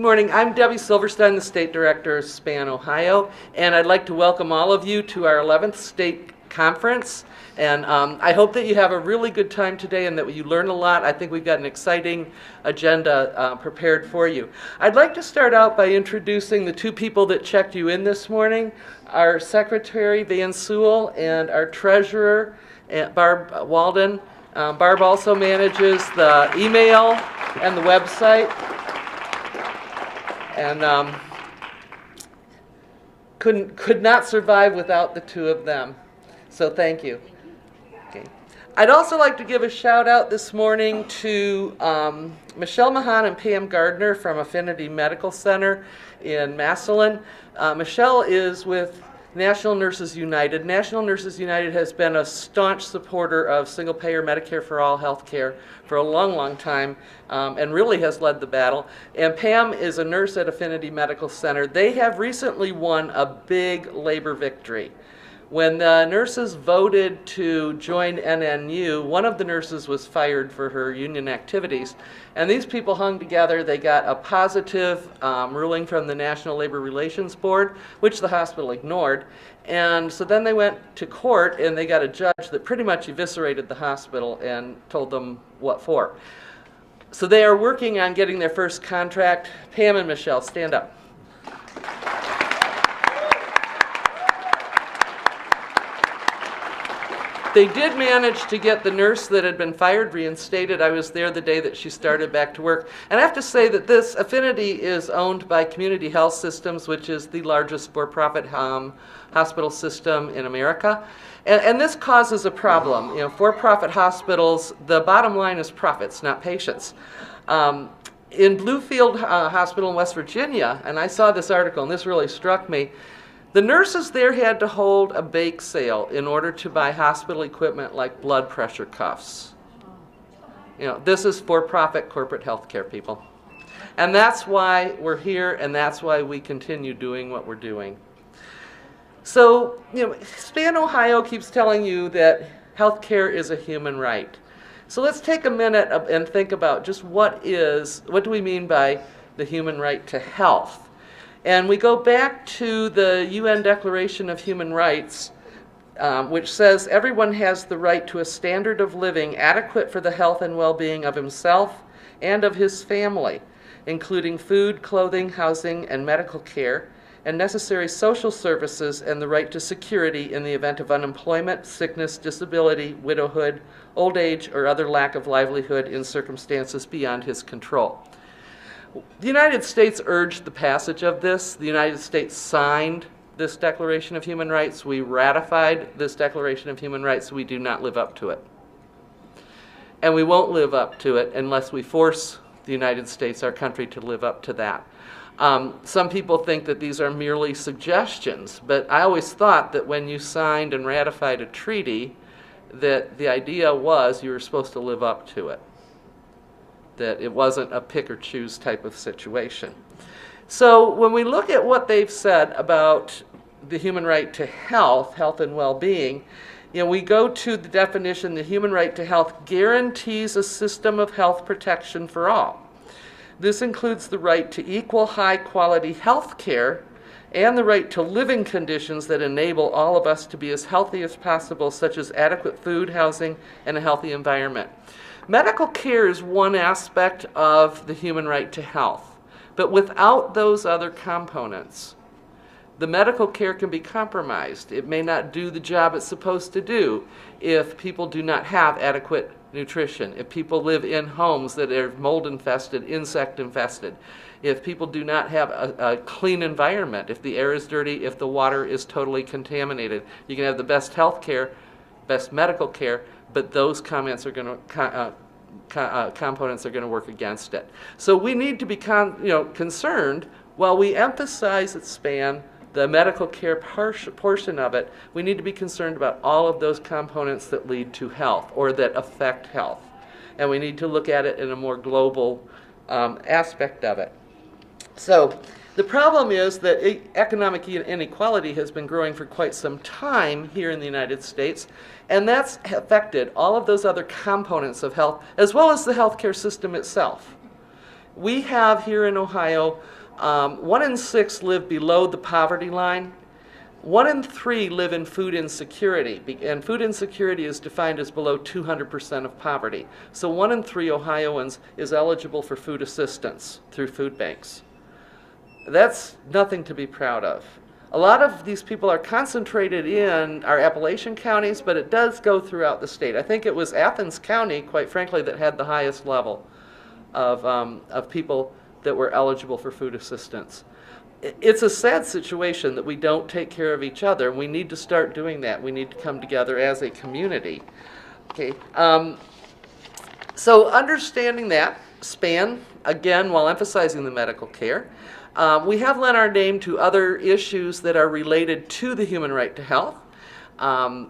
Good morning. I'm Debbie Silverstein, the State Director of SPAN Ohio, and I'd like to welcome all of you to our 11th State Conference. And I hope that you have a really good time today and that you learn a lot. I think we've got an exciting agenda prepared for you. I'd like to start out by introducing the two people that checked you in this morning, our Secretary, Van Sewell, and our Treasurer, Barb Walden. Barb also manages the email and the website. And could not survive without the two of them. So thank you. Okay. I'd also like to give a shout out this morning to Michelle Mahan and Pam Gardner from Affinity Medical Center in Massillon. Michelle is with National Nurses United. National Nurses United has been a staunch supporter of single-payer Medicare for all health care for a long, long time, and really has led the battle. And Pam is a nurse at Affinity Medical Center. They have recently won a big labor victory. When the nurses voted to join NNU, one of the nurses was fired for her union activities. And these people hung together. They got a positive ruling from the National Labor Relations Board, which the hospital ignored. And so then they went to court and they got a judge that pretty much eviscerated the hospital and told them what for. So they are working on getting their first contract. Pam and Michelle, stand up. They did manage to get the nurse that had been fired reinstated. I was there the day that she started back to work. And I have to say that this Affinity is owned by Community Health Systems, which is the largest for-profit hospital system in America. And this causes a problem. You know, for-profit hospitals, the bottom line is profits, not patients. In Bluefield Hospital in West Virginia, and I saw this article and this really struck me, the nurses there had to hold a bake sale in order to buy hospital equipment like blood pressure cuffs. You know, this is for-profit corporate healthcare, people. And that's why we're here, and that's why we continue doing what we're doing. So, you know, SPAN Ohio keeps telling you that healthcare is a human right. So let's take a minute and think about just what do we mean by the human right to health? And we go back to the UN Declaration of Human Rights, which says everyone has the right to a standard of living adequate for the health and well-being of himself and of his family, including food, clothing, housing, and medical care, and necessary social services, and the right to security in the event of unemployment, sickness, disability, widowhood, old age, or other lack of livelihood in circumstances beyond his control. The United States urged the passage of this. The United States signed this Declaration of Human Rights. We ratified this Declaration of Human Rights. We do not live up to it. And we won't live up to it unless we force the United States, our country, to live up to that. Some people think that these are merely suggestions, but I always thought that when you signed and ratified a treaty, that the idea was you were supposed to live up to it, that it wasn't a pick or choose type of situation. So when we look at what they've said about the human right to health and well-being, you know, we go to the definition: the human right to health guarantees a system of health protection for all. This includes the right to equal high-quality health care and the right to living conditions that enable all of us to be as healthy as possible, such as adequate food, housing, and a healthy environment. Medical care is one aspect of the human right to health, but without those other components, the medical care can be compromised. It may not do the job it's supposed to do if people do not have adequate nutrition, if people live in homes that are mold infested, insect infested, if people do not have a clean environment, if the air is dirty, if the water is totally contaminated. You can have the best health care, best medical care, but those components are going to work against it. So we need to be concerned, while we emphasize at SPAN the medical care portion of it, we need to be concerned about all of those components that lead to health or that affect health. And we need to look at it in a more global aspect of it. So the problem is that economic inequality has been growing for quite some time here in the United States, and that's affected all of those other components of health, as well as the healthcare system itself. We have here in Ohio, 1 in 6 live below the poverty line. 1 in 3 live in food insecurity, and food insecurity is defined as below 200% of poverty. So 1 in 3 Ohioans is eligible for food assistance through food banks. That's nothing to be proud of. A lot of these people are concentrated in our Appalachian counties, but it does go throughout the state. I think it was Athens County, quite frankly, that had the highest level of people that were eligible for food assistance. It's a sad situation that we don't take care of each other. We need to start doing that. We need to come together as a community. Okay. So understanding that span, again, while emphasizing the medical care, we have lent our name to other issues that are related to the human right to health.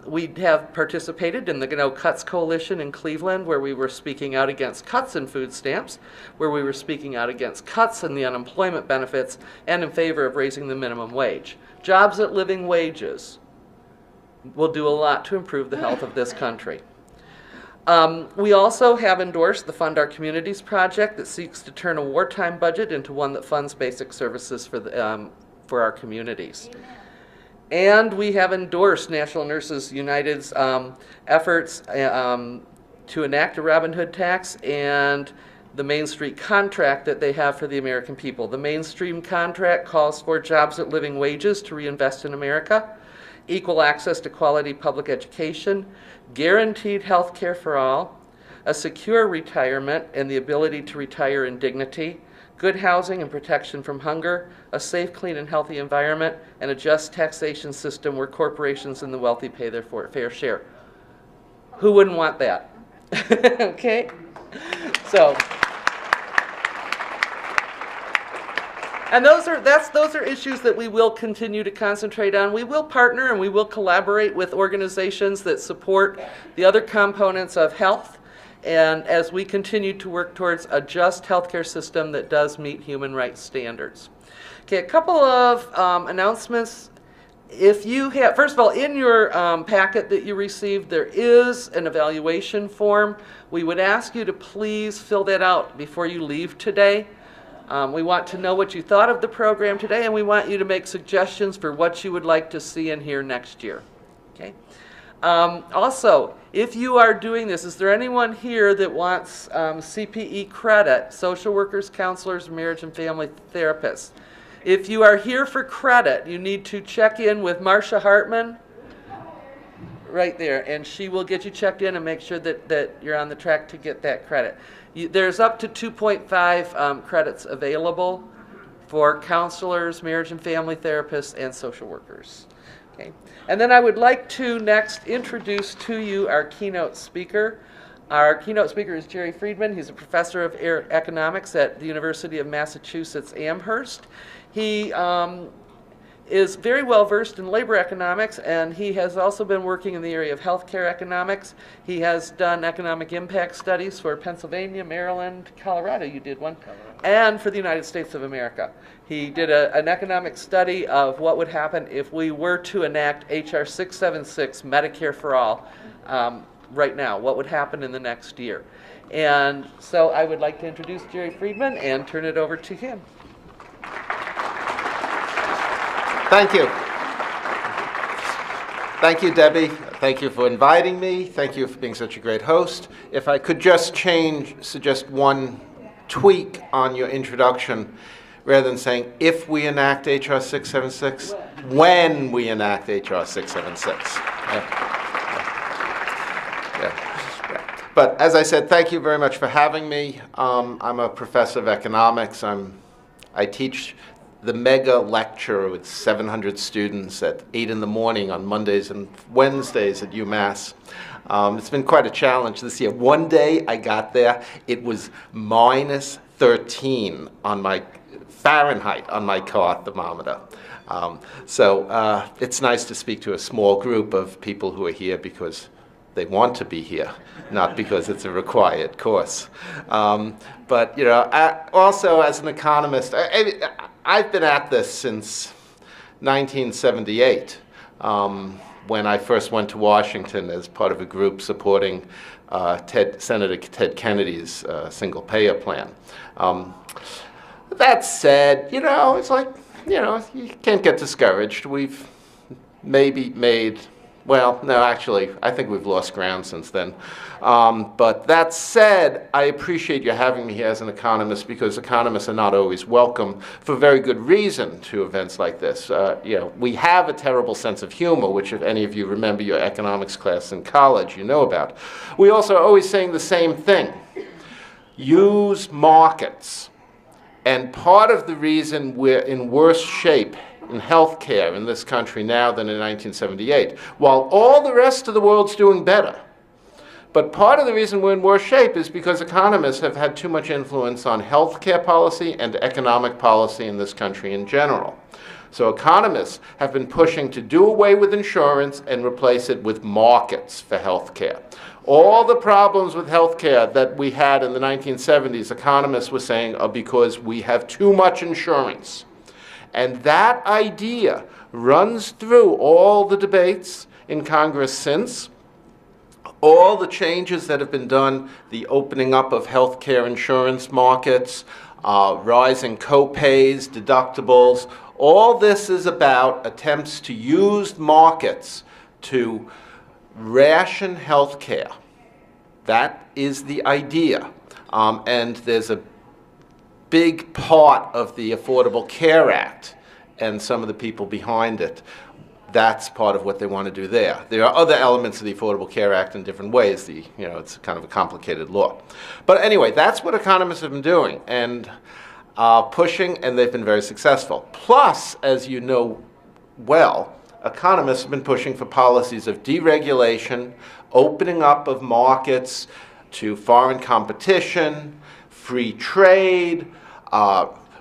We have participated in the No Cuts Coalition in Cleveland, where we were speaking out against cuts in food stamps, where we were speaking out against cuts in the unemployment benefits, and in favor of raising the minimum wage. Jobs at living wages will do a lot to improve the health of this country. We also have endorsed the Fund Our Communities project that seeks to turn a wartime budget into one that funds basic services for our communities. And we have endorsed National Nurses United's efforts to enact a Robin Hood tax and the Main Street contract that they have for the American people. The Main Street contract calls for jobs at living wages to reinvest in America, equal access to quality public education, guaranteed health care for all, a secure retirement and the ability to retire in dignity, good housing and protection from hunger, a safe, clean, and healthy environment, and a just taxation system where corporations and the wealthy pay their fair share. Who wouldn't want that? Okay? So, and those are issues that we will continue to concentrate on. We will partner and we will collaborate with organizations that support the other components of health, and as we continue to work towards a just healthcare system that does meet human rights standards. Okay, a couple of announcements. If you have, first of all, in your packet that you received, there is an evaluation form. We would ask you to please fill that out before you leave today. We want to know what you thought of the program today, and we want you to make suggestions for what you would like to see and hear next year. Okay. Also, if you are doing this, is there anyone here that wants CPE credit, social workers, counselors, marriage and family therapists? If you are here for credit, you need to check in with Marcia Hartman right there, and she will get you checked in and make sure that you're on the track to get that credit. There's up to 2.5 credits available for counselors, marriage and family therapists, and social workers. Okay. And then I would like to next introduce to you our keynote speaker. Our keynote speaker is Gerald Friedman. He's a professor of economics at the University of Massachusetts Amherst. He is very well versed in labor economics, and he has also been working in the area of healthcare economics. He has done economic impact studies for Pennsylvania, Maryland, Colorado, you did one, and for the United States of America. He did an economic study of what would happen if we were to enact H.R. 676, Medicare for All, right now. What would happen in the next year? And so I would like to introduce Gerald Friedman and turn it over to him. Thank you. Thank you, Debbie. Thank you for inviting me. Thank you for being such a great host. If I could just suggest one tweak on your introduction, rather than saying if we enact H.R. 676, when we enact H.R. 676. Yeah. But as I said, thank you very much for having me. I'm a professor of economics. I teach the mega lecture with 700 students at 8 in the morning on Mondays and Wednesdays at UMass. It's been quite a challenge this year. One day I got there, it was minus 13 on my Fahrenheit on my car thermometer. So it's nice to speak to a small group of people who are here because they want to be here, not because it's a required course. But you know, also as an economist, I've been at this since 1978, when I first went to Washington as part of a group supporting Senator Ted Kennedy's single-payer plan. That said, it's like, you can't get discouraged. We've maybe made, well, no, actually, I think we've lost ground since then. But that said, I appreciate you having me here as an economist, because economists are not always welcome for very good reason to events like this. We have a terrible sense of humor, which if any of you remember your economics class in college, you know about. We also are always saying the same thing. Use markets. And part of the reason we're in worse shape in healthcare in this country now than in 1978, while all the rest of the world's doing better. But part of the reason we're in worse shape is because economists have had too much influence on healthcare policy and economic policy in this country in general. So economists have been pushing to do away with insurance and replace it with markets for healthcare. All the problems with healthcare that we had in the 1970s, economists were saying, are because we have too much insurance. And that idea runs through all the debates in Congress since, all the changes that have been done, the opening up of healthcare insurance markets, rising co-pays, deductibles. All this is about attempts to use markets to ration healthcare. That is the idea. And there's a big part of the Affordable Care Act and some of the people behind it. That's part of what they want to do there. There are other elements of the Affordable Care Act in different ways. It's kind of a complicated law. But anyway, that's what economists have been doing and pushing, and they've been very successful. Plus, as you know well, economists have been pushing for policies of deregulation, opening up of markets to foreign competition, free trade,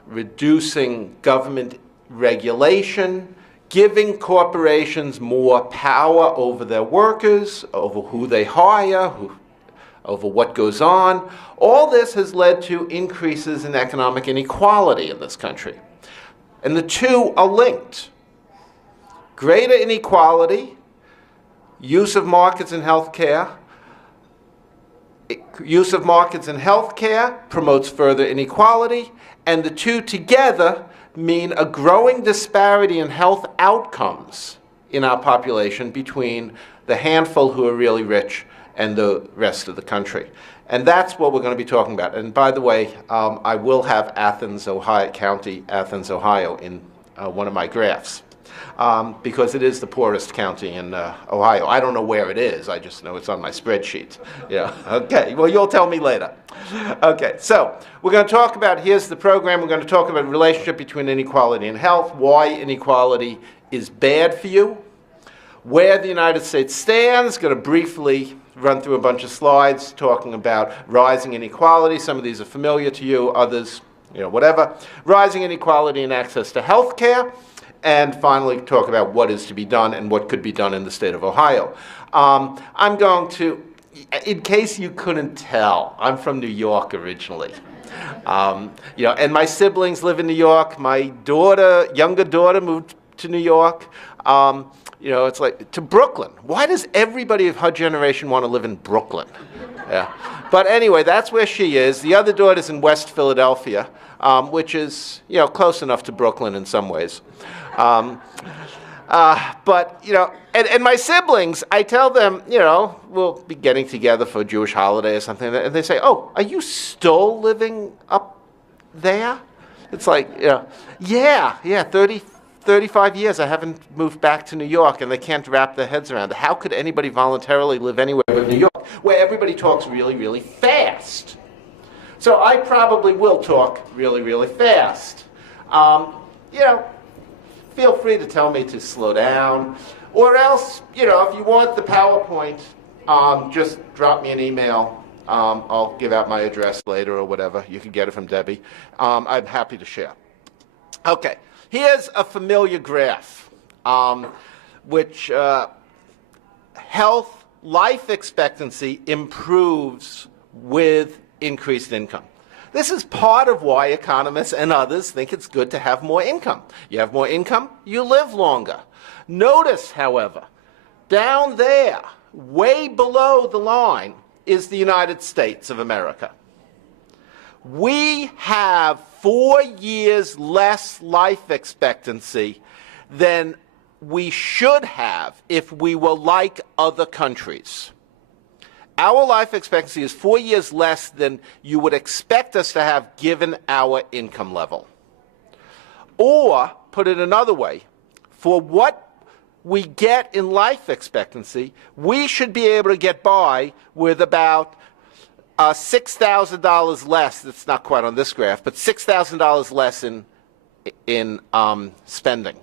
reducing government regulation, giving corporations more power over their workers, over who they hire, over what goes on. All this has led to increases in economic inequality in this country. And the two are linked. Greater inequality, use of markets in healthcare. Use of markets in healthcare promotes further inequality, and the two together mean a growing disparity in health outcomes in our population between the handful who are really rich and the rest of the country. And that's what we're going to be talking about. And by the way, I will have Athens, Ohio, County, Athens, Ohio in one of my graphs. Because it is the poorest county in Ohio. I don't know where it is. I just know it's on my spreadsheet. Yeah. Okay. Well, you'll tell me later. Okay. So we're going to talk about, here's the program. We're going to talk about the relationship between inequality and health, why inequality is bad for you, where the United States stands. Going to briefly run through a bunch of slides talking about rising inequality. Some of these are familiar to you. Others, whatever. Rising inequality and access to health care. And finally, talk about what is to be done and what could be done in the state of Ohio. I'm going to, in case you couldn't tell, I'm from New York originally. And my siblings live in New York. My younger daughter moved to New York. It's like, to Brooklyn. Why does everybody of her generation want to live in Brooklyn? Yeah. But anyway, that's where she is. The other daughter's in West Philadelphia, which is, close enough to Brooklyn in some ways. But my siblings, I tell them, we'll be getting together for a Jewish holiday or something, and they say, "Oh, are you still living up there?" It's like, yeah, 35 years I haven't moved back to New York, and they can't wrap their heads around it. How could anybody voluntarily live anywhere but New York, where everybody talks really, really fast? So I probably will talk really, really fast. Feel free to tell me to slow down, or else, if you want the PowerPoint, just drop me an email. I'll give out my address later or whatever. You can get it from Debbie. I'm happy to share. Okay, here's a familiar graph, which life expectancy improves with increased income. This is part of why economists and others think it's good to have more income. You have more income, you live longer. Notice, however, down there, way below the line, is the United States of America. We have 4 years less life expectancy than we should have if we were like other countries. Our life expectancy is 4 years less than you would expect us to have given our income level. Or, put it another way, for what we get in life expectancy, we should be able to get by with about $6,000 less. That's not quite on this graph, but $6,000 less in spending.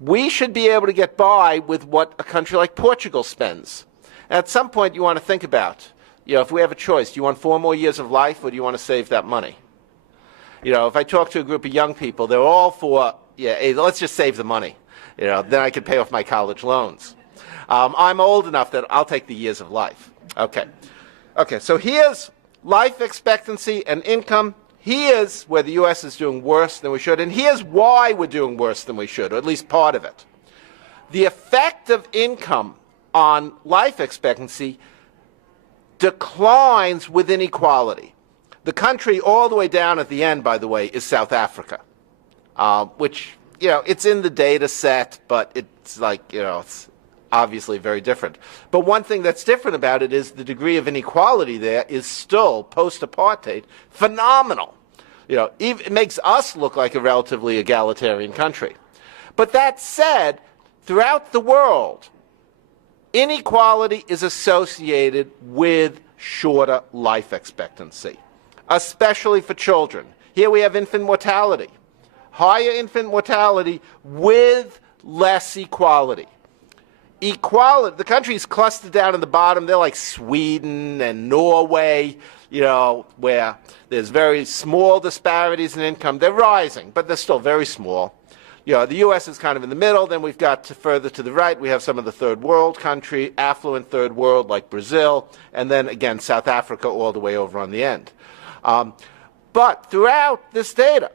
We should be able to get by with what a country like Portugal spends. And at some point, you want to think about, if we have a choice, do you want 4 more years of life, or do you want to save that money? If I talk to a group of young people, they're all for, hey, let's just save the money. Then I can pay off my college loans. I'm old enough that I'll take the years of life. Okay, so here's life expectancy and income. Here's where the U.S. is doing worse than we should, and here's why we're doing worse than we should, or at least part of it. The effect of income on life expectancy declines with inequality. The country all the way down at the end, by the way, is South Africa, which, it's in the data set, but it's like, it's obviously very different. But one thing that's different about it is the degree of inequality there is still, post-apartheid, phenomenal. It makes us look like a relatively egalitarian country. But that said, throughout the world, inequality is associated with shorter life expectancy, especially for children. Here we have infant mortality. Higher infant mortality with less equality. The countries clustered down in the bottom, they're like Sweden and Norway, where there's very small disparities in income. They're rising, but they're still very small. The U.S. is kind of in the middle. Then we've got further to the right, we have some of the third world country, affluent third world like Brazil, and then again South Africa all the way over on the end. But throughout this data,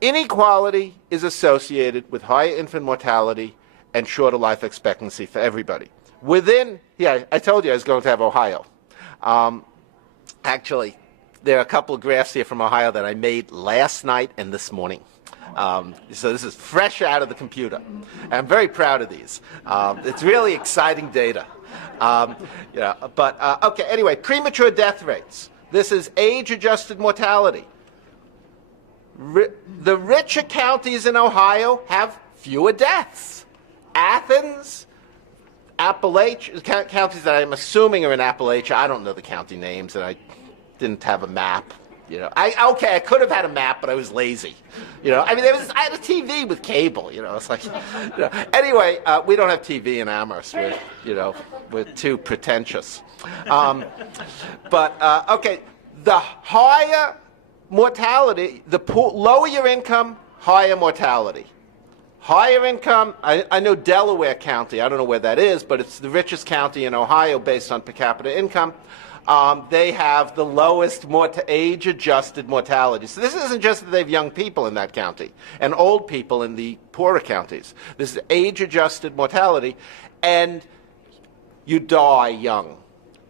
inequality is associated with higher infant mortality and shorter life expectancy for everybody. I told you I was going to have Ohio. Actually, there are a couple of graphs here from Ohio that I made last night and this morning. So this is fresh out of the computer. I'm very proud of these. It's really exciting data. Anyway, premature death rates. This is age-adjusted mortality. The richer counties in Ohio have fewer deaths. Athens, Appalachia, counties that I'm assuming are in Appalachia. I don't know the county names, and I didn't have a map. I could have had a map, but I was lazy. I had a TV with cable. It's like, Anyway, we don't have TV in Amherst. We're too pretentious. The higher mortality, lower your income, higher mortality. Higher income, I know Delaware County, I don't know where that is, but it's the richest county in Ohio based on per capita income. They have the lowest age-adjusted mortality. So this isn't just that they have young people in that county and old people in the poorer counties. This is age-adjusted mortality, and you die young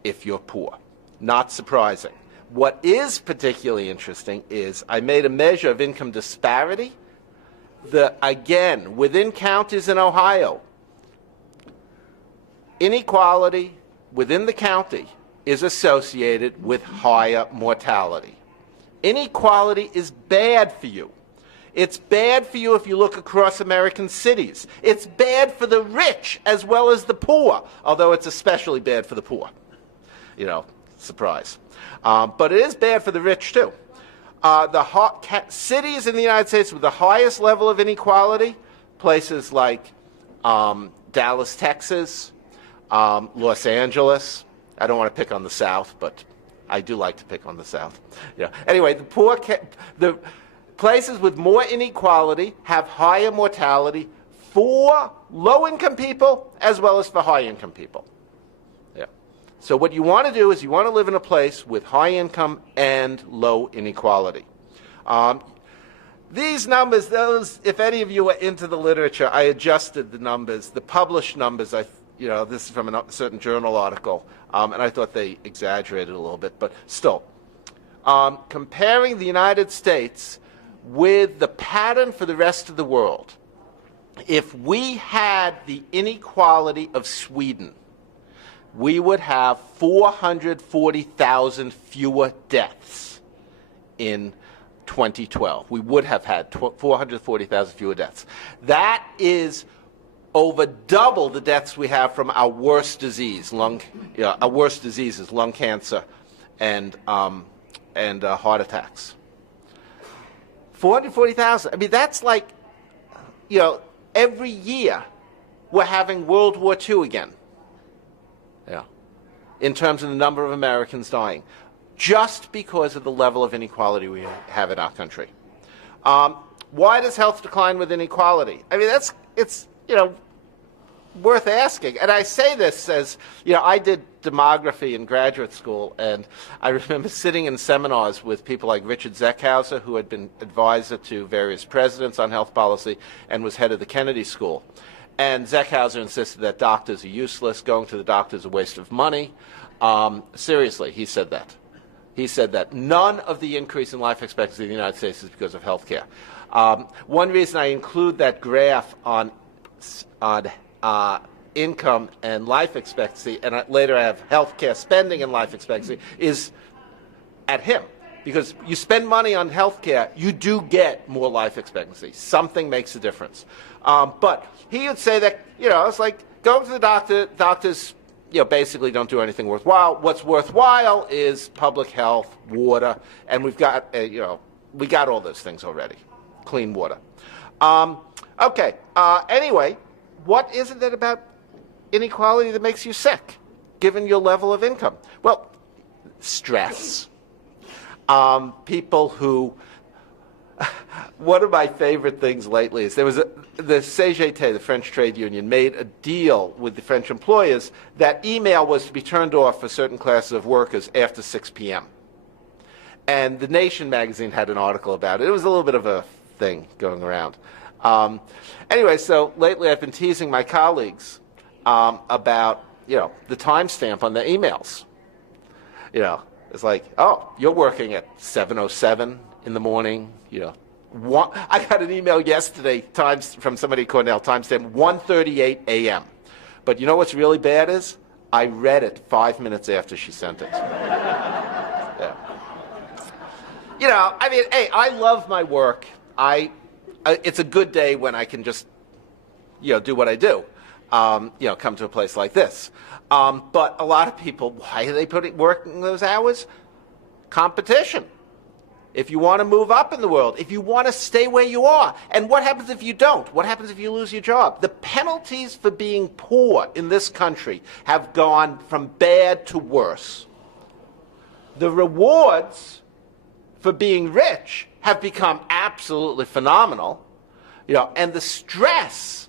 if you're poor. Not surprising. What is particularly interesting is I made a measure of income disparity. Again, within counties in Ohio, inequality within the county is associated with higher mortality. Inequality is bad for you. It's bad for you if you look across American cities. It's bad for the rich as well as the poor, although it's especially bad for the poor. Surprise. But it is bad for the rich, too. Cities in the United States with the highest level of inequality, places like Dallas, Texas, Los Angeles. I don't want to pick on the South, but I do like to pick on the South. Anyway, the places with more inequality have higher mortality for low-income people as well as for high-income people. So what you want to do is you want to live in a place with high income and low inequality. These numbers, those, if any of you are into the literature, I adjusted the numbers, the published numbers. This is from a certain journal article, and I thought they exaggerated a little bit, but still. Comparing the United States with the pattern for the rest of the world, if we had the inequality of Sweden, we would have 440,000 fewer deaths in 2012. We would have had 440,000 fewer deaths. That is over double the deaths we have from our worst disease, our worst diseases, lung cancer and heart attacks. 440,000. I mean, that's like, every year we're having World War II again. Yeah. In terms of the number of Americans dying, just because of the level of inequality we have in our country. Why does health decline with inequality? I mean, it's worth asking. And I say this as, I did demography in graduate school, and I remember sitting in seminars with people like Richard Zeckhauser, who had been advisor to various presidents on health policy and was head of the Kennedy School. And Zeckhauser insisted that doctors are useless, going to the doctor is a waste of money. Seriously, he said that. He said that none of the increase in life expectancy in the United States is because of health care. One reason I include that graph on income and life expectancy, and later I have health care spending and life expectancy, is at him. Because you spend money on health care, you do get more life expectancy. Something makes a difference. But he would say that, it's like going to the doctor, doctors, basically don't do anything worthwhile. What's worthwhile is public health, water, and we got all those things already. Clean water. Anyway, what is it about inequality that makes you sick, given your level of income? Well, stress. People who, one of my favorite things lately is the CGT, the French trade union, made a deal with the French employers that email was to be turned off for certain classes of workers after 6 p.m. And The Nation magazine had an article about it. It was a little bit of a thing going around. Anyway, so lately I've been teasing my colleagues about, the timestamp on the emails. It's like, oh, you're working at 7:07 in the morning. I got an email yesterday from somebody at Cornell, timestamp 1:38 a.m. But you know what's really bad is I read it 5 minutes after she sent it. Yeah. Hey, I love my work. It's a good day when I can just, do what I do. Come to a place like this. But a lot of people, why are they working those hours? Competition. If you want to move up in the world, if you want to stay where you are. And what happens if you don't? What happens if you lose your job? The penalties for being poor in this country have gone from bad to worse. The rewards for being rich have become absolutely phenomenal. And the stress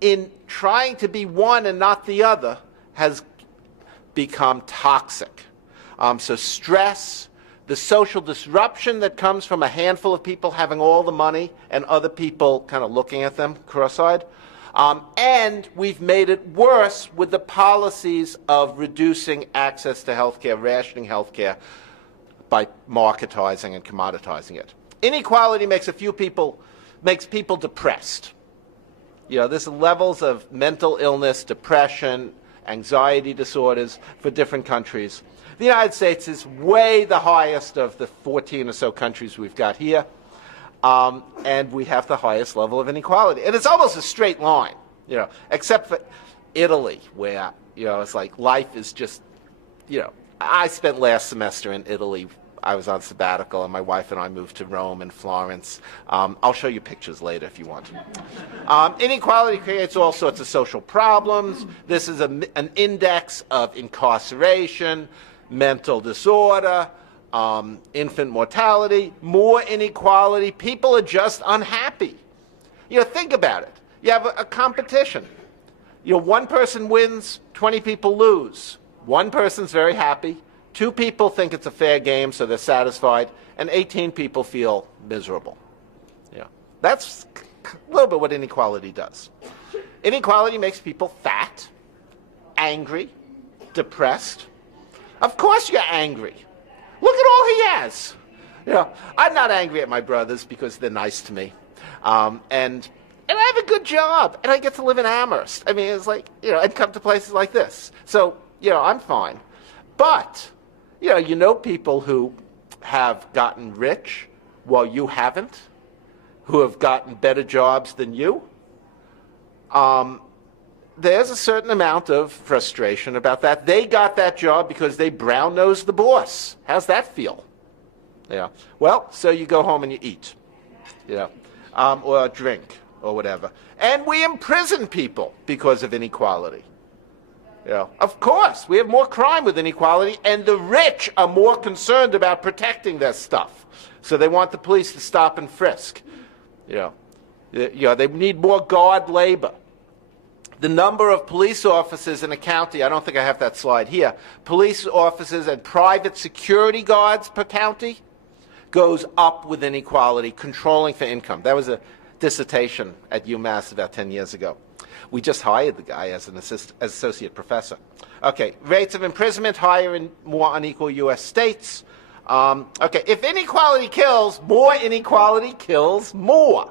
in trying to be one and not the other has become toxic. So stress, the social disruption that comes from a handful of people having all the money and other people kind of looking at them cross-eyed. And we've made it worse with the policies of reducing access to health care, rationing health care by marketizing and commoditizing it. Inequality makes people depressed. There's levels of mental illness, depression, anxiety disorders for different countries. The United States is way the highest of the 14 or so countries we've got here, and we have the highest level of inequality. And it's almost a straight line, except for Italy, where, it's like life is just, I spent last semester in Italy. I was on sabbatical, and my wife and I moved to Rome and Florence. I'll show you pictures later if you want. Inequality creates all sorts of social problems. This is an index of incarceration, mental disorder, infant mortality, more inequality. People are just unhappy. Think about it. You have a competition. One person wins, 20 people lose. One person's very happy. 2 people think it's a fair game, so they're satisfied, and 18 people feel miserable. That's a little bit what inequality does. Inequality makes people fat, angry, depressed. Of course you're angry. Look at all he has. You know, I'm not angry at my brothers because they're nice to me. And I have a good job, and I get to live in Amherst. I mean, it's like, and come to places like this. So, I'm fine. But, you know people who have gotten rich while you haven't, who have gotten better jobs than you. There's a certain amount of frustration about that. They got that job because they brown-nosed the boss. How's that feel? Yeah. Well, so you go home and you eat, or drink or whatever. And we imprison people because of inequality. Of course, we have more crime with inequality, and the rich are more concerned about protecting their stuff. So they want the police to stop and frisk. They need more guard labor. The number of police officers in a county, I don't think I have that slide here, police officers and private security guards per county goes up with inequality, controlling for income. That was a dissertation at UMass about 10 years ago. We just hired the guy as an associate professor. Okay, rates of imprisonment higher in more unequal U.S. states. Okay, if inequality kills, more inequality kills more.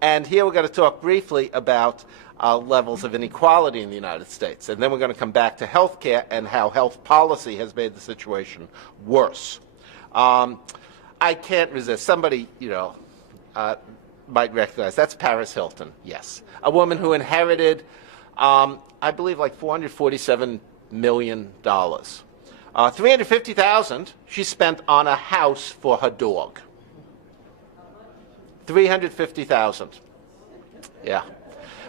And here we're going to talk briefly about levels of inequality in the United States. And then we're going to come back to health care and how health policy has made the situation worse. I can't resist. Somebody, might recognize. That's Paris Hilton, yes. A woman who inherited, I believe, like $447 million. $350,000 she spent on a house for her dog. $350,000. Yeah.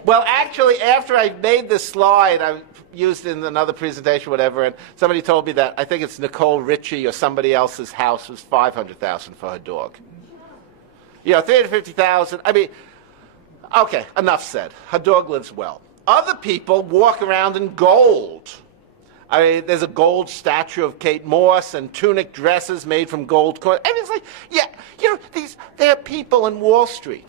Well, actually, after I made this slide, I used it in another presentation, whatever, and somebody told me that I think it's Nicole Richie or somebody else's house was $500,000 for her dog. $350,000. I mean, okay, enough said. Her dog lives well. Other people walk around in gold. I mean, there's a gold statue of Kate Moss and tunic dresses made from gold coin. And it's like, there are people in Wall Street,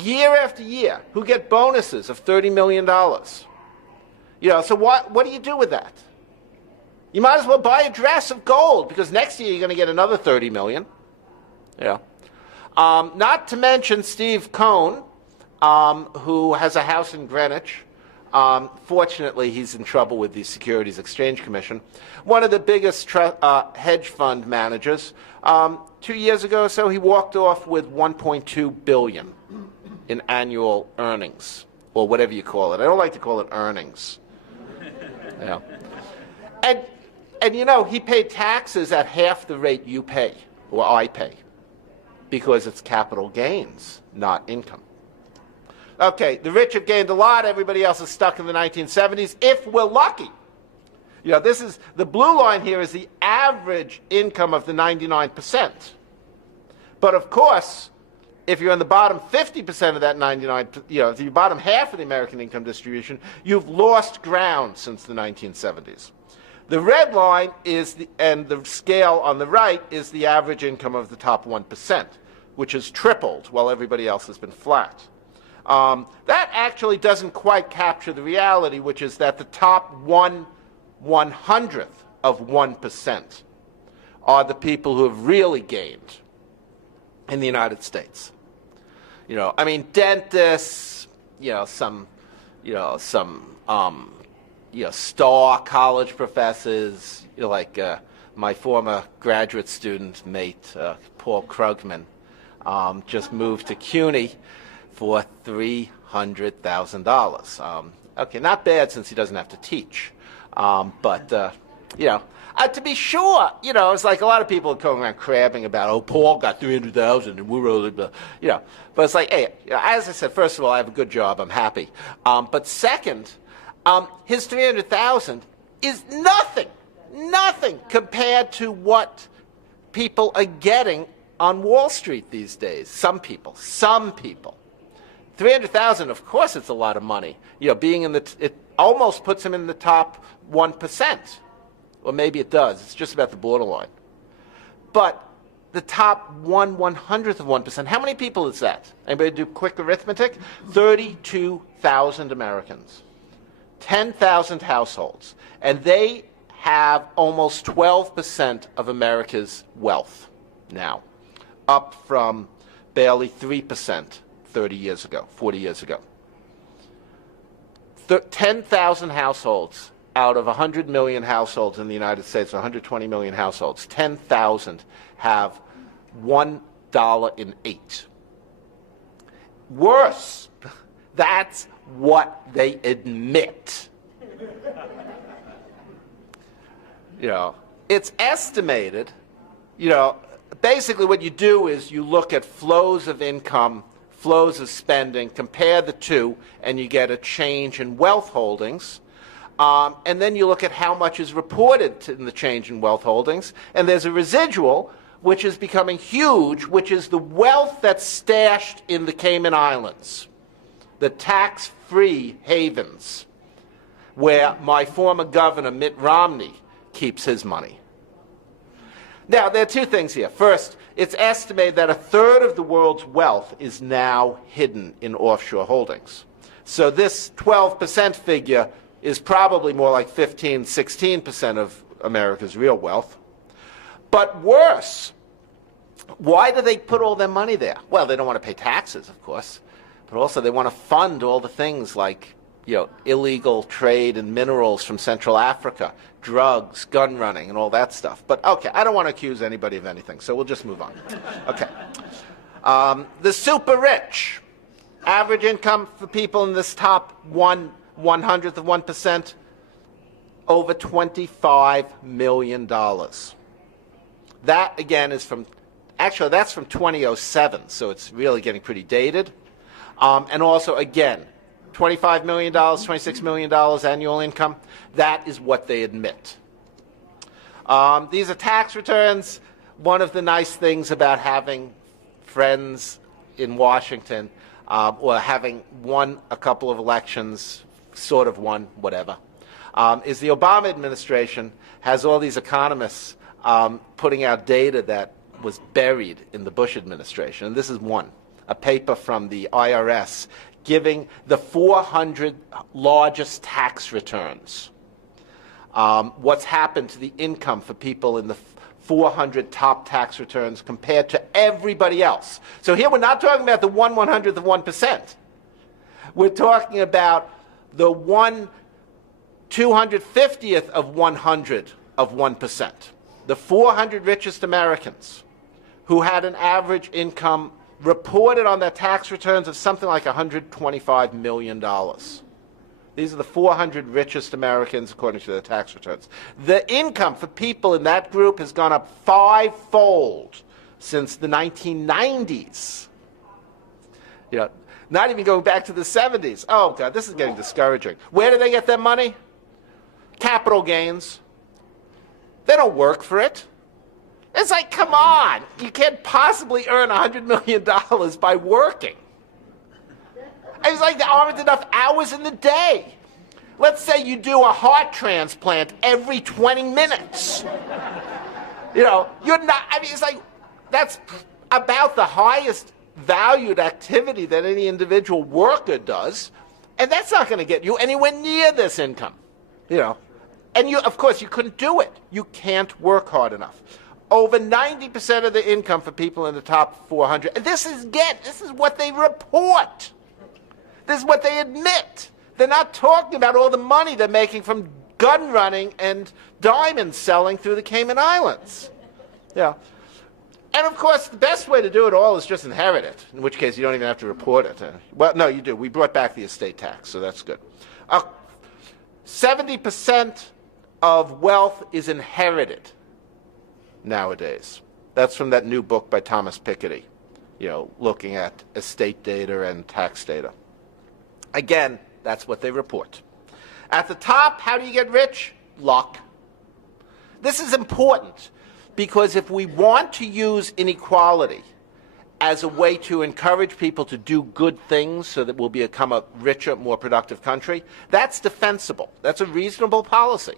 year after year, who get bonuses of $30 million. So what do you do with that? You might as well buy a dress of gold, because next year you're going to get another $30 million. Not to mention Steve Cohn, who has a house in Greenwich. Fortunately, he's in trouble with the Securities Exchange Commission. One of the biggest hedge fund managers. 2 years ago or so, he walked off with $1.2 billion in annual earnings, or whatever you call it. I don't like to call it earnings. And he paid taxes at half the rate you pay, or I pay, because it's capital gains, not income. Okay, the rich have gained a lot. Everybody else is stuck in the 1970s, if we're lucky. This is the blue line here is the average income of the 99%. But of course, if you're in the bottom 50% of that 99, if you're bottom half of the American income distribution, you've lost ground since the 1970s. The red line is and the scale on the right is the average income of the top 1%, which has tripled while everybody else has been flat. That actually doesn't quite capture the reality, which is that the top 1/100th of 1% are the people who have really gained in the United States. Dentists, some star college professors, like my former graduate student mate, Paul Krugman, just moved to CUNY for $300,000. Okay, not bad since he doesn't have to teach. But to be sure, it's like a lot of people are going around crabbing about, Paul got $300,000 and we're really, but it's like, hey, as I said, first of all, I have a good job, I'm happy. But second, his $300,000 is nothing compared to what people are getting on Wall Street these days. Some people. $300,000, of course, it's a lot of money. Being it almost puts him in the top 1%. Or maybe it does. It's just about the borderline. But the top 1/100th of 1%. How many people is that? Anybody do quick arithmetic? 32,000 Americans. 10,000 households. And they have almost 12% of America's wealth now, up from barely 3% 30 years ago, 40 years ago. 10,000 households out of 100 million households in the United States, 120 million households, 10,000 have $1.08. Worse, that's what they admit. It's estimated, basically what you do is you look at flows of income, flows of spending, compare the two, and you get a change in wealth holdings. And then you look at how much is reported in the change in wealth holdings, and there's a residual, which is becoming huge, which is the wealth that's stashed in the Cayman Islands, the tax-free havens, where my former governor, Mitt Romney, keeps his money. Now, there are two things here. First, it's estimated that 1/3 of the world's wealth is now hidden in offshore holdings. So this 12% figure is probably more like 15, 16% of America's real wealth. But worse, why do they put all their money there? Well, they don't want to pay taxes, of course, but also they want to fund all the things like illegal trade in minerals from Central Africa, drugs, gun running, and all that stuff. But okay, I don't want to accuse anybody of anything, so we'll just move on. Okay. The super rich, average income for people in this top 1/100th of 1%, over $25 million. That, again, is that's from 2007, so it's really getting pretty dated. And also, again, $25 million, $26 million annual income, that is what they admit. These are tax returns. One of the nice things about having friends in Washington, or having won a couple of elections, sort of won, whatever, is the Obama administration has all these economists putting out data that was buried in the Bush administration. And this is one, a paper from the IRS giving the 400 largest tax returns. What's happened to the income for people in the 400 top tax returns compared to everybody else. So here we're not talking about the 1/100th of 1%. We're talking about the 1/250th of 100 of 1%. The 400 richest Americans who had an average income reported on their tax returns of something like $125 million. These are the 400 richest Americans according to their tax returns. The income for people in that group has gone up 5-fold since the 1990s. Not even going back to the 70s. Oh, God, this is getting discouraging. Where do they get their money? Capital gains. They don't work for it. It's like, come on, you can't possibly earn $100 million by working. It's like there aren't enough hours in the day. Let's say you do a heart transplant every 20 minutes. You're not, it's like, that's about the highest valued activity that any individual worker does, and that's not going to get you anywhere near this income. And of course, you couldn't do it. You can't work hard enough. Over 90% of the income for people in the top 400, and this is what they report. This is what they admit. They're not talking about all the money they're making from gun running and diamond selling through the Cayman Islands. And of course, the best way to do it all is just inherit it, in which case you don't even have to report it. Well, no, you do. We brought back the estate tax, so that's good. 70% of wealth is inherited nowadays. That's from that new book by Thomas Piketty, looking at estate data and tax data. Again, that's what they report. At the top, how do you get rich? Luck. This is important because if we want to use inequality as a way to encourage people to do good things so that we'll become a richer, more productive country, that's defensible. That's a reasonable policy.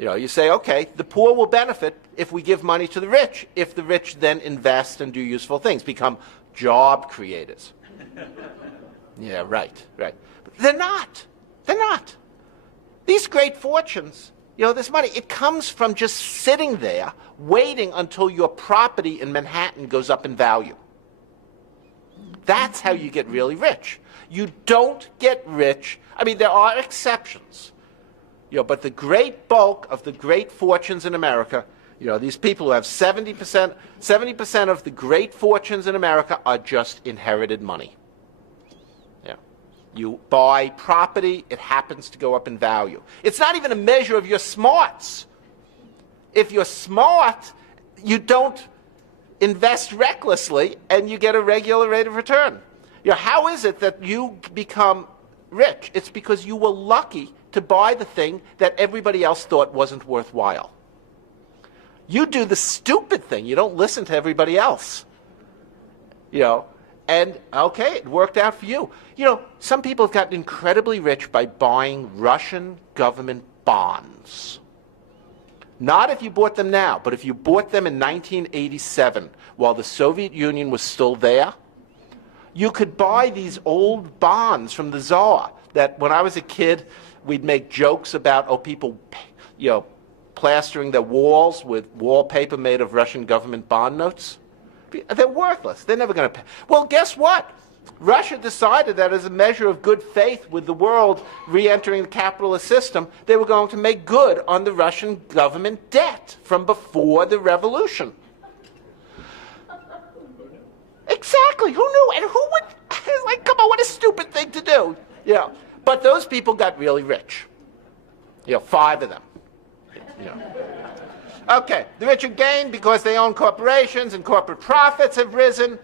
You say, okay, the poor will benefit if we give money to the rich, if the rich then invest and do useful things, become job creators. Yeah, right. But they're not. They're not. These great fortunes, this money, it comes from just sitting there waiting until your property in Manhattan goes up in value. That's how you get really rich. You don't get rich. I mean, there are exceptions. But the great bulk of the great fortunes in America, these people who have 70% of the great fortunes in America are just inherited money. You buy property, it happens to go up in value. It's not even a measure of your smarts. If you're smart, you don't invest recklessly and you get a regular rate of return. How is it that you become rich? It's because you were lucky to buy the thing that everybody else thought wasn't worthwhile. You do the stupid thing. You don't listen to everybody else. And, okay, it worked out for you. Some people have gotten incredibly rich by buying Russian government bonds. Not if you bought them now, but if you bought them in 1987, while the Soviet Union was still there, you could buy these old bonds from the Tsar that when I was a kid, we'd make jokes about, people, plastering their walls with wallpaper made of Russian government bond notes. They're worthless. They're never going to pay. Well, guess what? Russia decided that as a measure of good faith with the world re-entering the capitalist system, they were going to make good on the Russian government debt from before the revolution. Exactly. Who knew? And who would? It's like, come on, what a stupid thing to do. But those people got really rich. 5 of them. Okay, the rich are gained because they own corporations and corporate profits have risen.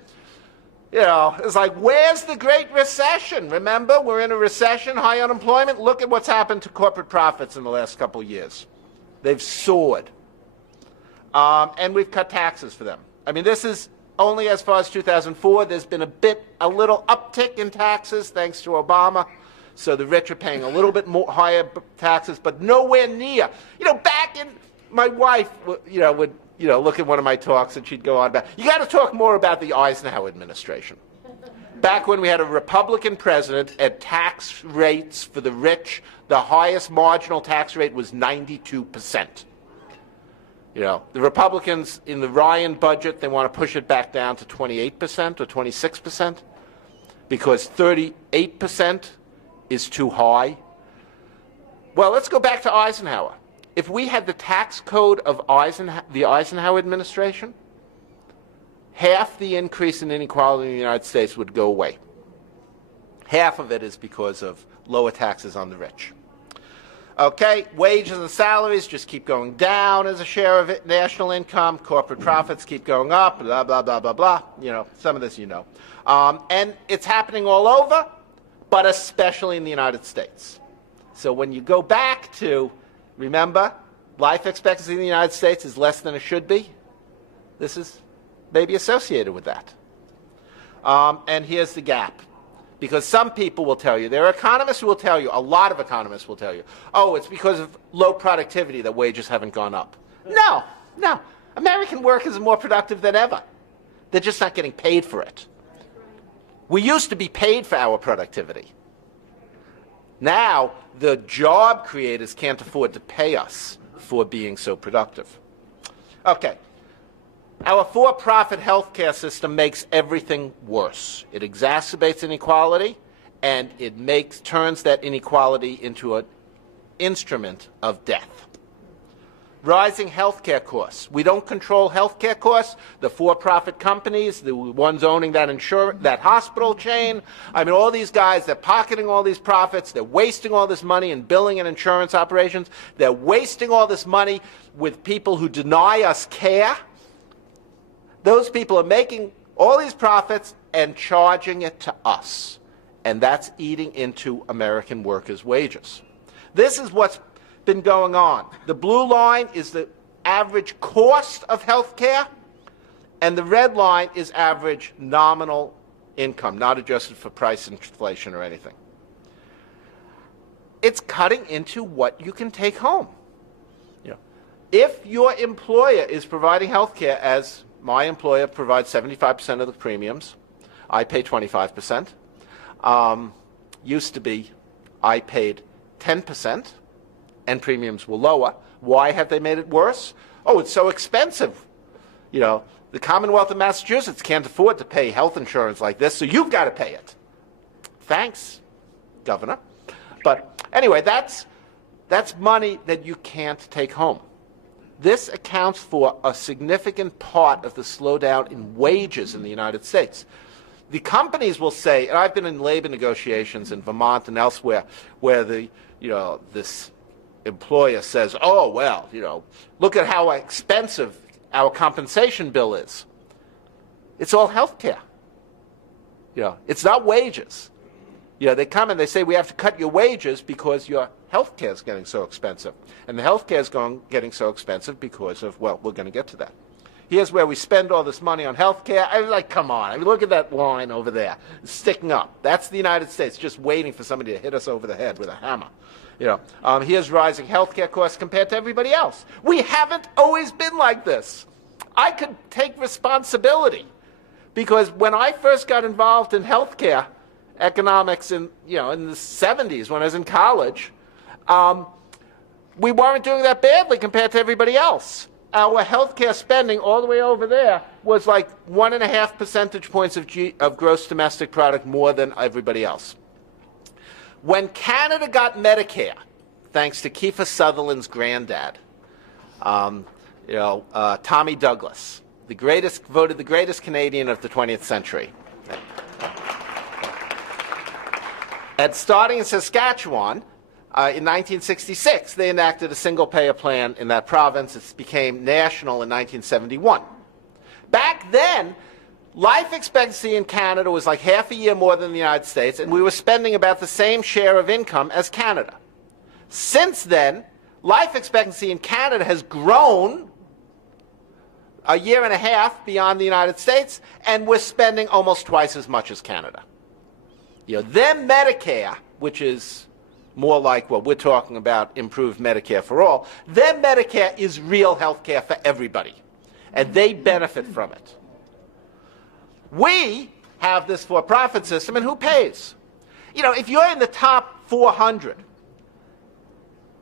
It's like, where's the Great Recession? Remember, we're in a recession, high unemployment. Look at what's happened to corporate profits in the last couple of years. They've soared. And we've cut taxes for them. I mean, this is only as far as 2004. There's been a little uptick in taxes thanks to Obama. So the rich are paying a little bit more higher taxes, but nowhere near. Back in... My wife, would look at one of my talks and she'd go on about, you got to talk more about the Eisenhower administration. Back when we had a Republican president at tax rates for the rich, the highest marginal tax rate was 92%. The Republicans in the Ryan budget, they want to push it back down to 28% or 26% because 38% is too high. Well, let's go back to Eisenhower. If we had the tax code of the Eisenhower administration, half the increase in inequality in the United States would go away. Half of it is because of lower taxes on the rich. Okay, wages and salaries just keep going down as a share of national income. Corporate profits keep going up, blah, blah, blah, blah, blah. Some of this and it's happening all over, but especially in the United States. So when you go back to... Remember, life expectancy in the United States is less than it should be. This is maybe associated with that. And here's the gap. Because some people will tell you, there are economists who will tell you, a lot of economists will tell you, it's because of low productivity that wages haven't gone up. No. American workers are more productive than ever. They're just not getting paid for it. We used to be paid for our productivity. Now, the job creators can't afford to pay us for being so productive. Okay. Our for-profit healthcare system makes everything worse. It exacerbates inequality, and it turns that inequality into an instrument of death. Rising healthcare costs. We don't control healthcare costs. The for-profit companies, the ones owning that hospital chain, all these guys, they're pocketing all these profits. They're wasting all this money in billing and insurance operations. They're wasting all this money with people who deny us care. Those people are making all these profits and charging it to us. And that's eating into American workers' wages. This is what's been going on. The blue line is the average cost of health care, and the red line is average nominal income, not adjusted for price inflation or anything. It's cutting into what you can take home. If your employer is providing health care, as my employer provides 75% of the premiums, I pay 25%. Used to be I paid 10% and premiums were lower. Why have they made it worse? Oh, it's so expensive. You know, the Commonwealth of Massachusetts can't afford to pay health insurance like this, so you've got to pay it. Thanks, Governor. But anyway, that's money that you can't take home. This accounts for a significant part of the slowdown in wages in the United States. The companies will say, and I've been in labor negotiations in Vermont and elsewhere, where this employer says, oh, well, look at how expensive our compensation bill is. It's all health care. It's not wages. They come and they say, we have to cut your wages because your health care is getting so expensive. And the health care is getting so expensive because of, well, we're going to get to that. Here's where we spend all this money on health care. I was like, come on. I mean, look at that line over there. It's sticking up. That's the United States just waiting for somebody to hit us over the head with a hammer. Here's rising health care costs compared to everybody else. We haven't always been like this. I could take responsibility because when I first got involved in health care economics in the 70s when I was in college, we weren't doing that badly compared to everybody else. Our healthcare spending all the way over there was like 1.5 percentage points of gross domestic product more than everybody else. When Canada got Medicare, thanks to Kiefer Sutherland's granddad, Tommy Douglas, voted the greatest Canadian of the 20th century. And starting in Saskatchewan, in 1966, they enacted a single-payer plan in that province. It became national in 1971. Back then, life expectancy in Canada was like half a year more than the United States, and we were spending about the same share of income as Canada. Since then, life expectancy in Canada has grown a year and a half beyond the United States, and we're spending almost twice as much as Canada. Their Medicare, which is more like what we're talking about, improved Medicare for all, their Medicare is real health care for everybody, and they benefit from it. We have this for-profit system, and who pays? If you're in the top 400,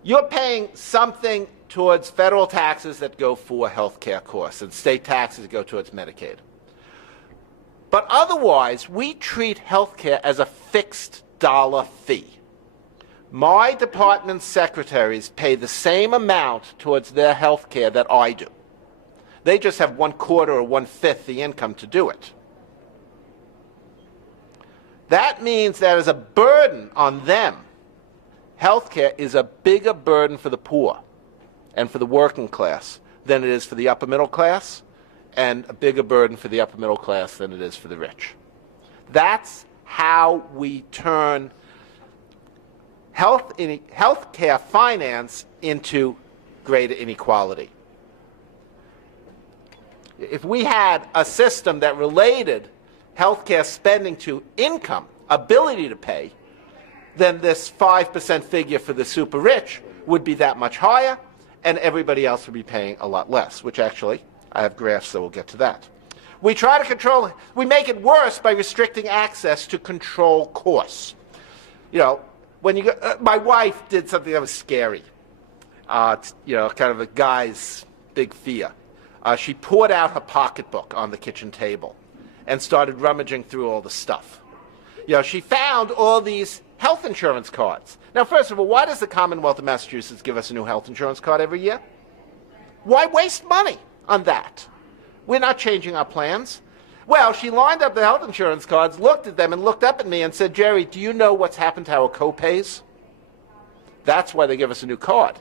you're paying something towards federal taxes that go for health care costs, and state taxes that go towards Medicaid. But otherwise, we treat health care as a fixed dollar fee. My department secretaries pay the same amount towards their health care that I do. They just have 1/4 or 1/5 the income to do it. That means that as a burden on them, health care is a bigger burden for the poor and for the working class than it is for the upper middle class, and a bigger burden for the upper middle class than it is for the rich. That's how we turn health care finance into greater inequality. If we had a system that related health care spending to income, ability to pay, then this 5% figure for the super rich would be that much higher, and everybody else would be paying a lot less, which actually, I have graphs, so we'll get to that. We try to control, we make it worse by restricting access to control costs. When you go, my wife did something that was scary. Kind of a guy's big fear. She poured out her pocketbook on the kitchen table and started rummaging through all the stuff. She found all these health insurance cards. Now, first of all, why does the Commonwealth of Massachusetts give us a new health insurance card every year? Why waste money on that? We're not changing our plans. Well, she lined up the health insurance cards, looked at them, and looked up at me and said, Jerry, do you know what's happened to our co-pays? That's why they give us a new card,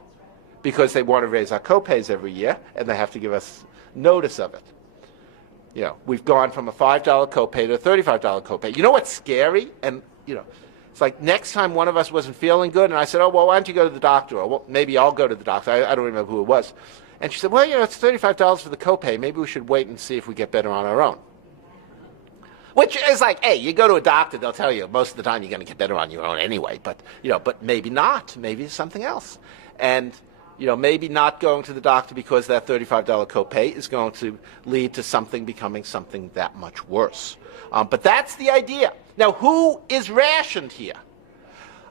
because they want to raise our co-pays every year, and they have to give us notice of it. We've gone from a $5 copay to a $35 copay. You know what's scary? And, it's like next time one of us wasn't feeling good, and I said, oh, well, why don't you go to the doctor? Or, well, maybe I'll go to the doctor. I don't remember who it was. And she said, well, it's $35 for the copay. Maybe we should wait and see if we get better on our own. Which is like, hey, you go to a doctor, they'll tell you most of the time you're going to get better on your own anyway. But maybe not. Maybe it's something else. And maybe not going to the doctor because that $35 copay is going to lead to something becoming something that much worse. But that's the idea. Now, who is rationed here?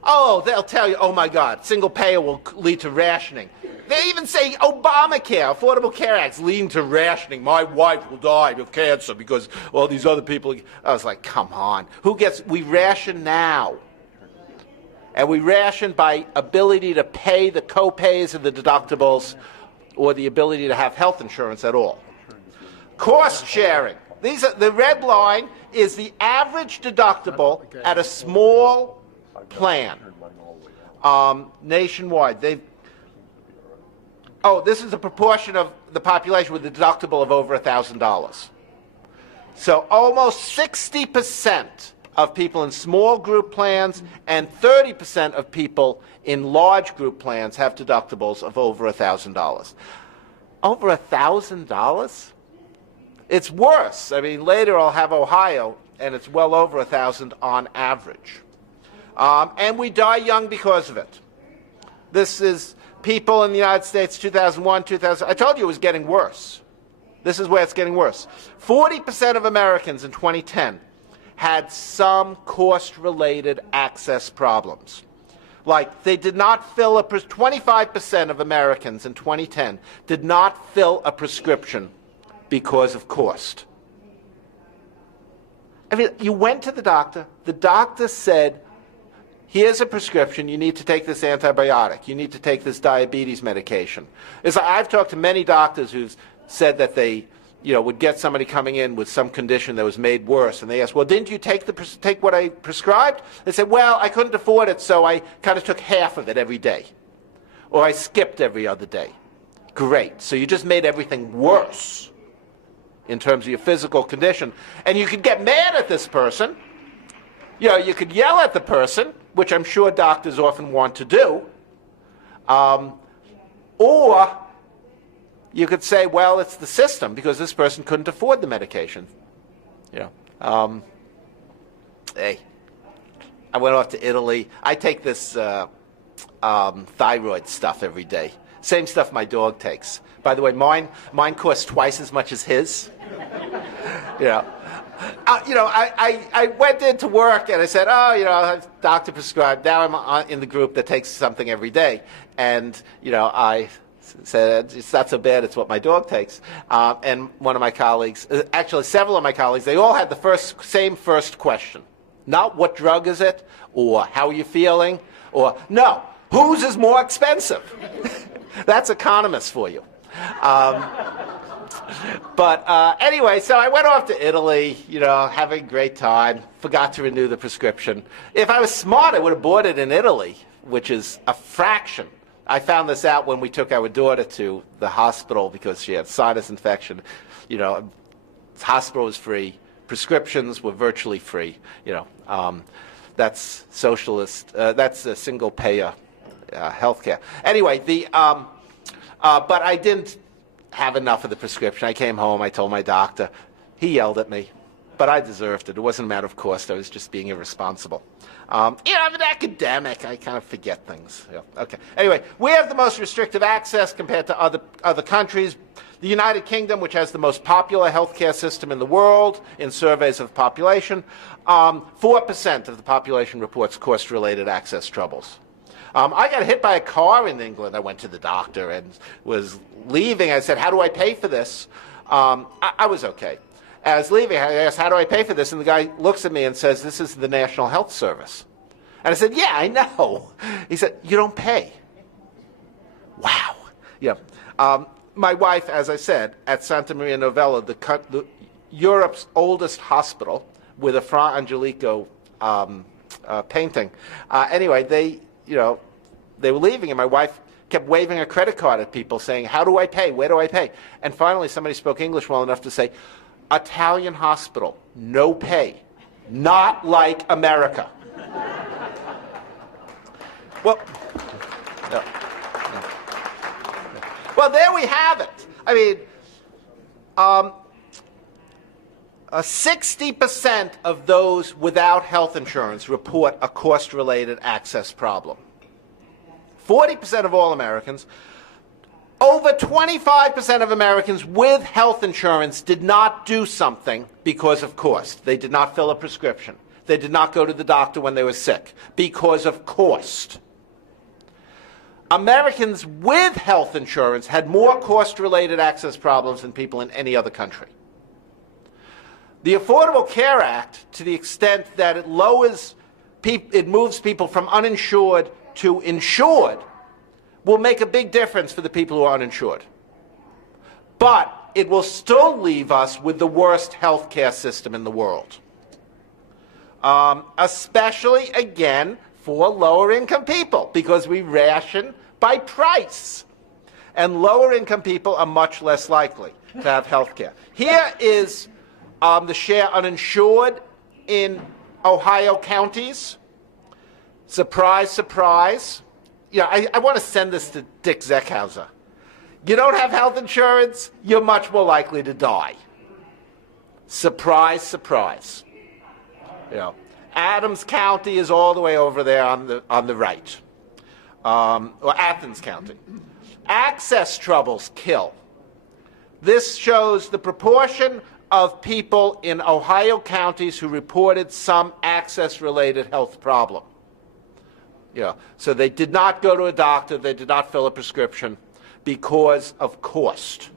Oh, they'll tell you, oh my God, single payer will lead to rationing. They even say Obamacare, Affordable Care Act, is leading to rationing. My wife will die of cancer because all these other people. I was like, come on. We ration now. And we ration by ability to pay the co-pays and the deductibles or the ability to have health insurance at all. Cost sharing. The red line is the average deductible at a small plan nationwide. This is a proportion of the population with a deductible of over $1,000. So almost 60% of people in small group plans and 30% of people in large group plans have deductibles of over $1,000. Over $1,000? It's worse. I mean, later I'll have Ohio, and it's well over $1,000 on average. And we die young because of it. This is people in the United States, 2001, 2000. I told you it was getting worse. This is where it's getting worse. 40% of Americans in 2010 had some cost-related access problems. Like, they did not fill 25% of Americans in 2010 did not fill a prescription because of cost. I mean, you went to the doctor said, here's a prescription, you need to take this antibiotic, you need to take this diabetes medication. I've talked to many doctors who've said that they would get somebody coming in with some condition that was made worse, and they asked, well, didn't you take what I prescribed? They said, well, I couldn't afford it, so I kind of took half of it every day. Or I skipped every other day. Great. So you just made everything worse in terms of your physical condition. And you could get mad at this person. You could yell at the person, which I'm sure doctors often want to do. Or you could say, well, it's the system because this person couldn't afford the medication. Hey, I went off to Italy. I take this thyroid stuff every day. Same stuff my dog takes. By the way, mine costs twice as much as his. I went into work and I said, doctor prescribed. Now I'm in the group that takes something every day. And, I said, it's not so bad, it's what my dog takes. And one of my colleagues, actually several of my colleagues, they all had the same first question. Not what drug is it, or how are you feeling, or no, whose is more expensive? That's economists for you. But anyway, so I went off to Italy, having a great time, forgot to renew the prescription. If I was smart, I would have bought it in Italy, which is a fraction. I found this out when we took our daughter to the hospital because she had sinus infection. The hospital was free. Prescriptions were virtually free. That's socialist. That's a single payer healthcare. Anyway, but I didn't have enough of the prescription. I came home. I told my doctor. He yelled at me, but I deserved it. It wasn't a matter of cost. I was just being irresponsible. I'm an academic. I kind of forget things. Okay. Anyway, we have the most restrictive access compared to other countries. The United Kingdom, which has the most popular healthcare system in the world in surveys of the population, 4% of the population reports cost-related access troubles. I got hit by a car in England. I went to the doctor and was leaving. I said, how do I pay for this? I was okay. As I was leaving, I asked, how do I pay for this? And the guy looks at me and says, this is the National Health Service. And I said, yeah, I know. He said, you don't pay. Wow. My wife, as I said, at Santa Maria Novella, Europe's oldest hospital with a Fra Angelico painting. Anyway, they were leaving, and my wife kept waving a credit card at people saying, how do I pay? Where do I pay? And finally, somebody spoke English well enough to say, Italian hospital, no pay, not like America. Well, well, there we have it. I mean, 60% of those without health insurance report a cost-related access problem. 40% of all Americans, Over 25% of Americans with health insurance did not do something because of cost. They did not fill a prescription. They did not go to the doctor when they were sick because of cost. Americans with health insurance had more cost-related access problems than people in any other country. The Affordable Care Act, to the extent that it moves people from uninsured to insured, will make a big difference for the people who are uninsured. But it will still leave us with the worst health care system in the world. Especially, again, for lower-income people, because we ration by price. And lower-income people are much less likely to have health care. Here is the share uninsured in Ohio counties. Surprise, surprise. Yeah, I want to send this to Dick Zeckhauser. You don't have health insurance, you're much more likely to die. Surprise, surprise. You know, Adams County is all the way over there on the right, or Athens County. Access troubles kill. This shows the proportion of people in Ohio counties who reported some access-related health problem. Yeah, so they did not go to a doctor, they did not fill a prescription because of cost.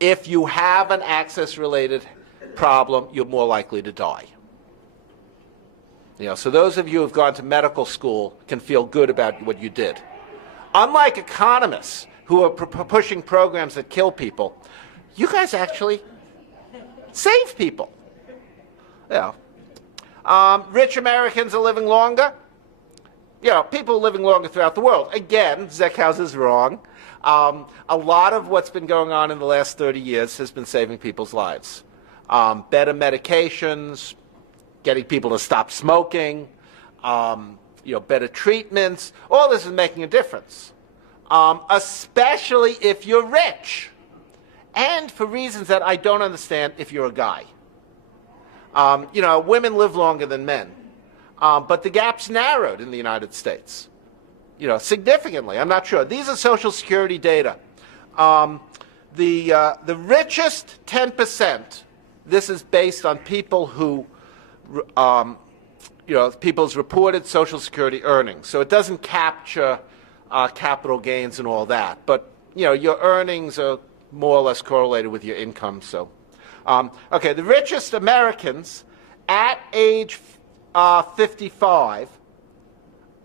If you have an access-related problem, you're more likely to die. You know, so those of you who have gone to medical school can feel good about what you did. Unlike economists who are pushing programs that kill people, you guys actually save people. You know, rich Americans are living longer. You know, people are living longer throughout the world. Again, Zeckhauser is wrong. A lot of what's been going on in the last 30 years has been saving people's lives. Better medications, getting people to stop smoking, you know, better treatments. All this is making a difference, especially if you're rich, and for reasons that I don't understand if you're a guy. You know, women live longer than men. But the gap's narrowed in the United States, you know, significantly. I'm not sure. These are Social Security data. The richest 10%, this is based on people who, you know, people's reported Social Security earnings. So it doesn't capture capital gains and all that. But, you know, your earnings are more or less correlated with your income. So, okay, the richest Americans at age 55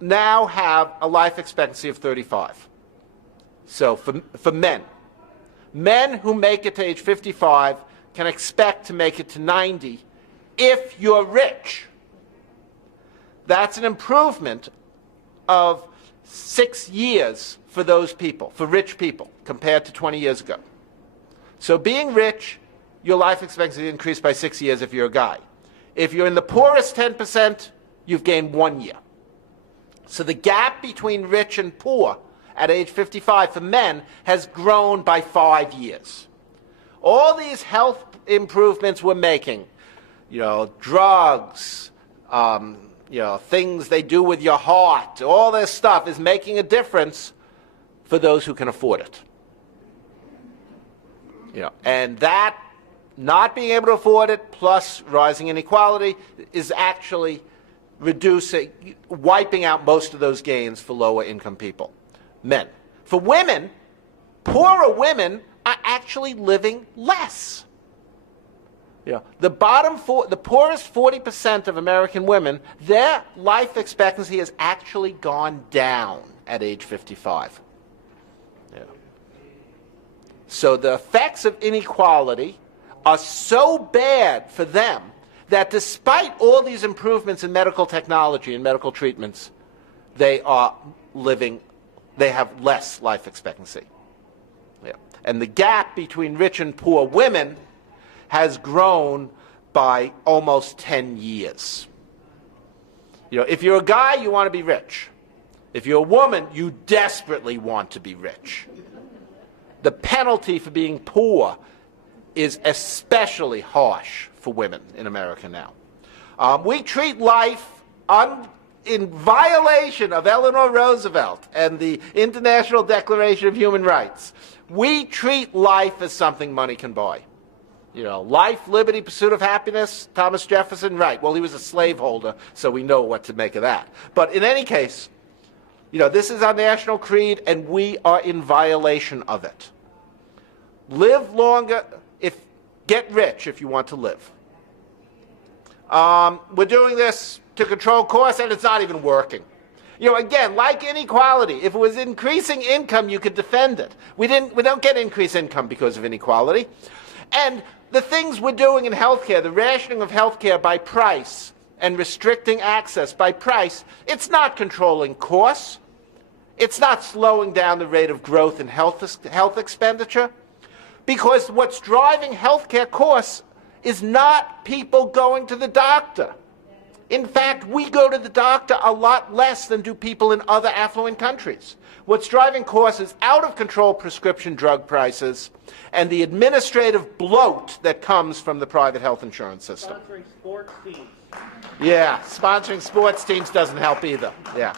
now have a life expectancy of 35. So for men who make it to age 55 can expect to make it to 90 if you're rich. That's an improvement of 6 years for those people, for rich people, compared to 20 years ago. So being rich, your life expectancy increased by 6 years if you're a guy. If you're in the poorest 10%, you've gained 1 year. So the gap between rich and poor at age 55 for men has grown by 5 years. All these health improvements we're making, you know, drugs, you know, things they do with your heart, all this stuff is making a difference for those who can afford it. You know, and that not being able to afford it, plus rising inequality, is actually wiping out most of those gains for lower income people, men. For women, poorer women are actually living less. You know, the poorest 40% of American women, their life expectancy has actually gone down at age 55. Yeah. So the effects of inequality are so bad for them that despite all these improvements in medical technology and medical treatments, they have less life expectancy. Yeah. And the gap between rich and poor women has grown by almost 10 years. You know, if you're a guy, you want to be rich. If you're a woman, you desperately want to be rich. The penalty for being poor is especially harsh for women in America now. We treat life in violation of Eleanor Roosevelt and the International Declaration of Human Rights. We treat life as something money can buy. You know, life, liberty, pursuit of happiness, Thomas Jefferson, right. Well, he was a slaveholder, so we know what to make of that. But in any case, you know, this is our national creed, and we are in violation of it. Live longer, get rich if you want to live. We're doing this to control costs, and it's not even working. You know, again, like inequality, if it was increasing income, you could defend it. We don't get increased income because of inequality. And the things we're doing in healthcare, the rationing of healthcare by price and restricting access by price, it's not controlling costs. It's not slowing down the rate of growth in health expenditure. Because what's driving healthcare costs is not people going to the doctor. In fact, we go to the doctor a lot less than do people in other affluent countries. What's driving costs is out-of-control prescription drug prices and the administrative bloat that comes from the private health insurance system. Sponsoring sports teams. Yeah, sponsoring sports teams doesn't help either. Yeah.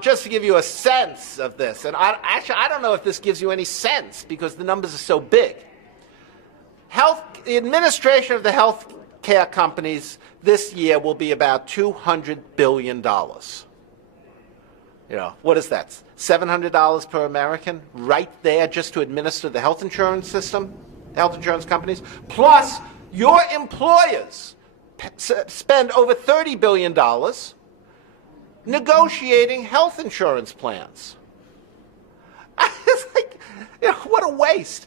Just to give you a sense of this, and I don't know if this gives you any sense because the numbers are so big. The administration of the health care companies this year will be about $200 billion. You know, what is that? $700 per American right there just to administer the health insurance system, health insurance companies. Plus, your employers spend over $30 billion negotiating health insurance plans. It's like, you know, what a waste.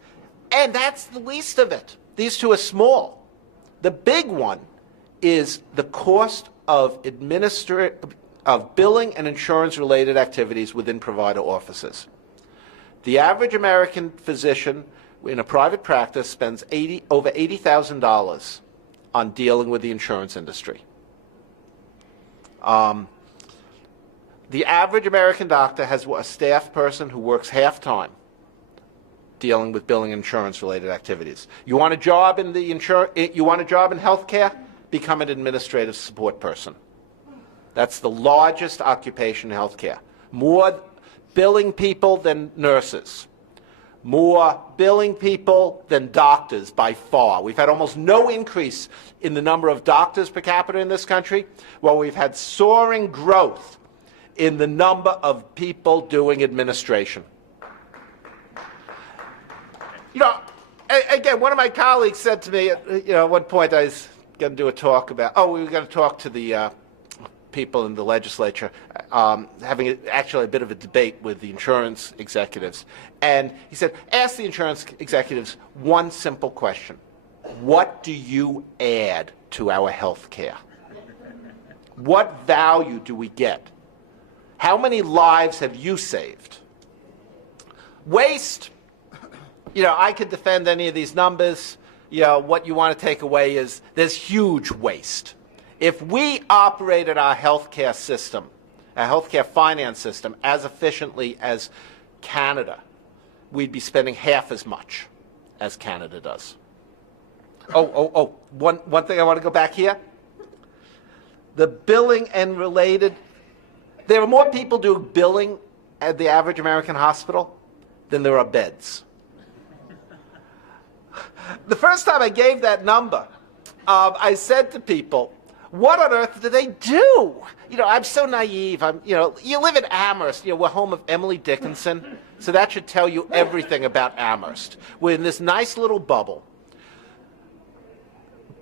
And that's the least of it. These two are small. The big one is the cost of billing and insurance-related activities within provider offices. The average American physician in a private practice spends over $80,000 on dealing with the insurance industry. The average American doctor has a staff person who works half-time dealing with billing and insurance-related activities. You want a job in healthcare? Become an administrative support person. That's the largest occupation in healthcare. More billing people than nurses. More billing people than doctors by far. We've had almost no increase in the number of doctors per capita in this country, while we've had soaring growth in the number of people doing administration. You know, again, one of my colleagues said to me, you know, at one point I was going to do a talk about, we were going to talk to the people in the legislature, having actually a bit of a debate with the insurance executives. And he said, ask the insurance executives one simple question. What do you add to our health care? What value do we get? How many lives have you saved? Waste, you know, I could defend any of these numbers. You know, what you want to take away is there's huge waste. If we operated our healthcare system, our healthcare finance system, as efficiently as Canada, we'd be spending half as much as Canada does. One thing I want to go back here. The billing and related, there are more people doing billing at the average American hospital than there are beds. The first time I gave that number, I said to people, what on earth do they do? You know, I'm so naive. You live in Amherst. You know, we're home of Emily Dickinson, so that should tell you everything about Amherst. We're in this nice little bubble.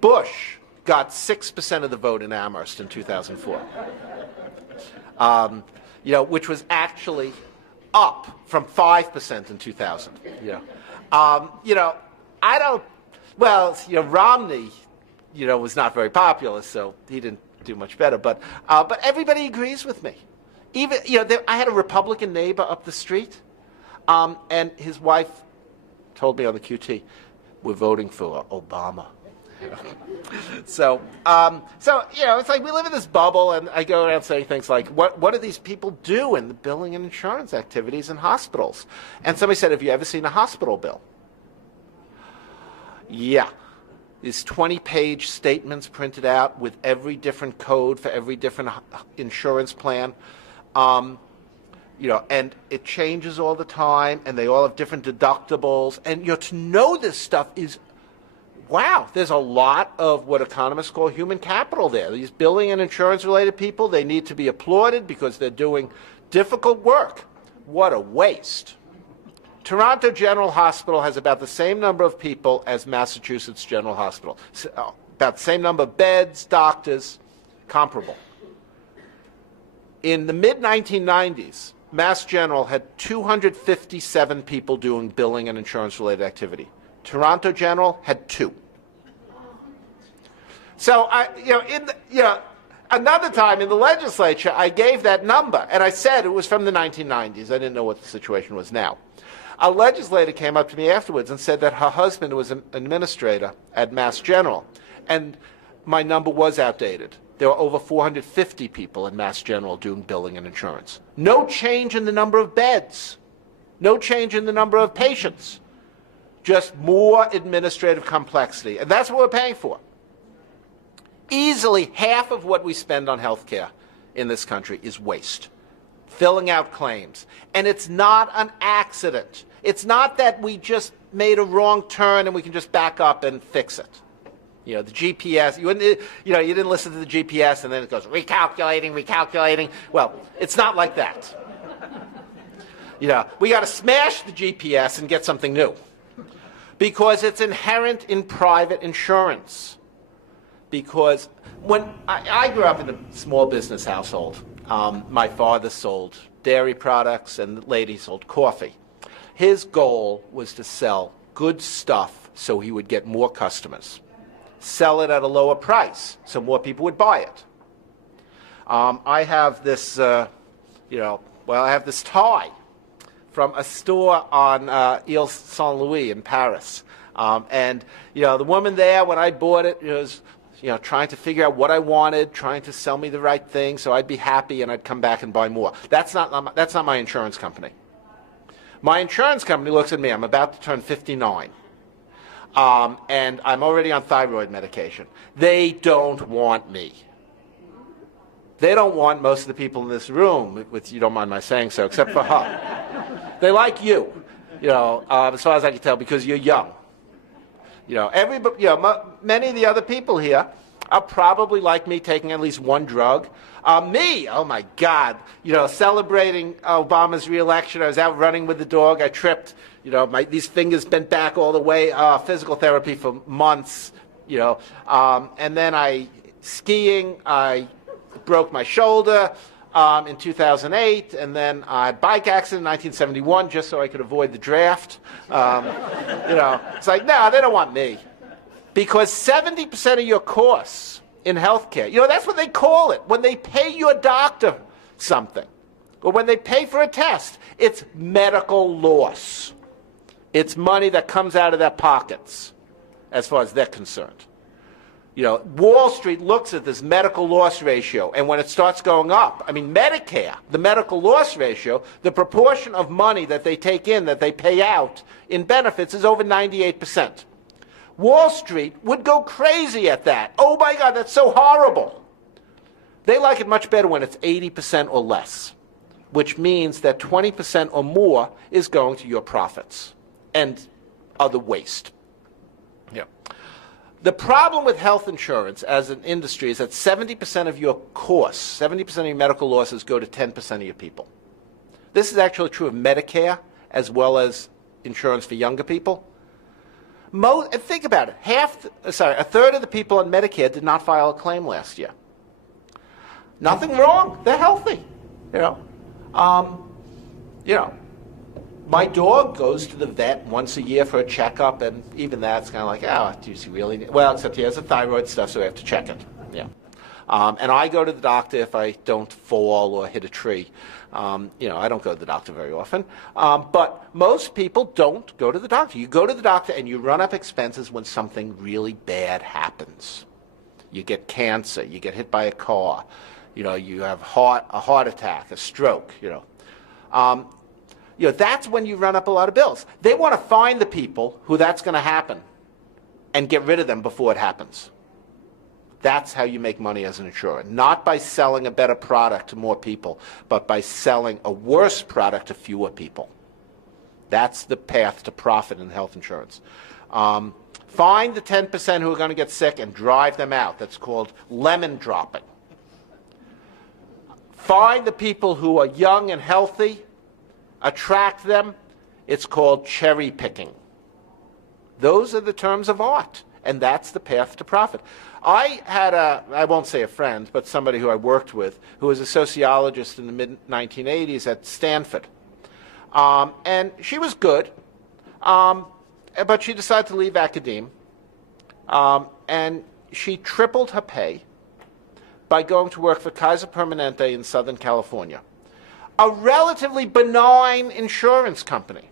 Bush got 6% of the vote in Amherst in 2004. You know, which was actually up from 5% in 2000. You know, Romney, you know, was not very popular, so he didn't do much better. But everybody agrees with me. Even, you know, I had a Republican neighbor up the street, and his wife told me on the QT, we're voting for Obama. So you know, it's like we live in this bubble, and I go around saying things like, what do these people do in the billing and insurance activities in hospitals? And somebody said, have you ever seen a hospital bill? Yeah. these 20-page statements printed out with every different code for every different insurance plan. And it changes all the time, and they all have different deductibles. And to know this stuff is, wow, there's a lot of what economists call human capital there. These billing and insurance-related people, they need to be applauded because they're doing difficult work. What a waste. Toronto General Hospital has about the same number of people as Massachusetts General Hospital. About the same number of beds, doctors, comparable. In the mid-1990s, Mass General had 257 people doing billing and insurance-related activity. Toronto General had 2. So, another time in the legislature, I gave that number, and I said it was from the 1990s. I didn't know what the situation was now. A legislator came up to me afterwards and said that her husband was an administrator at Mass General, and my number was outdated. There were over 450 people in Mass General doing billing and insurance. No change in the number of beds. No change in the number of patients. Just more administrative complexity. And that's what we're paying for. Easily half of what we spend on health care in this country is waste. Filling out claims. And it's not an accident. It's not that we just made a wrong turn and we can just back up and fix it. The GPS, you didn't listen to the GPS and then it goes recalculating. Well, it's not like that. We got to smash the GPS and get something new because it's inherent in private insurance. Because when I grew up in a small business household, my father sold dairy products and the lady sold coffee. His goal was to sell good stuff so he would get more customers. Sell it at a lower price so more people would buy it. I have this, I have this tie from a store on Ile Saint-Louis in Paris. And the woman there, when I bought it, was trying to figure out what I wanted, trying to sell me the right thing so I'd be happy and I'd come back and buy more. That's not my insurance company. My insurance company looks at me. I'm about to turn 59. And I'm already on thyroid medication. They don't want me. They don't want most of the people in this room, which you don't mind my saying so, except for her. They like you, as far as I can tell, because you're young. Many of the other people here are probably like me, taking at least one drug. Me, oh my God, celebrating Obama's re-election. I was out running with the dog. I tripped. These fingers bent back all the way. Physical therapy for months. And then skiing. I broke my shoulder in 2008, and then I had a bike accident in 1971 just so I could avoid the draft. It's like, no, they don't want me. Because 70% of your costs in healthcare, that's what they call it. When they pay your doctor something, or when they pay for a test, it's medical loss. It's money that comes out of their pockets, as far as they're concerned. Wall Street looks at this medical loss ratio, and when it starts going up, Medicare, the medical loss ratio, the proportion of money that they take in, that they pay out in benefits is over 98%. Wall Street would go crazy at that. Oh my God, that's so horrible. They like it much better when it's 80% or less, which means that 20% or more is going to your profits and other waste. Yeah. The problem with health insurance as an industry is that 70% of your costs, 70% of your medical losses go to 10% of your people. This is actually true of Medicare as well as insurance for younger people. And think about it. A third of the people on Medicare did not file a claim last year. Nothing wrong. They're healthy. My dog goes to the vet once a year for a checkup, and even that's kind of like, does he really need? Well, except he has the thyroid stuff, so we have to check it. Yeah. And I go to the doctor if I don't fall or hit a tree. I don't go to the doctor very often. But most people don't go to the doctor. You go to the doctor and you run up expenses when something really bad happens. You get cancer. You get hit by a car. You have a heart attack, a stroke. That's when you run up a lot of bills. They want to find the people who that's going to happen and get rid of them before it happens. That's how you make money as an insurer. Not by selling a better product to more people, but by selling a worse product to fewer people. That's the path to profit in health insurance. Find the 10% who are going to get sick and drive them out. That's called lemon dropping. Find the people who are young and healthy, attract them. It's called cherry picking. Those are the terms of art, and that's the path to profit. I had I won't say a friend, but somebody who I worked with, who was a sociologist in the mid-1980s at Stanford. And she was good, but she decided to leave academe, and she tripled her pay by going to work for Kaiser Permanente in Southern California, a relatively benign insurance company.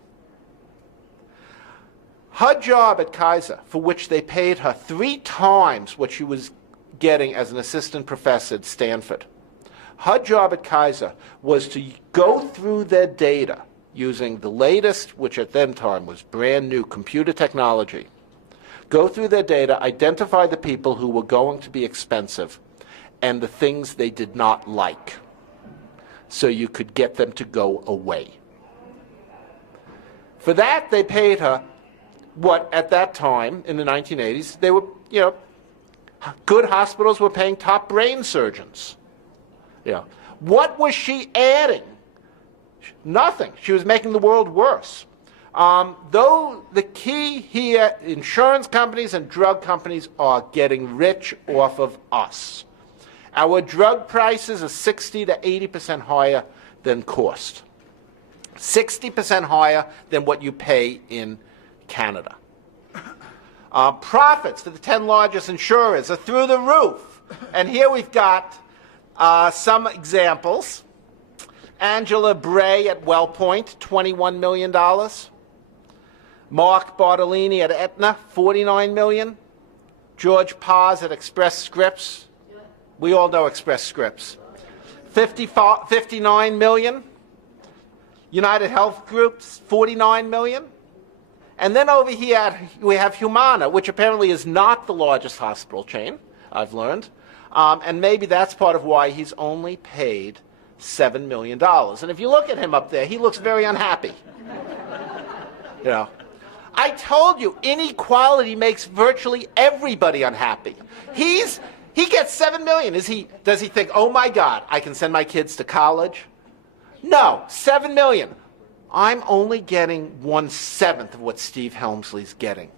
Her job at Kaiser, for which they paid her 3 times what she was getting as an assistant professor at Stanford, her job at Kaiser was to go through their data using the latest, which at that time was brand new computer technology, go through their data, identify the people who were going to be expensive and the things they did not like, so you could get them to go away. For that, they paid her what, at that time, in the 1980s, they were, good hospitals were paying top brain surgeons. What was she adding? Nothing. She was making the world worse. Though the key here, insurance companies and drug companies are getting rich off of us. Our drug prices are 60 to 80% higher than cost. 60% higher than what you pay in Canada. Profits for the 10 largest insurers are through the roof. And here we've got some examples. Angela Bray at WellPoint, $21 million. Mark Bartolini at Aetna, $49 million. George Paz at Express Scripts. We all know Express Scripts. $59 million. United Health Group's $49 million. And then over here we have Humana, which apparently is not the largest hospital chain, I've learned. And maybe that's part of why he's only paid $7 million. And if you look at him up there, he looks very unhappy. I told you, inequality makes virtually everybody unhappy. He gets $7 million. Does he think, oh my God, I can send my kids to college? No, $7 million. I'm only getting 1/7 of what Steve Helmsley's getting.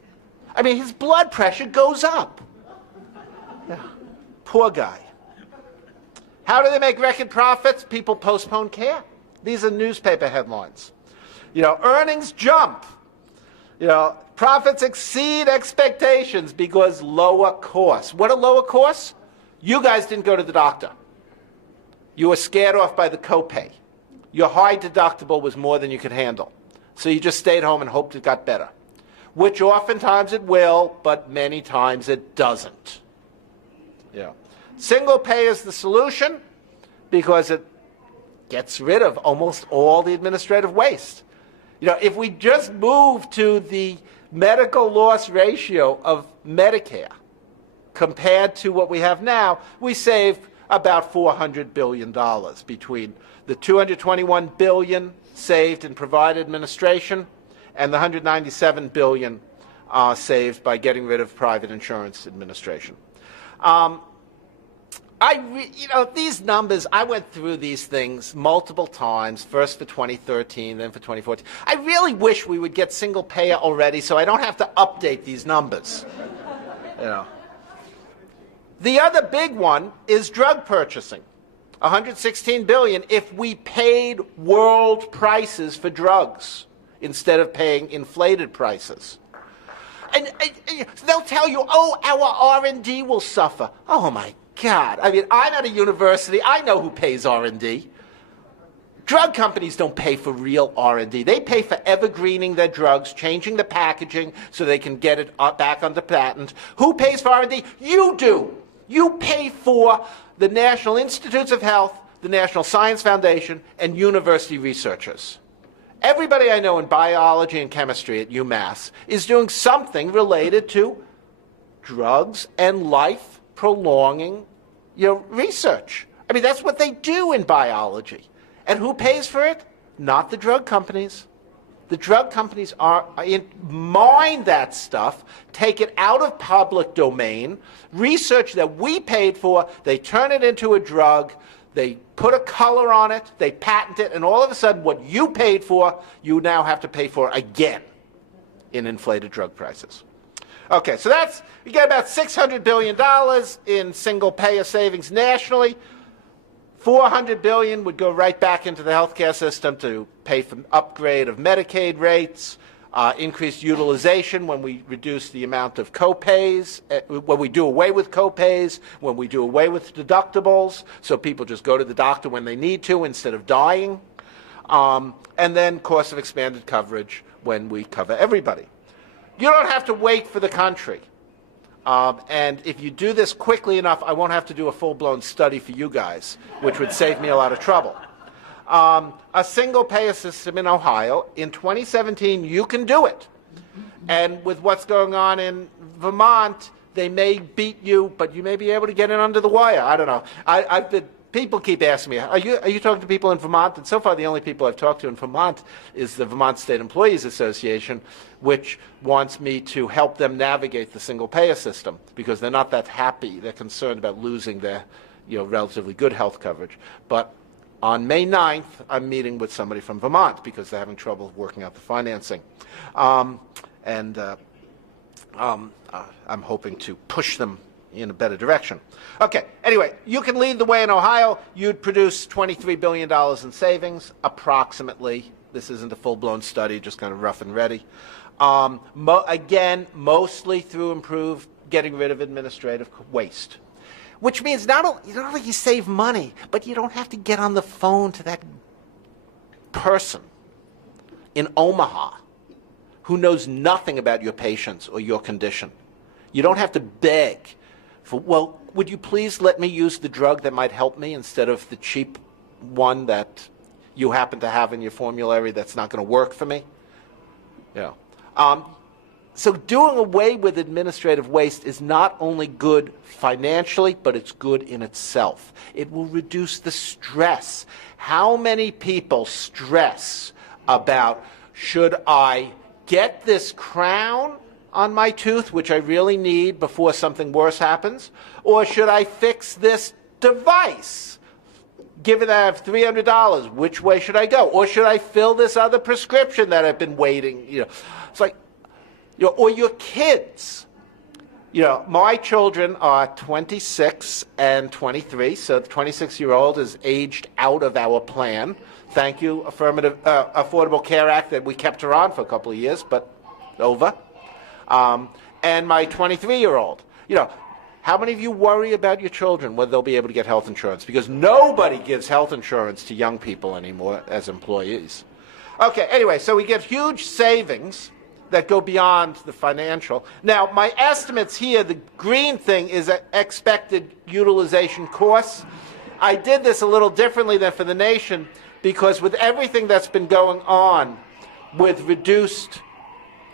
I mean, his blood pressure goes up. Poor guy. How do they make record profits? People postpone care. These are newspaper headlines. Earnings jump. Profits exceed expectations because lower costs. What are lower costs? You guys didn't go to the doctor. You were scared off by the copay. Your high deductible was more than you could handle. So you just stayed home and hoped it got better, which oftentimes it will, but many times it doesn't. Single pay is the solution because it gets rid of almost all the administrative waste. If we just move to the medical loss ratio of Medicare compared to what we have now, we save about $400 billion between the $221 billion saved in provider administration and the $197 billion saved by getting rid of private insurance administration. These numbers, I went through these things multiple times, first for 2013, then for 2014. I really wish we would get single payer already so I don't have to update these numbers. The other big one is drug purchasing. $116 billion if we paid world prices for drugs instead of paying inflated prices. And they'll tell you, oh, our R&D will suffer. Oh, my God. I mean, I'm at a university. I know who pays R&D. Drug companies don't pay for real R&D. They pay for evergreening their drugs, changing the packaging so they can get it back under patent. Who pays for R&D? You do. You pay for the National Institutes of Health, the National Science Foundation, and university researchers. Everybody I know in biology and chemistry at UMass is doing something related to drugs and life-prolonging research. I mean, that's what they do in biology. And who pays for it? Not the drug companies. The drug companies mine that stuff, take it out of public domain, research that we paid for, they turn it into a drug, they put a color on it, they patent it, and all of a sudden what you paid for, you now have to pay for again in inflated drug prices. Okay, so we get about $600 billion in single-payer savings nationally. $400 billion would go right back into the healthcare system to pay for upgrade of Medicaid rates, increased utilization when we reduce the amount of copays, when we do away with copays, when we do away with deductibles, so people just go to the doctor when they need to instead of dying, and then cost of expanded coverage when we cover everybody. You don't have to wait for the country. And if you do this quickly enough, I won't have to do a full-blown study for you guys, which would save me a lot of trouble. A single-payer system in Ohio, in 2017, you can do it. And with what's going on in Vermont, they may beat you, but you may be able to get in under the wire. I don't know. People keep asking me, are you talking to people in Vermont? And so far, the only people I've talked to in Vermont is the Vermont State Employees Association, which wants me to help them navigate the single-payer system because they're not that happy. They're concerned about losing their, relatively good health coverage. But on May 9th, I'm meeting with somebody from Vermont because they're having trouble working out the financing. I'm hoping to push them in a better direction. Okay, anyway, you can lead the way in Ohio. You'd produce $23 billion in savings, approximately. This isn't a full-blown study, just kind of rough and ready. Again, mostly through getting rid of administrative waste, which means not only you save money, but you don't have to get on the phone to that person in Omaha who knows nothing about your patients or your condition. You don't have to beg for, well, would you please let me use the drug that might help me instead of the cheap one that you happen to have in your formulary that's not going to work for me? Yeah. So doing away with administrative waste is not only good financially, but it's good in itself. It will reduce the stress. How many people stress about, should I get this crown on my tooth, which I really need before something worse happens, or should I fix this device? Given that I have $300, which way should I go? Or should I fill this other prescription that I've been waiting? It's like, or your kids. My children are 26 and 23, so the 26-year-old is aged out of our plan. Thank you, Affordable Care Act, that we kept her on for a couple of years, but over. And my 23-year-old. How many of you worry about your children, whether they'll be able to get health insurance? Because nobody gives health insurance to young people anymore as employees. Okay, anyway, so we get huge savings that go beyond the financial. Now, my estimates here, the green thing is expected utilization costs. I did this a little differently than for the nation because with everything that's been going on with reduced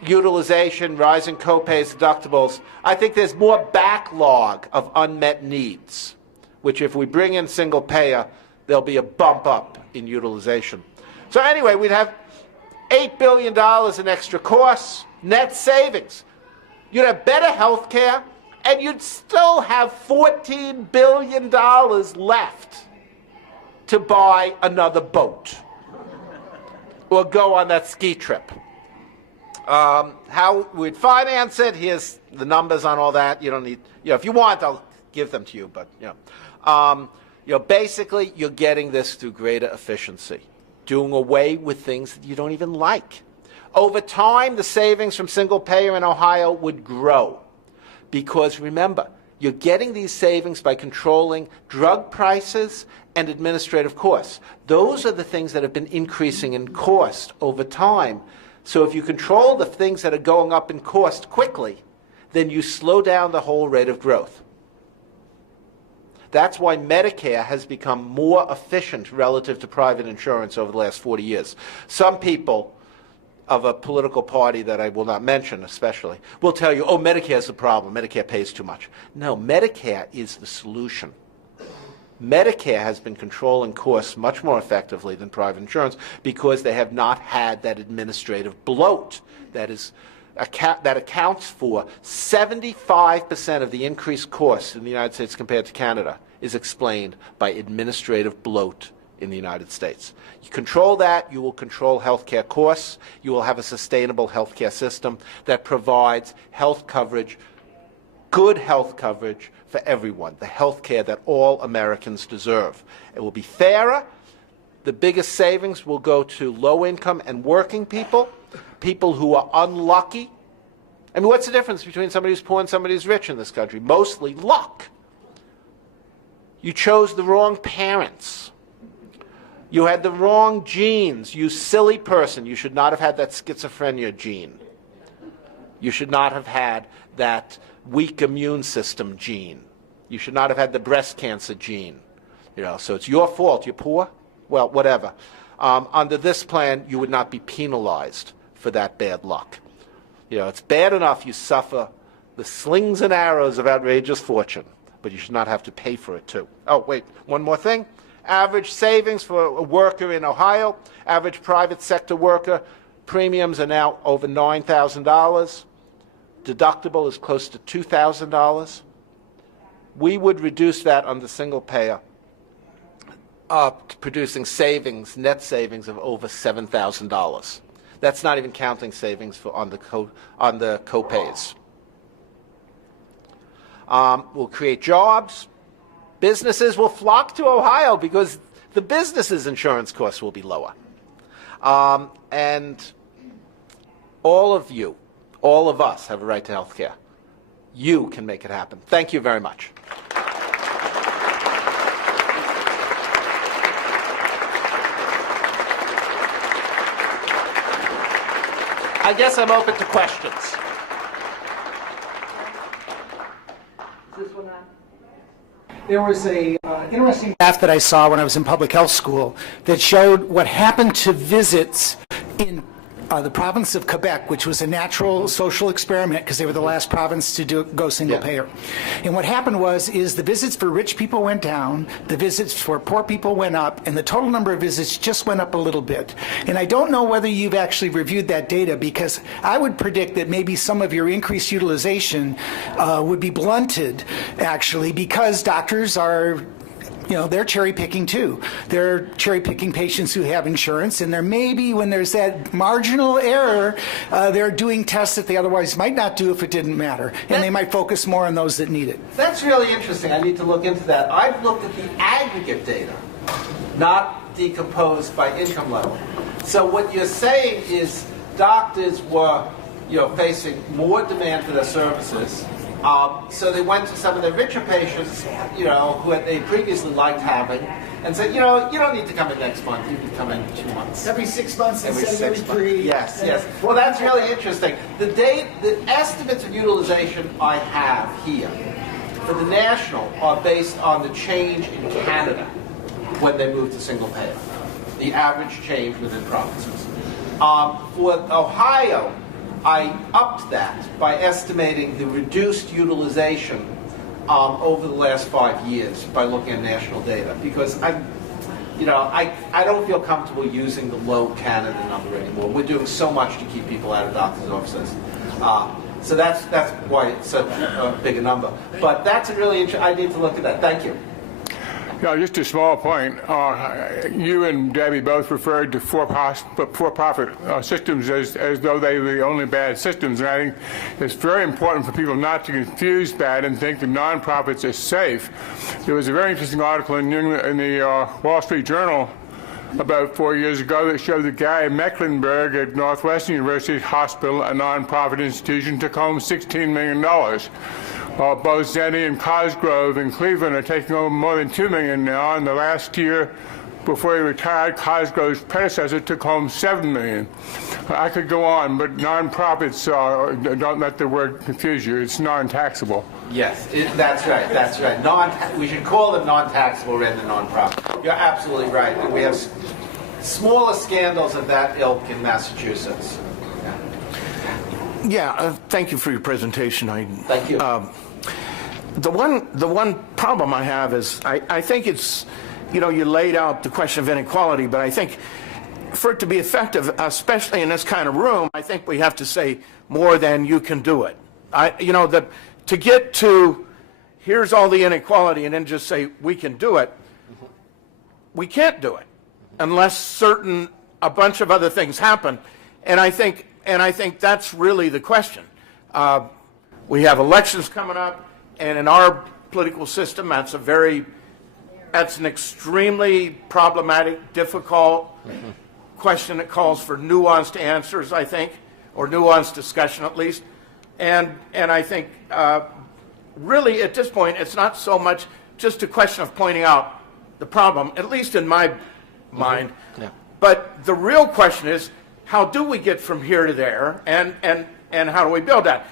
utilization, rising copays, deductibles, I think there's more backlog of unmet needs, which if we bring in single payer, there'll be a bump up in utilization. So anyway, we'd have $8 billion in extra costs, net savings. You'd have better health care, and you'd still have $14 billion left to buy another boat or go on that ski trip. How we'd finance it, here's the numbers on all that. You don't need, if you want, I'll give them to you, but, basically, you're getting this through greater efficiency, doing away with things that you don't even like. Over time, the savings from single payer in Ohio would grow because, remember, you're getting these savings by controlling drug prices and administrative costs. Those are the things that have been increasing in cost over time. So if you control the things that are going up in cost quickly, then you slow down the whole rate of growth. That's why Medicare has become more efficient relative to private insurance over the last 40 years. Some people of a political party that I will not mention especially will tell you, oh, Medicare is the problem. Medicare pays too much. No, Medicare is the solution. Medicare has been controlling costs much more effectively than private insurance because they have not had that administrative bloat that accounts for 75% of the increased costs in the United States compared to Canada is explained by administrative bloat in the United States. You control that, you will control healthcare costs, you will have a sustainable healthcare system that provides health coverage, good health coverage for everyone, the health care that all Americans deserve. It will be fairer. The biggest savings will go to low-income and working people, people who are unlucky. I mean, what's the difference between somebody who's poor and somebody who's rich in this country? Mostly luck. You chose the wrong parents. You had the wrong genes. You silly person. You should not have had that schizophrenia gene. You should not have had that weak immune system gene. You should not have had the breast cancer gene. So it's your fault. You're poor? Well, whatever. Under this plan, you would not be penalized for that bad luck. It's bad enough you suffer the slings and arrows of outrageous fortune, but you should not have to pay for it too. Oh, wait, one more thing. Average savings for a worker in Ohio, average private sector worker, premiums are now over $9,000. Deductible is close to $2,000. We would reduce that under single payer, producing savings, net savings of over $7,000. That's not even counting savings on the co-pays. We'll create jobs. Businesses will flock to Ohio because the businesses' insurance costs will be lower. And all of you, all of us have a right to health care. You can make it happen. Thank you very much. I guess I'm open to questions. Is this one on? There was a interesting graph that I saw when I was in public health school that showed what happened to visits in the province of Quebec, which was a natural social experiment because they were the last province to go single payer. And what happened is the visits for rich people went down, the visits for poor people went up, and the total number of visits just went up a little bit. And I don't know whether you've actually reviewed that data, because I would predict that maybe some of your increased utilization would be blunted, actually, because doctors are they're cherry picking too. They're cherry picking patients who have insurance, and there may be, when there's that marginal error, they're doing tests that they otherwise might not do if it didn't matter, and they might focus more on those that need it. That's really interesting. I need to look into that. I've looked at the aggregate data, not decomposed by income level. So what you're saying is doctors were facing more demand for their services. So they went to some of their richer patients, who they previously liked having, and said, you don't need to come in next month. You can come in 2 months. Every 6 months instead of every 3. Yes, yes. Well, that's really interesting. The estimates of utilization I have here for the national are based on the change in Canada when they moved to single payer, the average change within provinces. For Ohio, I upped that by estimating the reduced utilization over the last 5 years by looking at national data, because I don't feel comfortable using the low Canada number anymore. We're doing so much to keep people out of doctors' offices. So that's why it's such a big number. But that's a really interesting, I need to look at that. Thank you. Yeah, just a small point. You and Debbie both referred to for-profit systems as though they were the only bad systems, and I think it's very important for people not to confuse that and think that nonprofits are safe. There was a very interesting article in the Wall Street Journal about 4 years ago that showed that Gary Mecklenburg at Northwestern University Hospital, a nonprofit institution, took home $16 million. Both Zenny and Cosgrove in Cleveland are taking over more than $2 million now. In the last year, before he retired, Cosgrove's predecessor took home $7 million. I could go on, but nonprofits, don't let the word confuse you. It's non-taxable. Yes, that's right. That's right. We should call them non-taxable rather than non-profit. You're absolutely right. And we have smaller scandals of that ilk in Massachusetts. Yeah, thank you for your presentation. Thank you. The one problem I have is I think it's, you laid out the question of inequality, but I think for it to be effective, especially in this kind of room, I think we have to say more than you can do it. To get to here's all the inequality and then just say we can do it, we can't do it unless a bunch of other things happen. And I think that's really the question. We have elections coming up, and in our political system, that's an extremely problematic, difficult question that calls for nuanced answers, I think, or nuanced discussion at least. And I think really at this point, it's not so much just a question of pointing out the problem, at least in my mind. Yeah. But the real question is, how do we get from here to there, and how do we build that?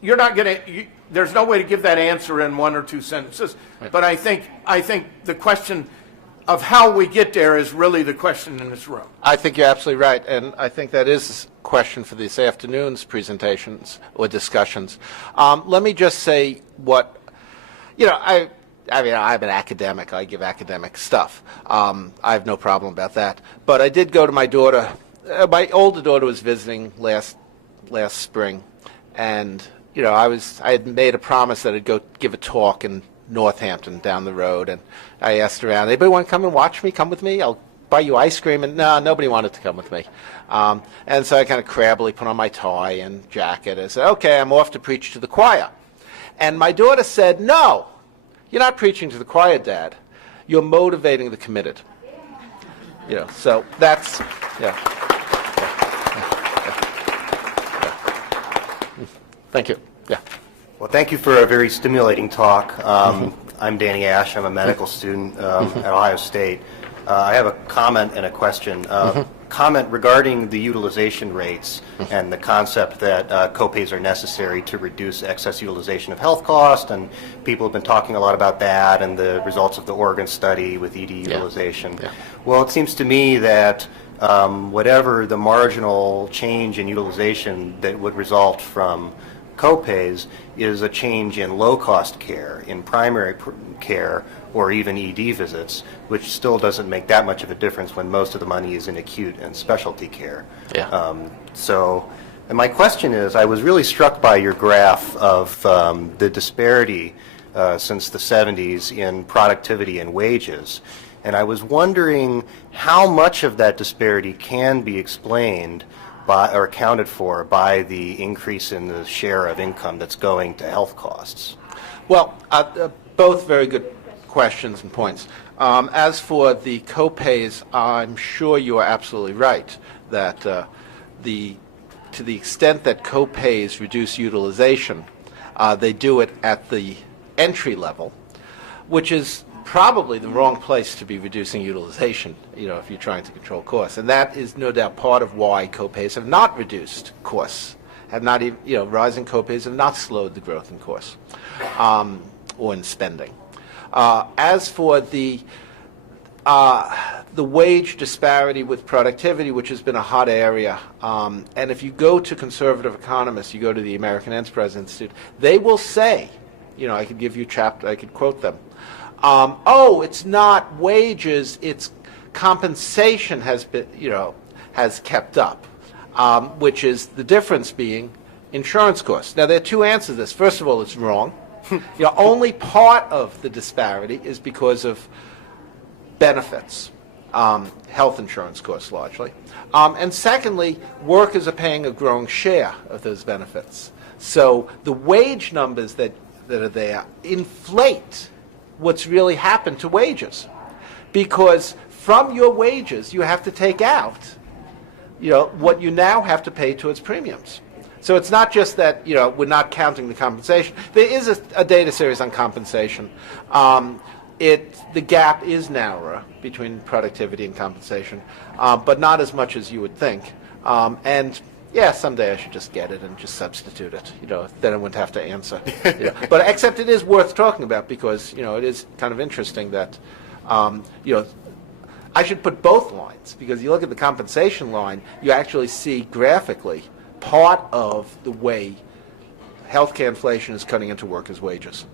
You're not going to. There's no way to give that answer in one or two sentences. Right. But I think the question of how we get there is really the question in this room. I think you're absolutely right, and I think that is a question for this afternoon's presentations or discussions. Let me just say what, I mean, I'm an academic. I give academic stuff. I have no problem about that. But I did go to my daughter. My older daughter was visiting last spring, and I had made a promise that I'd go give a talk in Northampton down the road, and I asked around, anybody want to come and watch me? Come with me? I'll buy you ice cream. And no, nobody wanted to come with me. And so I kind of crabbily put on my tie and jacket and said, okay, I'm off to preach to the choir. And my daughter said, no, you're not preaching to the choir, Dad. You're motivating the committed. So that's, yeah. Thank you. Yeah. Well, thank you for a very stimulating talk. I'm Danny Ash. I'm a medical student at Ohio State. I have a comment and a question. Comment regarding the utilization rates and the concept that copays are necessary to reduce excess utilization of health cost, and people have been talking a lot about that and the results of the Oregon study with ED utilization. Yeah. Well, it seems to me that whatever the marginal change in utilization that would result from copays is a change in low-cost care, in primary care, or even ED visits, which still doesn't make that much of a difference when most of the money is in acute and specialty care. Yeah. And my question is, I was really struck by your graph of the disparity since the 70s in productivity and wages. And I was wondering how much of that disparity can be explained by, or accounted for by, the increase in the share of income that's going to health costs. Well, both very good questions and points. As for the copays, I'm sure you are absolutely right that to the extent that copays reduce utilization, they do it at the entry level, which is probably the wrong place to be reducing utilization, if you're trying to control costs. And that is no doubt part of why copays have not reduced costs, have not even, rising copays have not slowed the growth in costs or in spending. As for the wage disparity with productivity, which has been a hot area, and if you go to conservative economists, you go to the American Enterprise Institute, they will say, I could give you I could quote them. It's not wages, it's compensation has been, has kept up, which is the difference being insurance costs. Now, there are two answers to this. First of all, it's wrong. Only part of the disparity is because of benefits, health insurance costs largely. And secondly, workers are paying a growing share of those benefits. So the wage numbers that are there inflate what's really happened to wages, because from your wages you have to take out what you now have to pay towards premiums. So it's not just that we're not counting the compensation. There is a data series on compensation. The gap is narrower between productivity and compensation, but not as much as you would think. And someday I should just get it and just substitute it. Then I wouldn't have to answer. But except it is worth talking about because it is kind of interesting that I should put both lines, because you look at the compensation line, you actually see graphically part of the way healthcare inflation is cutting into workers' wages.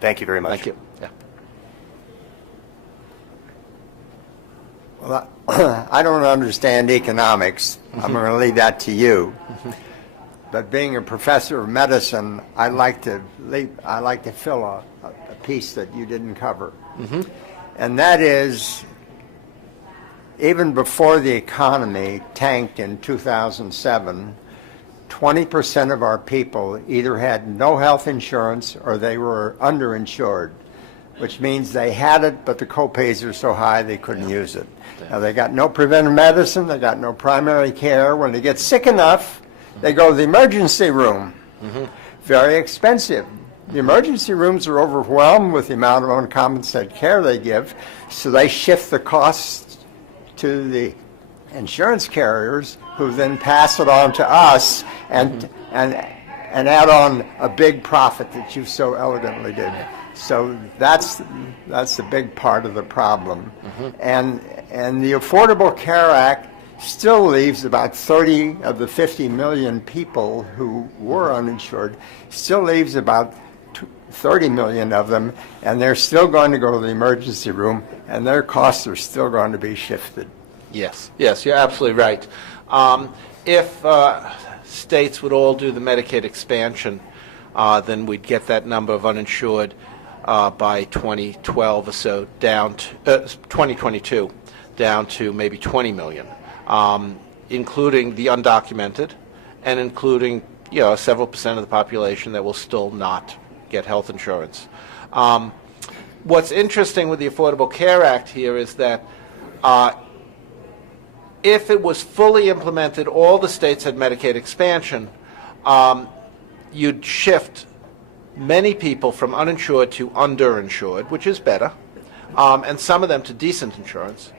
Thank you very much. Thank you. Yeah. Well, I don't understand economics. I'm going to leave that to you. But being a professor of medicine, I like to fill a piece that you didn't cover. And that is, even before the economy tanked in 2007, 20% of our people either had no health insurance or they were underinsured, which means they had it, but the copays are so high they couldn't use it. Now, they got no preventive medicine, they got no primary care. When they get sick enough, they go to the emergency room. Very expensive. The emergency rooms are overwhelmed with the amount of uncompensated care they give, so they shift the costs to the insurance carriers, who then pass it on to us and add on a big profit that you so elegantly did. So that's the big part of the problem. And the Affordable Care Act still leaves about 30 of the 50 million people who were uninsured, still leaves about 30 million of them, and they're still going to go to the emergency room, and their costs are still going to be shifted. Yes, you're absolutely right. If states would all do the Medicaid expansion, then we'd get that number of uninsured by 2012 or so down to 2022, down to maybe 20 million, including the undocumented, and including several percent of the population that will still not get health insurance. What's interesting with the Affordable Care Act here is that if it was fully implemented, all the states had Medicaid expansion, you'd shift many people from uninsured to underinsured, which is better, and some of them to decent insurance.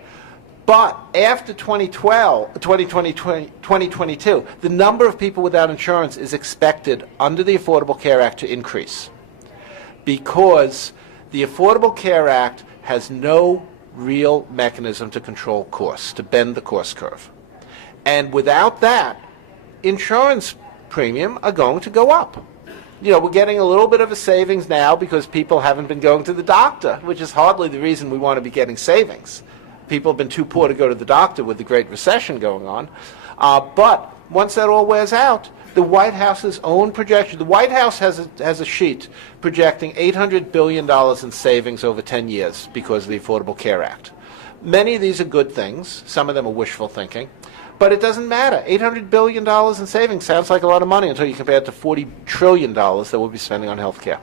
But after 2022, the number of people without insurance is expected under the Affordable Care Act to increase, because the Affordable Care Act has no real mechanism to control costs, to bend the cost curve. And without that, insurance premium are going to go up. We're getting a little bit of a savings now because people haven't been going to the doctor, which is hardly the reason we want to be getting savings. People have been too poor to go to the doctor with the Great Recession going on. But once that all wears out, the White House's own projection, the White House has a sheet projecting $800 billion in savings over 10 years because of the Affordable Care Act. Many of these are good things. Some of them are wishful thinking. But it doesn't matter. $800 billion in savings sounds like a lot of money until you compare it to $40 trillion that we'll be spending on health care.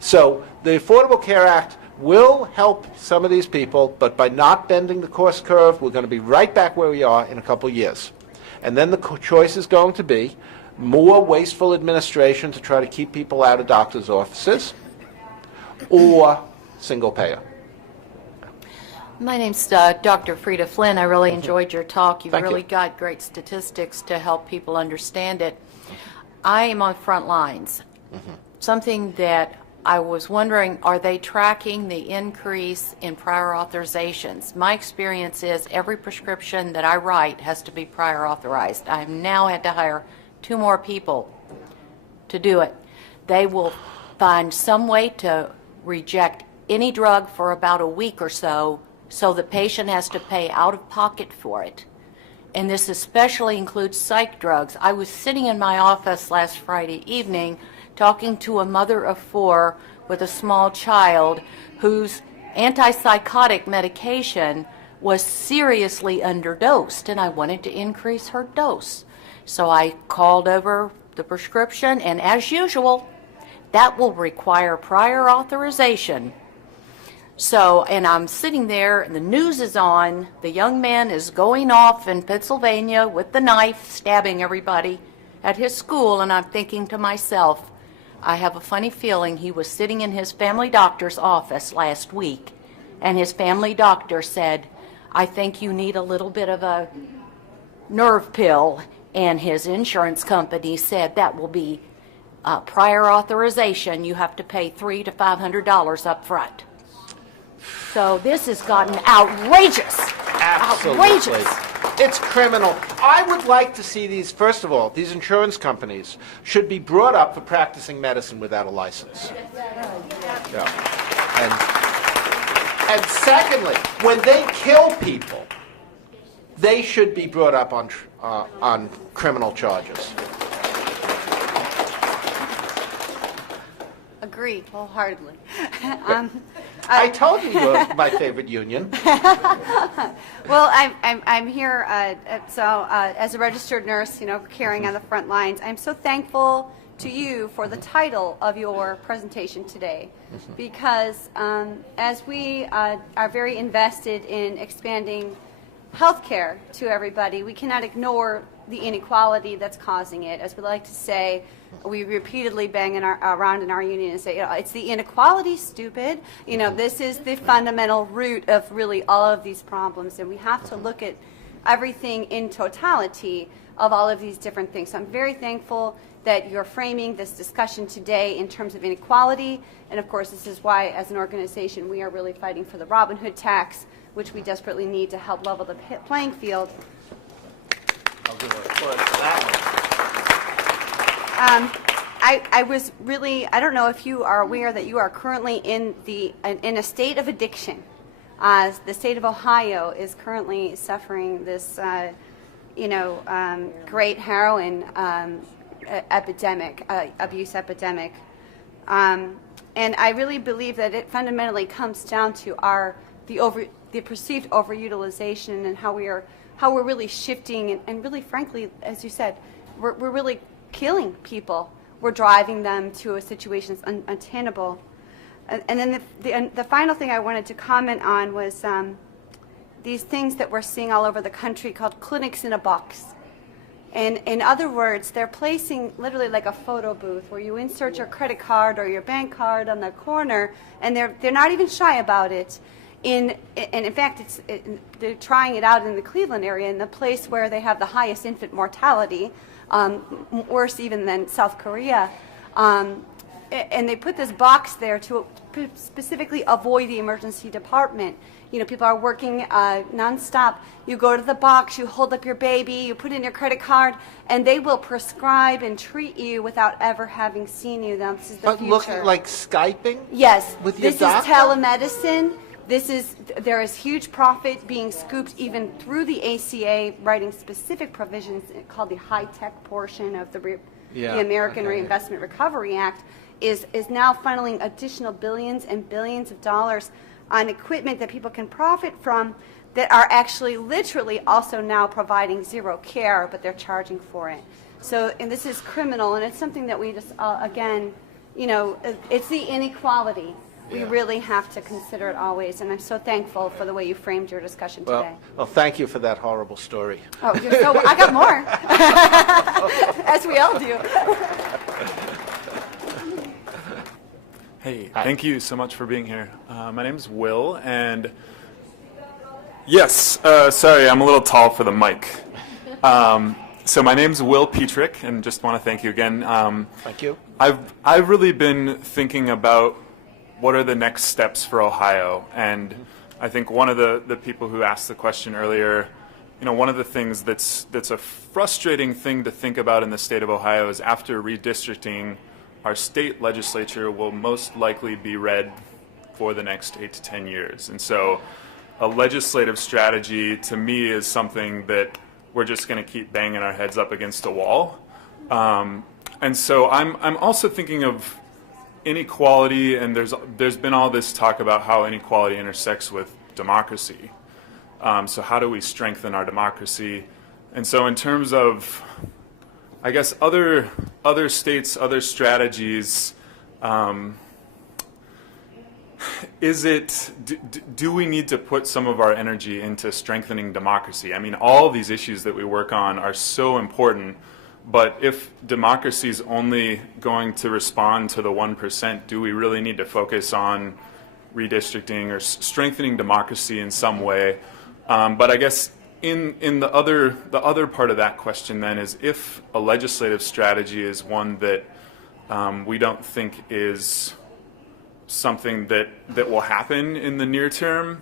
So the Affordable Care Act will help some of these people, but by not bending the cost curve, we're going to be right back where we are in a couple of years. And then the choice is going to be more wasteful administration to try to keep people out of doctors' offices, or single payer. My name's Dr. Frida Flynn. I really enjoyed your talk. You've Thank really you. got great statistics to help people understand it. I am on front lines. Something that I was wondering, are they tracking the increase in prior authorizations? My experience is every prescription that I write has to be prior authorized. I've now had to hire 2 more people to do it. They will find some way to reject any drug for about a week or so the patient has to pay out of pocket for it. And this especially includes psych drugs. I was sitting in my office last Friday evening talking to a mother of 4 with a small child whose antipsychotic medication was seriously underdosed, and I wanted to increase her dose. So I called over the prescription, and as usual, that will require prior authorization. So, and I'm sitting there, and the news is on. The young man is going off in Pennsylvania with the knife, stabbing everybody at his school, and I'm thinking to myself, I have a funny feeling he was sitting in his family doctor's office last week, and his family doctor said, I think you need a little bit of a nerve pill, and his insurance company said that will be prior authorization. You have to pay $300 to $500 up front. So this has gotten outrageous. Absolutely. Outrageous. It's criminal. I would like to see these, first of all, these insurance companies should be brought up for practicing medicine without a license. Yeah. And secondly, when they kill people, they should be brought up on criminal charges. Agreed wholeheartedly. I told you you're my favorite union. Well, I'm here, as a registered nurse, caring on the front lines. I'm so thankful to you for the title of your presentation today, because as we are very invested in expanding healthcare to everybody, we cannot ignore the inequality that's causing it. As we like to say, we repeatedly bang around in our union and say, it's the inequality, stupid. This is the fundamental root of really all of these problems, and we have to look at everything in totality of all of these different things. So I'm very thankful that you're framing this discussion today in terms of inequality, and of course this is why, as an organization, we are really fighting for the Robin Hood tax, which we desperately need to help level the playing field. I'll do it for that I was really, I don't know if you are aware that you are currently in a state of addiction. The state of Ohio is currently suffering this, great heroin epidemic, abuse epidemic. And I really believe that it fundamentally comes down to the perceived overutilization and how we're really shifting and really, frankly, as you said, we're really killing people. We're driving them to a situation that's untenable. And then the final thing I wanted to comment on was these things that we're seeing all over the country called clinics in a box. And in other words, they're placing literally like a photo booth where you insert your credit card or your bank card on the corner, and they're not even shy about it. And in fact, they're trying it out in the Cleveland area, in the place where they have the highest infant mortality, worse even than South Korea. And they put this box there to specifically avoid the emergency department. People are working nonstop. You go to the box, you hold up your baby, you put in your credit card, and they will prescribe and treat you without ever having seen you. Now, this is the future. Looking like Skyping? Yes. With your This doctor? is telemedicine. There is huge profit being scooped even through the ACA, writing specific provisions called the high-tech portion of the American Reinvestment Recovery Act, is now funneling additional billions and billions of dollars on equipment that people can profit from that are actually literally also now providing zero care, but they're charging for it. So, and this is criminal, and it's something that we just, again, it's the inequality. We really have to consider it always, and I'm so thankful for the way you framed your discussion today. Well, thank you for that horrible story. Oh, I got more, as we all do. Hey, thank you so much for being here. My name's Will, and yes, sorry, I'm a little tall for the mic. So my name's Will Petrick, and just want to thank you again. Thank you. I've really been thinking about what are the next steps for Ohio, and I think one of the people who asked the question earlier, one of the things that's a frustrating thing to think about in the state of Ohio is after redistricting, our state legislature will most likely be red for the next 8 to 10 years. And so a legislative strategy to me is something that we're just going to keep banging our heads up against a wall. And so I'm also thinking of inequality, and there's been all this talk about how inequality intersects with democracy. So how do we strengthen our democracy? And so in terms of, I guess, other states, other strategies, do we need to put some of our energy into strengthening democracy? I mean, all these issues that we work on are so important, but if democracy is only going to respond to the 1%, do we really need to focus on redistricting or strengthening democracy in some way? But I guess in the other part of that question then is, if a legislative strategy is one that we don't think is something that will happen in the near term,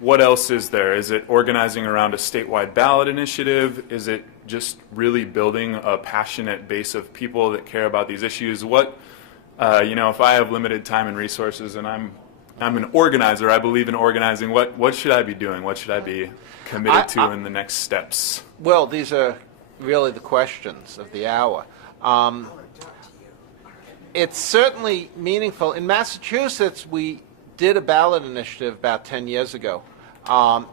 what else is there? Is it organizing around a statewide ballot initiative? Is it just really building a passionate base of people that care about these issues? What, if I have limited time and resources and I'm an organizer, I believe in organizing, what should I be doing? What should I be committed to in the next steps? Well, these are really the questions of the hour. It's certainly meaningful. In Massachusetts, we did a ballot initiative about 10 years ago.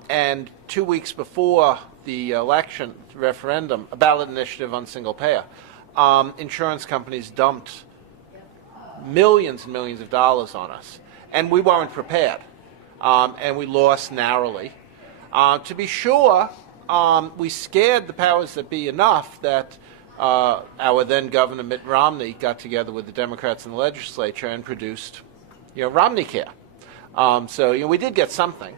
And 2 weeks before the election referendum, a ballot initiative on single payer, insurance companies dumped millions and millions of dollars on us. And we weren't prepared. And we lost narrowly. To be sure, we scared the powers that be enough that our then Governor Mitt Romney got together with the Democrats in the legislature and produced, Romney Care. So we did get something.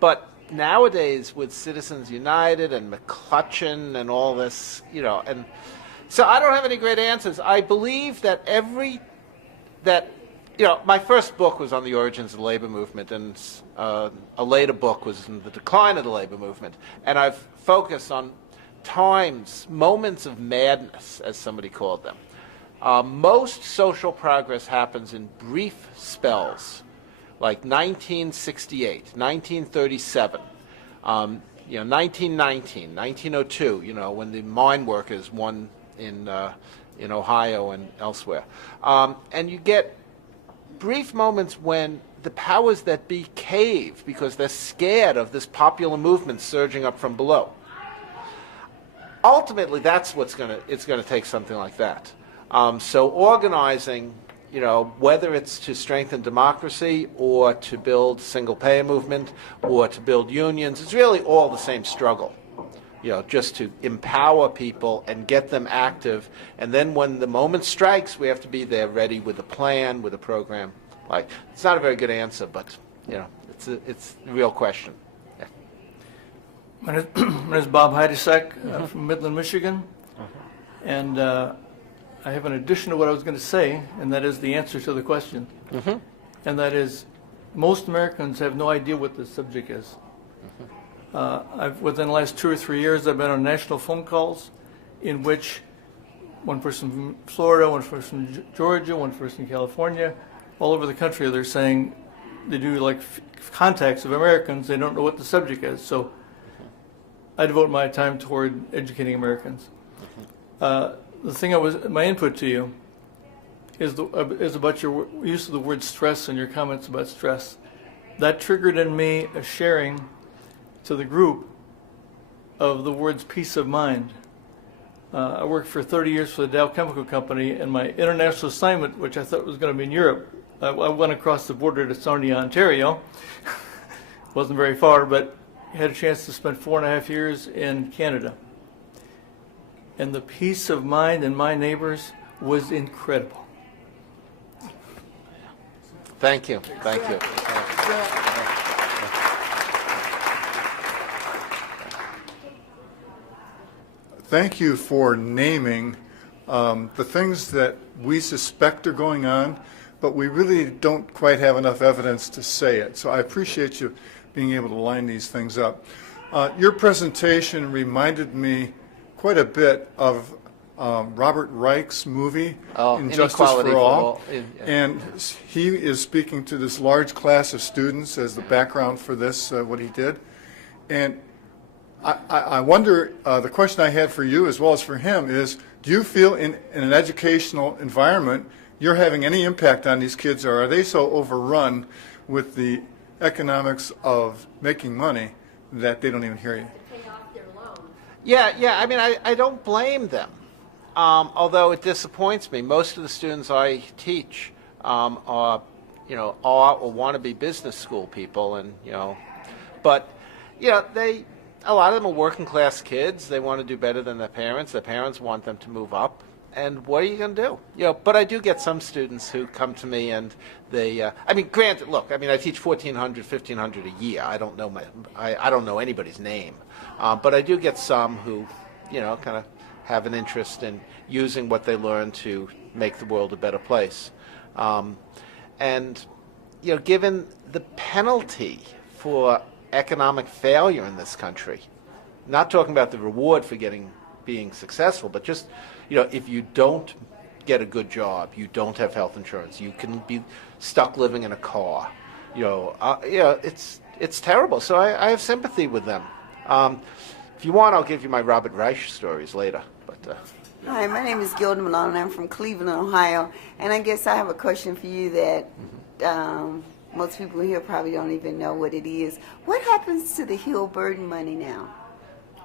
But nowadays with Citizens United and McCutcheon and all this, and so I don't have any great answers. I believe that my first book was on the origins of the labor movement, and a later book was on the decline of the labor movement. And I've focused on moments of madness, as somebody called them. Most social progress happens in brief spells, like 1968, 1937, 1919, 1902, when the mine workers won in Ohio and elsewhere. And you get brief moments when the powers that be cave because they're scared of this popular movement surging up from below. Ultimately, that's it's going to take something like that. So organizing, whether it's to strengthen democracy or to build single-payer movement or to build unions, it's really all the same struggle. Just to empower people and get them active. And then when the moment strikes, we have to be there ready with a plan, with a program. It's not a very good answer, but, it's a real question. Yeah. My name is Bob Heidesek from Midland, Michigan. And I have an addition to what I was going to say, and that is the answer to the question. And that is, most Americans have no idea what this subject is. Within the last 2 or 3 years, I've been on national phone calls in which one person from Florida, one person from Georgia, one person from California, all over the country, they're saying they do contacts of Americans. They don't know what the subject is. So I devote my time toward educating Americans. The thing my input to you is about your use of the word stress and your comments about stress. That triggered in me a sharing to the group of the words peace of mind. I worked for 30 years for the Dow Chemical Company, and my international assignment, which I thought was going to be in Europe, I went across the border to Sarnia, Ontario. Wasn't very far, but had a chance to spend 4.5 years in Canada. And the peace of mind in my neighbors was incredible. Thank you. Thank you. Thank you for naming the things that we suspect are going on, but we really don't quite have enough evidence to say it. So I appreciate you being able to line these things up. Your presentation reminded me quite a bit of Robert Reich's movie, Injustice for All. And he is speaking to this large class of students as the background for this, what he did. And I wonder, the question I had for you as well as for him is, do you feel in an educational environment you're having any impact on these kids, or are they so overrun with the economics of making money that they don't even hear you? Yeah. I mean, I don't blame them, although it disappoints me. Most of the students I teach are or want to be business school people, and but a lot of them are working class kids. They want to do better than their parents. Their parents want them to move up. And what are you going to do? But I do get some students who come to me and they, granted, look, I teach 1,400, 1,500 a year. I don't know anybody's name. But I do get some who, kind of have an interest in using what they learn to make the world a better place. And, given the penalty for economic failure in this country, not talking about the reward for being successful, but just, if you don't get a good job, you don't have health insurance, you can be stuck living in a car, it's terrible. So I have sympathy with them. If you want, I'll give you my Robert Reich stories later. But Hi, my name is Gilda Malone, and I'm from Cleveland, Ohio. And I guess I have a question for you that most people here probably don't even know what it is. What happens to the Hill Burton money now?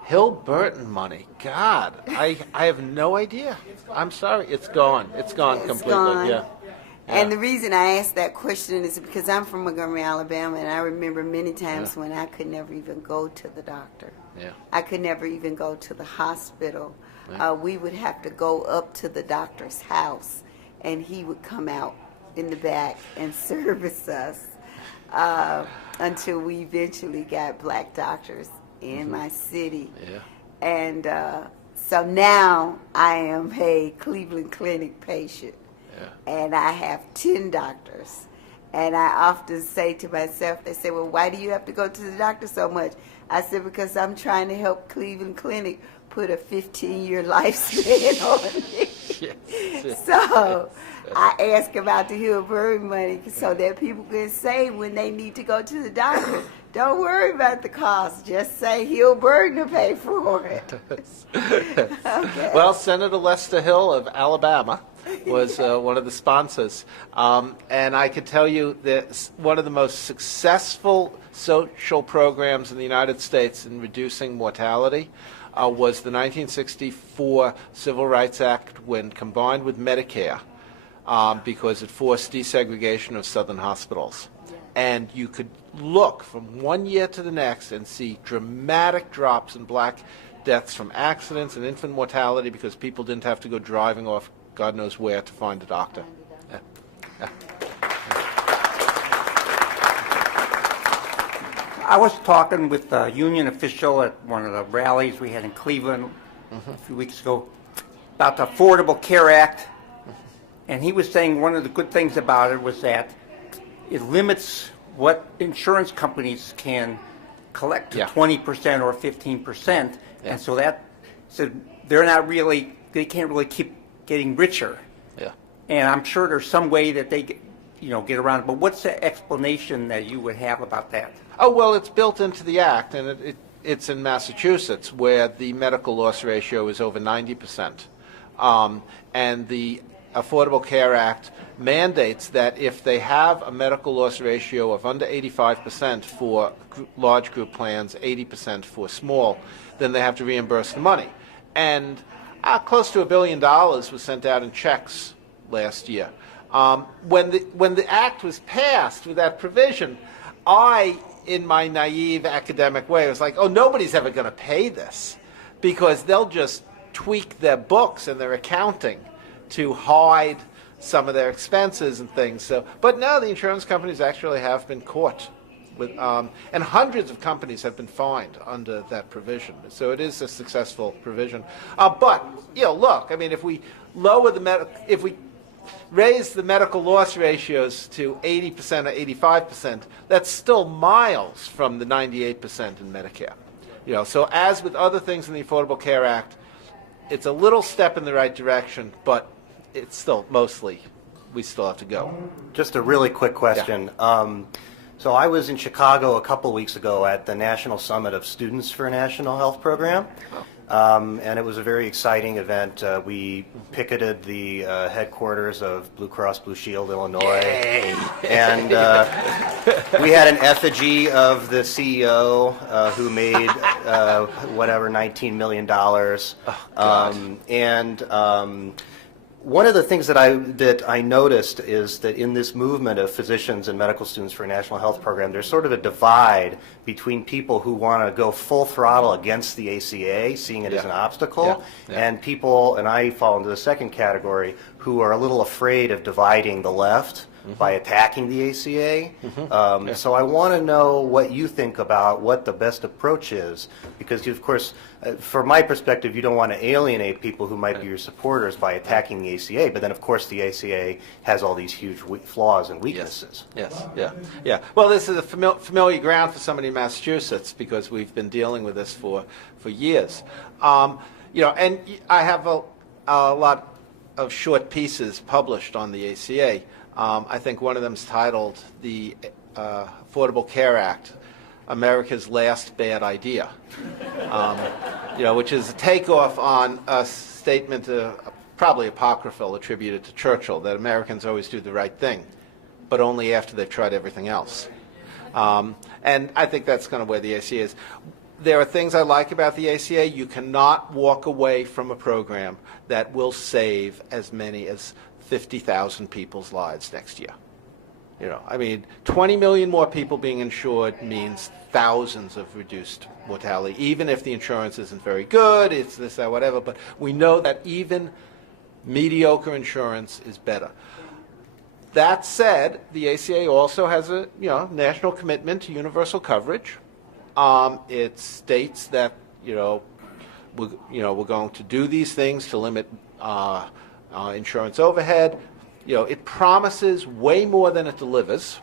Hill Burton money? God, I have no idea. I'm sorry. It's gone. It's gone completely. Gone. Yeah. And the reason I asked that question is because I'm from Montgomery, Alabama, and I remember many times when I could never even go to the doctor. Yeah. I could never even go to the hospital. Yeah. We would have to go up to the doctor's house, and he would come out in the back and service us until we eventually got black doctors in my city. Yeah. And so now I am a Cleveland Clinic patient. And I have 10 doctors. And I often say to myself, they say, well, why do you have to go to the doctor so much? I said, because I'm trying to help Cleveland Clinic put a 15-year lifespan on me. So I ask about the Hill Burton money so that people can say when they need to go to the doctor, don't worry about the cost. Just say Hill Burton will pay for it. Okay. Well, Senator Lester Hill of Alabama was one of the sponsors. And I can tell you that one of the most successful social programs in the United States in reducing mortality was the 1964 Civil Rights Act when combined with Medicare, because it forced desegregation of southern hospitals. And you could look from one year to the next and see dramatic drops in black deaths from accidents and infant mortality because people didn't have to go driving off God knows where to find a doctor. Yeah. Yeah. I was talking with a union official at one of the rallies we had in Cleveland a few weeks ago about the Affordable Care Act, and he was saying one of the good things about it was that it limits what insurance companies can collect to 20% or 15%, and so that they can't really keep getting richer. Yeah. And I'm sure there's some way that they get around it. But what's the explanation that you would have about that? Oh, well, it's built into the Act, and it's in Massachusetts, where the medical loss ratio is over 90%. And the Affordable Care Act mandates that if they have a medical loss ratio of under 85% for large group plans, 80% for small, then they have to reimburse the money. And close to $1 billion was sent out in checks last year. When the act was passed with that provision, I, in my naive academic way, was like, oh, nobody's ever going to pay this because they'll just tweak their books and their accounting to hide some of their expenses and things. So, but no, the insurance companies actually have been caught with, and hundreds of companies have been fined under that provision. So it is a successful provision. But look, I mean, if we raise the medical loss ratios to 80% or 85%, that's still miles from the 98% in Medicare. So as with other things in the Affordable Care Act, it's a little step in the right direction, but it's still we still have to go. Just a really quick question. Yeah. So I was in Chicago a couple weeks ago at the National Summit of Students for a National Health Program, and it was a very exciting event. We picketed the headquarters of Blue Cross Blue Shield, Illinois, and we had an effigy of the CEO who made $19 million. One of the things that I noticed is that in this movement of physicians and medical students for a national health program, there's sort of a divide between people who want to go full throttle against the ACA, seeing it as an obstacle, and people, and I fall into the second category, who are a little afraid of dividing the left by attacking the ACA. So I want to know what you think about what the best approach is, because of course, from my perspective, you don't want to alienate people who might be your supporters by attacking the ACA, but then of course the ACA has all these huge flaws and weaknesses. Yes, yeah. Well, this is a familiar ground for somebody in Massachusetts because we've been dealing with this for years. And I have a lot of short pieces published on the ACA. I think one of them is titled the Affordable Care Act, America's Last Bad Idea, which is a takeoff on a statement, probably apocryphal, attributed to Churchill, that Americans always do the right thing, but only after they've tried everything else. And I think that's kind of where the ACA is. There are things I like about the ACA. You cannot walk away from a program that will save as many as 50,000 people's lives next year. 20 million more people being insured means thousands of reduced mortality, even if the insurance isn't very good, it's this, that, whatever, but we know that even mediocre insurance is better. That said, the ACA also has a national commitment to universal coverage. It states that we're going to do these things to limit insurance overhead. It promises way more than it delivers,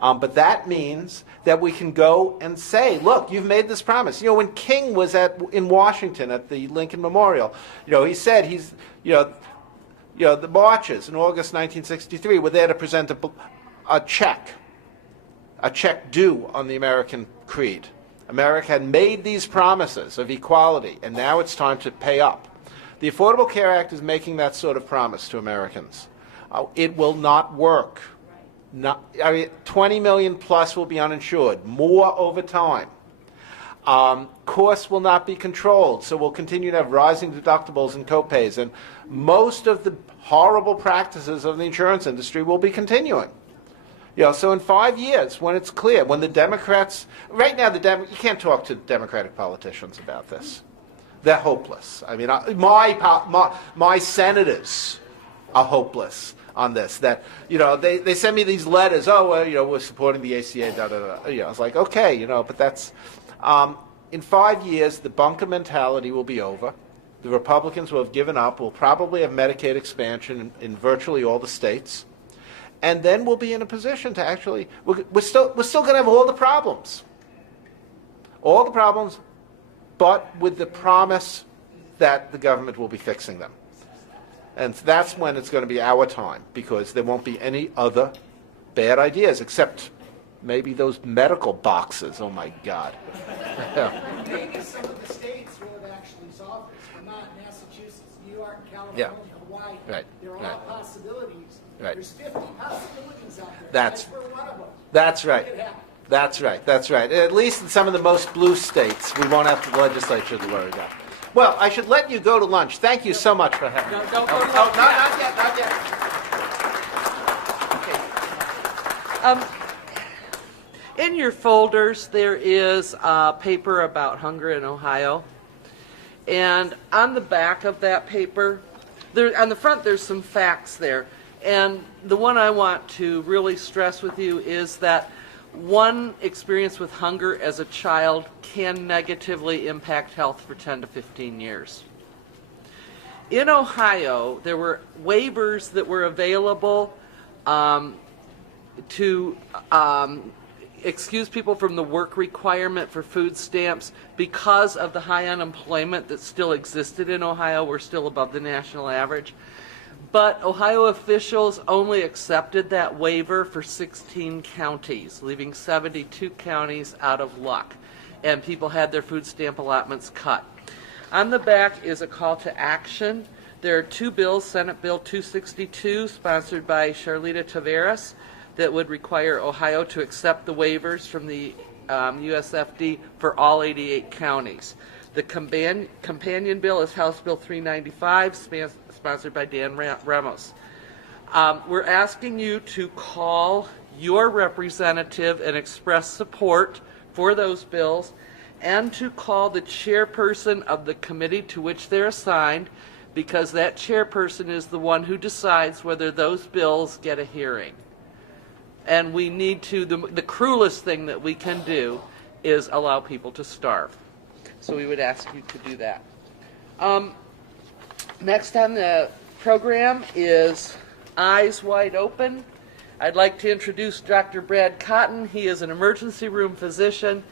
but that means that we can go and say, look, you've made this promise. When King was in Washington at the Lincoln Memorial, he said the marches in August 1963 were there to present a check due on the American creed. America had made these promises of equality, and now it's time to pay up. The Affordable Care Act is making that sort of promise to Americans. It will not work. 20 million plus will be uninsured, more over time. Costs will not be controlled, so we'll continue to have rising deductibles and copays, and most of the horrible practices of the insurance industry will be continuing. So in 5 years, when it's clear, when the Democrats, right now, you can't talk to Democratic politicians about this. They're hopeless. My senators are hopeless on this. That they send me these letters. We're supporting the ACA. Da da da. I was like, okay, but that's in 5 years, the bunker mentality will be over. The Republicans will have given up. We'll probably have Medicaid expansion in virtually all the states. And then we'll be in a position to actually, we're still going to have all the problems, but with the promise that the government will be fixing them. And that's when it's going to be our time, because there won't be any other bad ideas, except maybe those medical boxes. Oh my God. Maybe some of the states will have actually solved this, but not Massachusetts, New York, California, Hawaii. Right. There are all possibilities. Right. There's 50 possibilities out there. That's one of them. That's right. That's right. At least in some of the most blue states, we won't have the legislature to worry about. Well, I should let you go to lunch. Thank you so much for having me. No, don't go to lunch. Not yet. In your folders, there is a paper about hunger in Ohio. And on the back of that paper, on the front, there's some facts there. And the one I want to really stress with you is that one experience with hunger as a child can negatively impact health for 10 to 15 years. In Ohio, there were waivers that were available to excuse people from the work requirement for food stamps because of the high unemployment that still existed in Ohio. We're still above the national average. But Ohio officials only accepted that waiver for 16 counties, leaving 72 counties out of luck. And people had their food stamp allotments cut. On the back is a call to action. There are two bills, Senate Bill 262, sponsored by Charlita Taveras, that would require Ohio to accept the waivers from the USFD for all 88 counties. The companion bill is House Bill 395, sponsored by Dan Ramos. We're asking you to call your representative and express support for those bills, and to call the chairperson of the committee to which they're assigned, because that chairperson is the one who decides whether those bills get a hearing. And we need to, the cruelest thing that we can do is allow people to starve. So we would ask you to do that. Next on the program is Eyes Wide Open. I'd like to introduce Dr. Brad Cotton. He is an emergency room physician.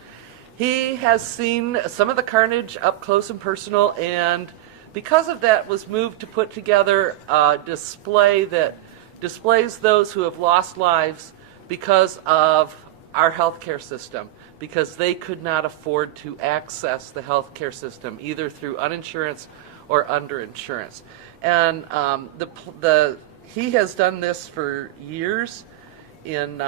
He has seen some of the carnage up close and personal, and because of that was moved to put together a display that displays those who have lost lives because of our healthcare system, because they could not afford to access the healthcare system either through uninsurance or underinsurance. And he has done this for years in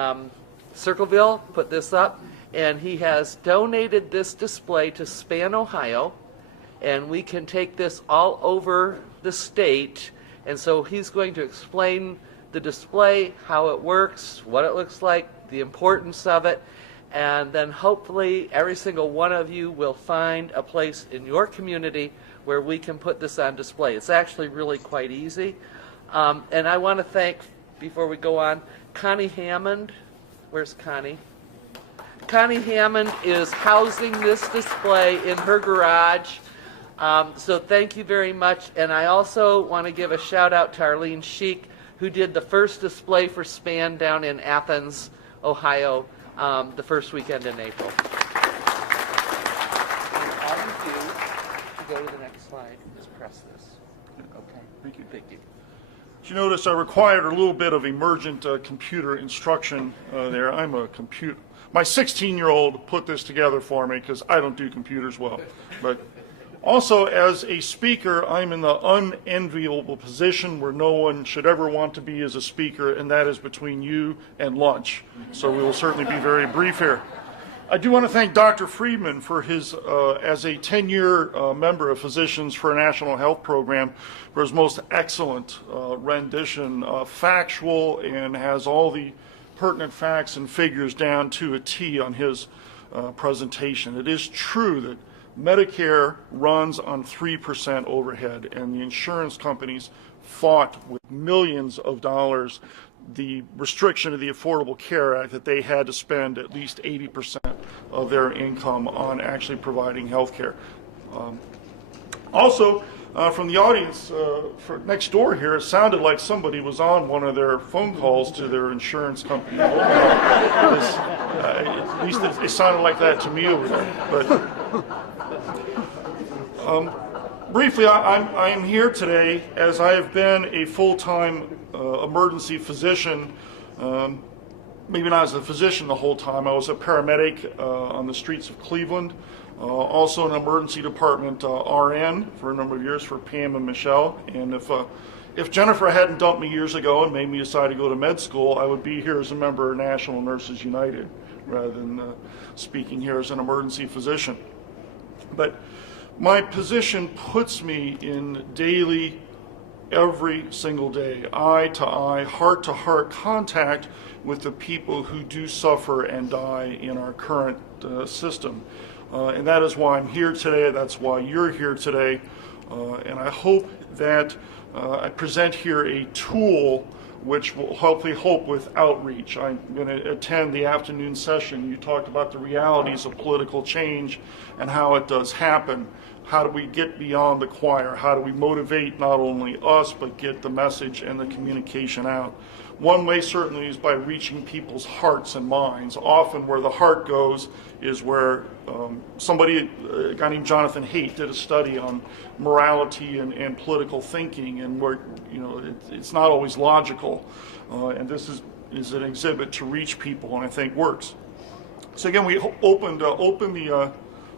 Circleville, put this up, and he has donated this display to Span, Ohio, and we can take this all over the state. And so he's going to explain the display, how it works, what it looks like, the importance of it, and then hopefully every single one of you will find a place in your community where we can put this on display. It's actually really quite easy. And I want to thank, before we go on, Connie Hammond. Where's Connie? Connie Hammond is housing this display in her garage. So thank you very much. And I also want to give a shout out to Arlene Sheik, who did the first display for SPAN down in Athens, Ohio, the first weekend in April. And all you do, to go to the next slide, is press this. Okay. Thank you. Thank you. You notice I required a little bit of emergent computer instruction there. My 16-year-old put this together for me because I don't do computers well. But also, as a speaker, I'm in the unenviable position where no one should ever want to be as a speaker, and that is between you and lunch. So we will certainly be very brief here. I do want to thank Dr. Friedman for his, as a 10-year member of Physicians for a National Health Program, for his most excellent rendition, factual, and has all the pertinent facts and figures down to a T on his presentation. It is true that Medicare runs on 3% overhead, and the insurance companies fought with millions of dollars the restriction of the Affordable Care Act that they had to spend at least 80% of their income on actually providing health care. Also, from the audience for next door here, it sounded like somebody was on one of their phone calls to their insurance company. At least it sounded like that to me over there. But briefly, I am here today as I have been a full-time emergency physician, maybe not as a physician the whole time. I was a paramedic on the streets of Cleveland, also an emergency department RN for a number of years for Pam and Michelle. And if Jennifer hadn't dumped me years ago and made me decide to go to med school, I would be here as a member of National Nurses United rather than speaking here as an emergency physician. But my position puts me in daily, every single day, eye-to-eye, heart-to-heart contact with the people who do suffer and die in our current system. And that is why I'm here today, that's why you're here today, and I hope that I present here a tool which will hopefully help with outreach. I'm going to attend the afternoon session. You talked about the realities of political change and how it does happen. How do we get beyond the choir? How do we motivate not only us, but get the message and the communication out? One way certainly is by reaching people's hearts and minds. Often where the heart goes is where a guy named Jonathan Haidt did a study on morality and political thinking, and where it's not always logical. And this is an exhibit to reach people, and I think works. So again, we open the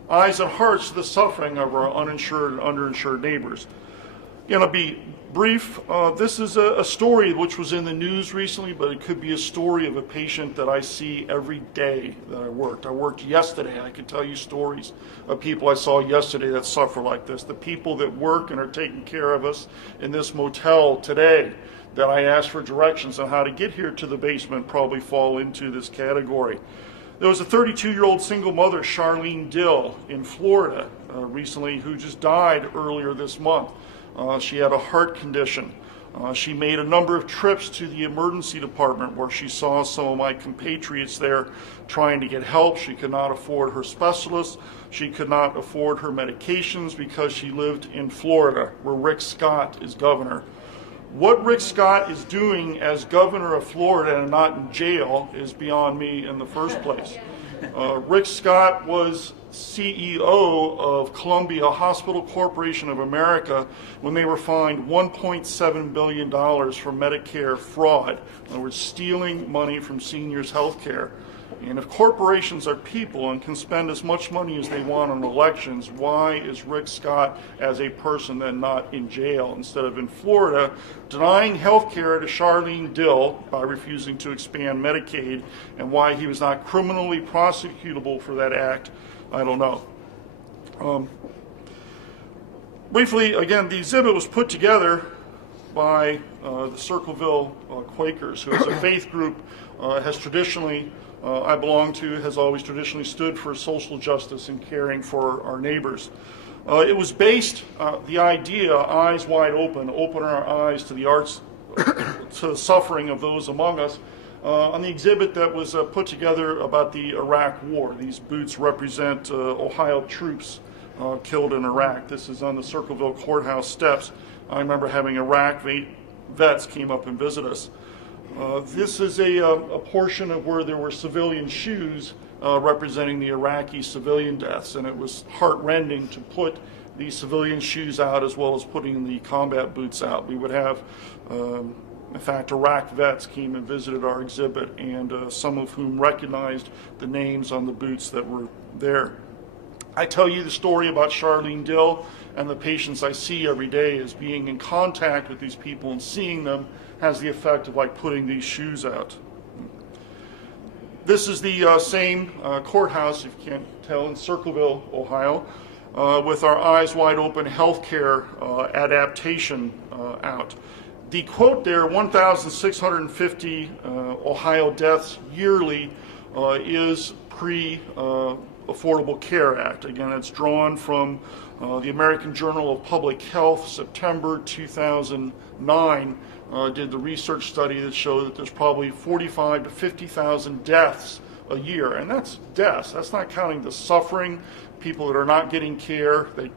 eyes and hearts to the suffering of our uninsured and underinsured neighbors. I'll be brief. This is a story which was in the news recently, but it could be a story of a patient that I see every day that I worked. I worked yesterday. I could tell you stories of people I saw yesterday that suffer like this. The people that work and are taking care of us in this motel today that I asked for directions on how to get here to the basement probably fall into this category. There was a 32-year-old single mother, Charlene Dill, in Florida recently, who just died earlier this month. She had a heart condition. She made a number of trips to the emergency department where she saw some of my compatriots there trying to get help. She could not afford her specialists. She could not afford her medications because she lived in Florida, where Rick Scott is governor. What Rick Scott is doing as governor of Florida and not in jail is beyond me in the first place. Rick Scott was CEO of Columbia Hospital Corporation of America when they were fined $1.7 billion for Medicare fraud. In other words, stealing money from seniors' health care. And if corporations are people and can spend as much money as they want on elections, why is Rick Scott as a person then not in jail instead of in Florida, denying health care to Charlene Dill by refusing to expand Medicaid, and why he was not criminally prosecutable for that act, I don't know. Briefly, again, the exhibit was put together by the Circleville Quakers, who is a faith group, has traditionally I belong to, has always traditionally stood for social justice and caring for our neighbors. It was based, the idea, eyes wide open our eyes to the arts, to the suffering of those among us, on the exhibit that was put together about the Iraq War. These boots represent Ohio troops killed in Iraq. This is on the Circleville Courthouse steps. I remember having Iraq vets came up and visit us. This is a portion of where there were civilian shoes representing the Iraqi civilian deaths, and it was heart-rending to put the civilian shoes out as well as putting the combat boots out. We would have, in fact, Iraq vets came and visited our exhibit, and some of whom recognized the names on the boots that were there. I tell you the story about Charlene Dill and the patients I see every day as being in contact with these people and seeing them has the effect of like putting these shoes out. This is the same courthouse, if you can't tell, in Circleville, Ohio, with our eyes wide open healthcare adaptation out. The quote there, 1,650 Ohio deaths yearly, is pre-Affordable Care Act. Again, it's drawn from the American Journal of Public Health, September 2009. Did the research study that showed that there's probably 45 to 50,000 deaths a year, and that's deaths. That's not counting the suffering, people that are not getting care, they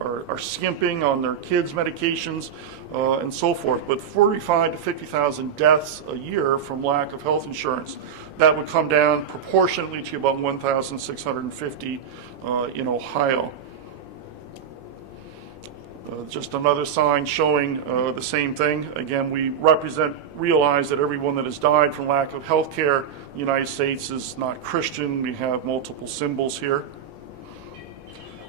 are skimping on their kids' medications, and so forth. But 45 to 50,000 deaths a year from lack of health insurance. That would come down proportionately to about 1,650 in Ohio. Just another sign showing the same thing. Again, we realize that everyone that has died from lack of health care in the United States is not Christian. We have multiple symbols here.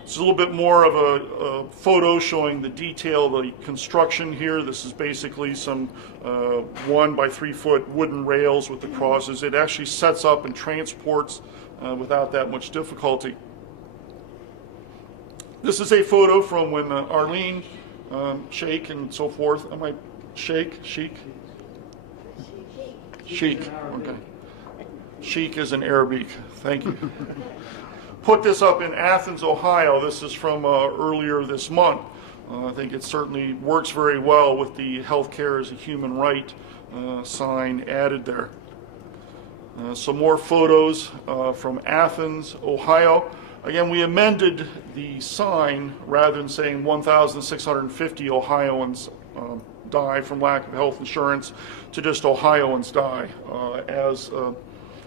It's a little bit more of a photo showing the detail of the construction here. This is basically some 1 by 3 foot wooden rails with the crosses. It actually sets up and transports without that much difficulty. This is a photo from when Arlene, Sheikh, and so forth. Am I Sheikh? Sheik? Sheik. Okay. Sheik is in Arabic. Thank you. Put this up in Athens, Ohio. This is from earlier this month. I think it certainly works very well with the healthcare as a human right sign added there. Some more photos from Athens, Ohio. Again, we amended the sign rather than saying 1,650 Ohioans die from lack of health insurance to just Ohioans die. As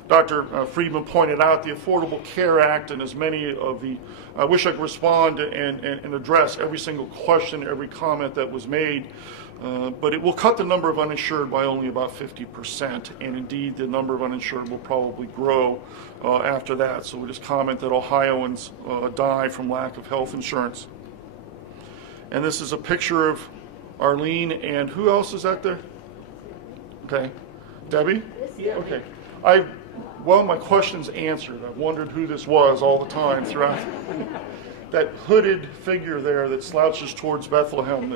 Dr. Friedman pointed out, the Affordable Care Act and as many of the, I wish I could respond and address every single question, every comment that was made, but it will cut the number of uninsured by only about 50%, and indeed the number of uninsured will probably grow after that. So we just comment that Ohioans die from lack of health insurance. And this is a picture of Arlene and who else is that there? Okay. Debbie? Okay. Well, my question's answered. I've wondered who this was all the time throughout. That hooded figure there that slouches towards Bethlehem.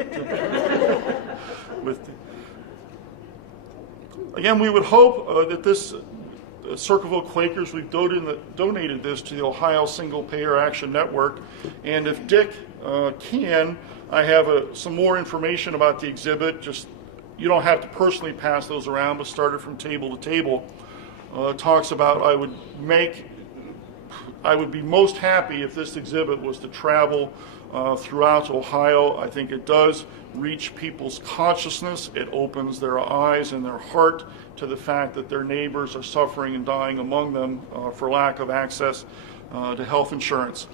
Again, we would hope that this Circleville Quakers, we've donated this to the Ohio Single Payer Action Network. And if Dick can, I have some more information about the exhibit, just you don't have to personally pass those around, but started from table to table. Talks about I would be most happy if this exhibit was to travel throughout Ohio. I think it does reach people's consciousness. It opens their eyes and their heart to the fact that their neighbors are suffering and dying among them for lack of access to health insurance.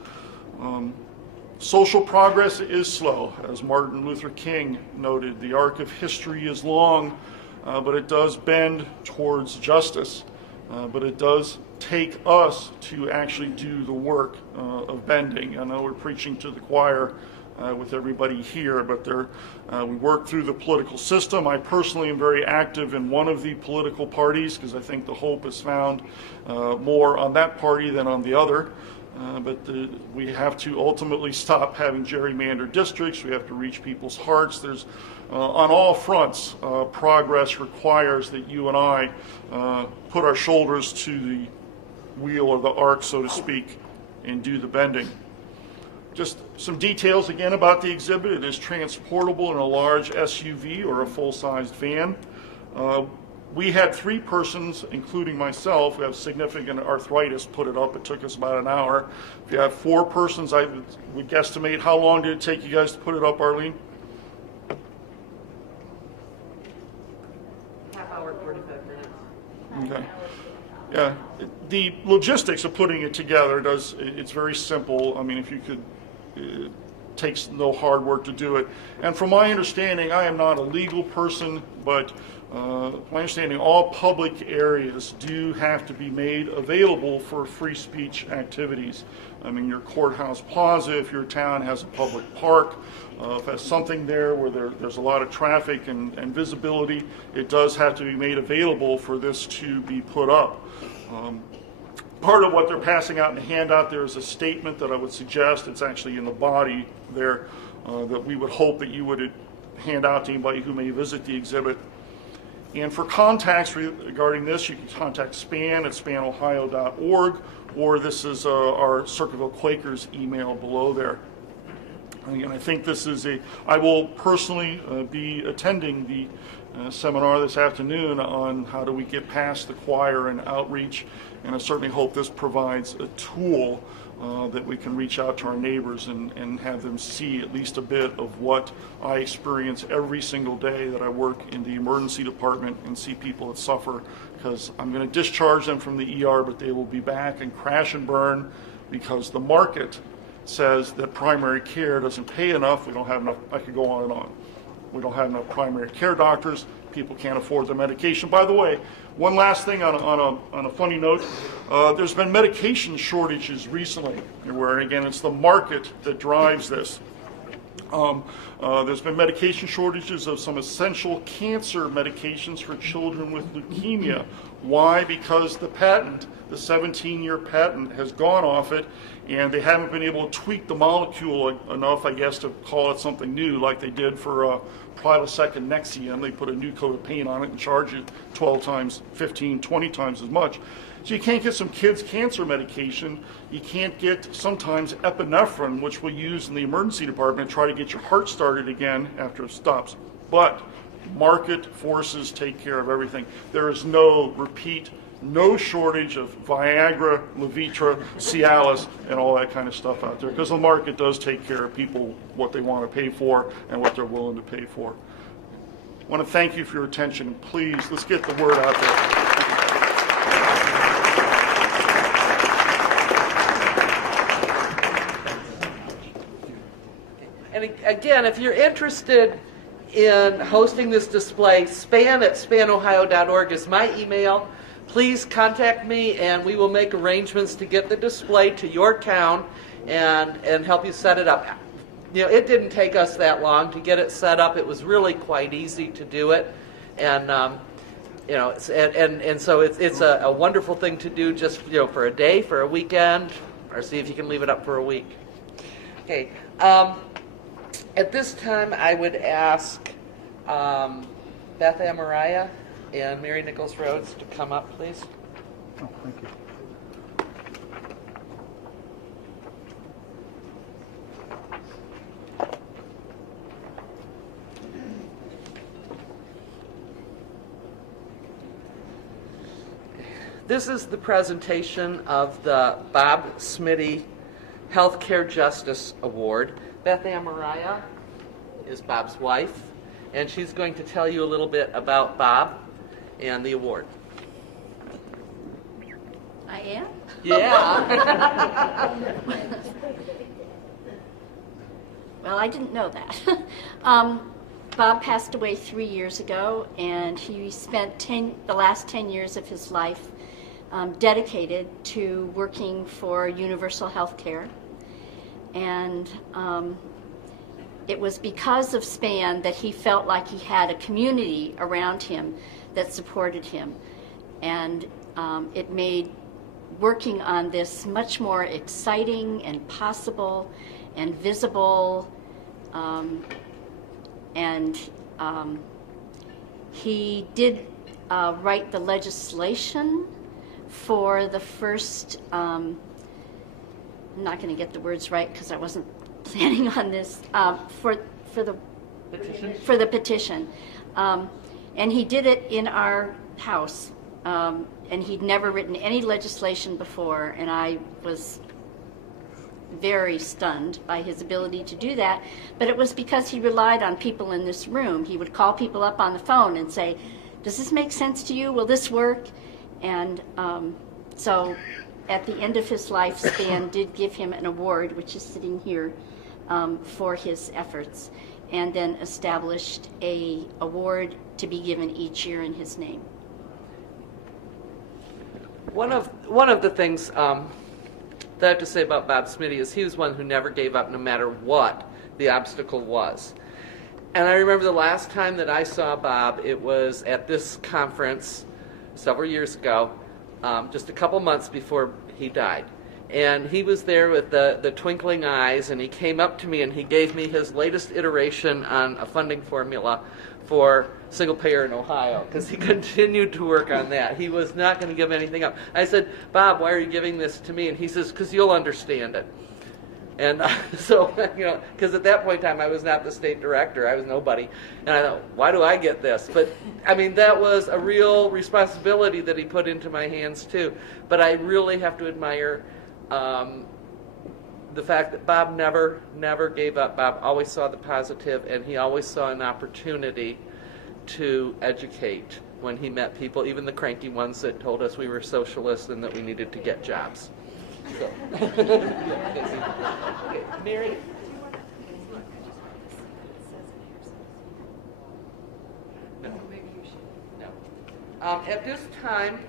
Social progress is slow. As Martin Luther King noted, the arc of history is long, but it does bend towards justice. But it does take us to actually do the work of bending. I know we're preaching to the choir with everybody here, but we work through the political system. I personally am very active in one of the political parties because I think the hope is found more on that party than on the other. But we have to ultimately stop having gerrymandered districts. We have to reach people's hearts. There's on all fronts, progress requires that you and I put our shoulders to the wheel or the arc, so to speak, and do the bending. Just some details again about the exhibit. It is transportable in a large SUV or a full-sized van. We had 3 persons, including myself, who have significant arthritis, put it up. It took us about an hour. If you have 4 persons, I would guesstimate. How long did it take you guys to put it up, Arlene? Half hour, 45 minutes. Okay. Yeah, the logistics of putting it together it's very simple. I mean, if you could, it takes no hard work to do it. And from my understanding, I am not a legal person, but my understanding, all public areas do have to be made available for free speech activities. I mean, your courthouse plaza, if your town has a public park, if there's something there where there's a lot of traffic and visibility, it does have to be made available for this to be put up. Part of what they're passing out in the handout there is a statement that I would suggest, it's actually in the body there, that we would hope that you would hand out to anybody who may visit the exhibit. And for contacts regarding this, you can contact SPAN at spanohio.org, or this is our Circleville Quakers email below there. And I think this is I will personally be attending the seminar this afternoon on how do we get past the choir and outreach, and I certainly hope this provides a tool that we can reach out to our neighbors and have them see at least a bit of what I experience every single day that I work in the emergency department and see people that suffer, because I'm going to discharge them from the ER, but they will be back and crash and burn because the market says that primary care doesn't pay enough. We don't have enough. I could go on and on. We don't have enough primary care doctors. People can't afford the medication. By the way, one last thing on a funny note, there's been medication shortages recently, where again it's the market that drives this. There's been medication shortages of some essential cancer medications for children with leukemia. Why? Because the patent, the 17-year patent, has gone off it, and they haven't been able to tweak the molecule enough, I guess, to call it something new, like they did for Prilosec and Nexium. They put a new coat of paint on it and charge you 12 times, 15, 20 times as much. So you can't get some kids' cancer medication. You can't get sometimes epinephrine, which we'll use in the emergency department to try to get your heart started again after it stops. But market forces take care of everything. There is no shortage of Viagra, Levitra, Cialis, and all that kind of stuff out there, because the market does take care of people what they want to pay for and what they're willing to pay for. I want to thank you for your attention. Please, let's get the word out there. And again, if you're interested in hosting this display, span at spanohio.org is my email. Please contact me and we will make arrangements to get the display to your town and help you set it up. You know, it didn't take us that long to get it set up. It was really quite easy to do it. And you know, and so it's a wonderful thing to do, just, you know, for a day, for a weekend, or see if you can leave it up for a week. Okay. At this time, I would ask Beth Amariah and Mary Nichols Rhodes to come up, please. Oh, thank you. This is the presentation of the Bob Smitty Healthcare Justice Award. Beth Ann Mariah is Bob's wife, and she's going to tell you a little bit about Bob and the award. I am? Yeah. Well, I didn't know that. Bob passed away 3 years ago, and he spent the last 10 years of his life dedicated to working for universal health care. And it was because of SPAN that he felt like he had a community around him that supported him. And it made working on this much more exciting and possible and visible. He did write the legislation for the first, I'm not going to get the words right because I wasn't planning on this, for the petition. And he did it in our house. And he'd never written any legislation before, and I was very stunned by his ability to do that. But it was because he relied on people in this room. He would call people up on the phone and say, does this make sense to you? Will this work? And so at the end of his life, SPAN did give him an award, which is sitting here, for his efforts, and then established a award to be given each year in his name. One of the things that I have to say about Bob Smitty is he was one who never gave up no matter what the obstacle was. And I remember the last time that I saw Bob, it was at this conference several years ago, just a couple months before he died. And he was there with the twinkling eyes, and he came up to me and he gave me his latest iteration on a funding formula for single payer in Ohio, because he continued to work on that. He was not going to give anything up. I said, Bob, why are you giving this to me? And he says, because you'll understand it. And so, because at that point in time, I was not the state director. I was nobody. And I thought, why do I get this? But, I mean, that was a real responsibility that he put into my hands, too. But I really have to admire the fact that Bob never gave up. Bob always saw the positive, and he always saw an opportunity to educate when he met people, even the cranky ones that told us we were socialists and that we needed to get jobs. So. Okay, Mary? No. At this time,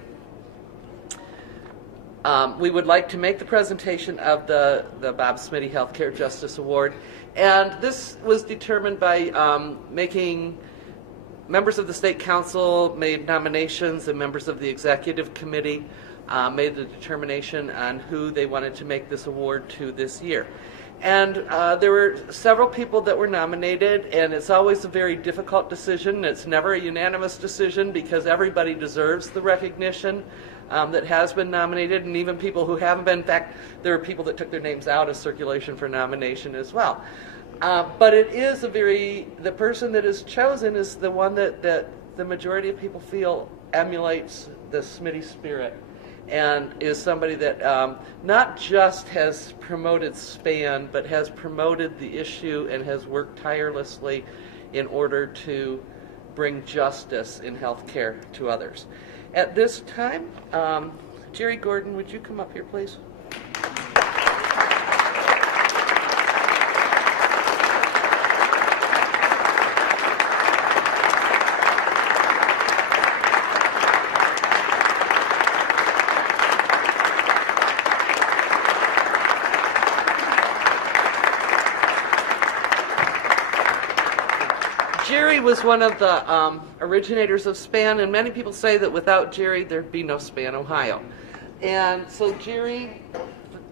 we would like to make the presentation of the Bob Smitty Healthcare Justice Award. And this was determined by making members of the State Council made nominations, and members of the Executive Committee made the determination on who they wanted to make this award to this year. And there were several people that were nominated, and it's always a very difficult decision. It's never a unanimous decision because everybody deserves the recognition that has been nominated, and even people who haven't been. In fact, there are people that took their names out of circulation for nomination as well. But it is the person that is chosen is the one that the majority of people feel emulates the Smitty spirit, and is somebody that not just has promoted SPAN, but has promoted the issue and has worked tirelessly in order to bring justice in healthcare to others. At this time, Jerry Gordon, would you come up here, please? Jerry was one of the originators of SPAN, and many people say that without Jerry, there'd be no SPAN Ohio. And so Jerry,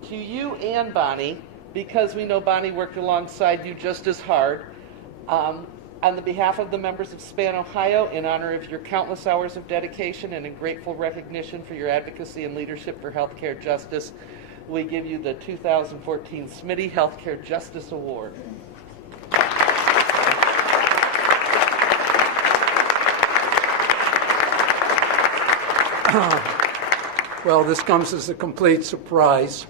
to you and Bonnie, because we know Bonnie worked alongside you just as hard, on the behalf of the members of SPAN Ohio, in honor of your countless hours of dedication and in grateful recognition for your advocacy and leadership for healthcare justice, we give you the 2014 Smitty Healthcare Justice Award. Well, this comes as a complete surprise,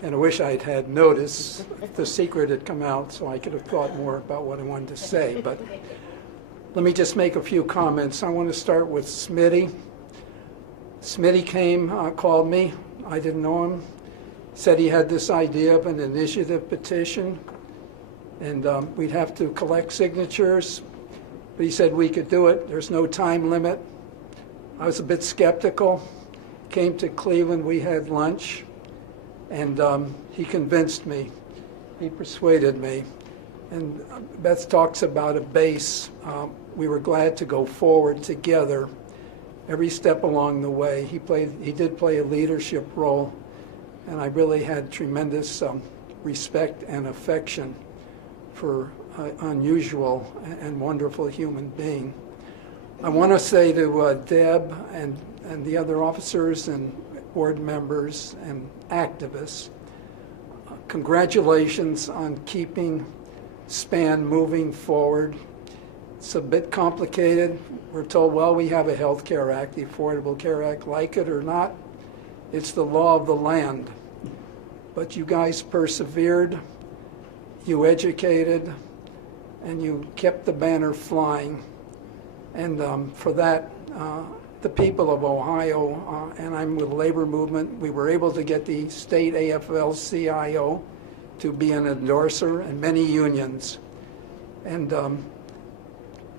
and I wish I'd had notice the secret had come out so I could have thought more about what I wanted to say. But let me just make a few comments. I want to start with Smitty. Smitty came, called me. I didn't know him. Said he had this idea of an initiative petition, and we'd have to collect signatures. But he said we could do it. There's no time limit. I was a bit skeptical. Came to Cleveland. We had lunch, and he convinced me. He persuaded me. And Beth talks about a base. We were glad to go forward together every step along the way. He did play a leadership role, and I really had tremendous respect and affection for an unusual and wonderful human being. I want to say to Deb and the other officers and board members and activists, congratulations on keeping SPAN moving forward. It's a bit complicated. We're told, well, we have a Health Care Act, the Affordable Care Act, like it or not. It's the law of the land. But you guys persevered, you educated, and you kept the banner flying. And for that, the people of Ohio, and I'm with the labor movement, we were able to get the state AFL-CIO to be an endorser and many unions. And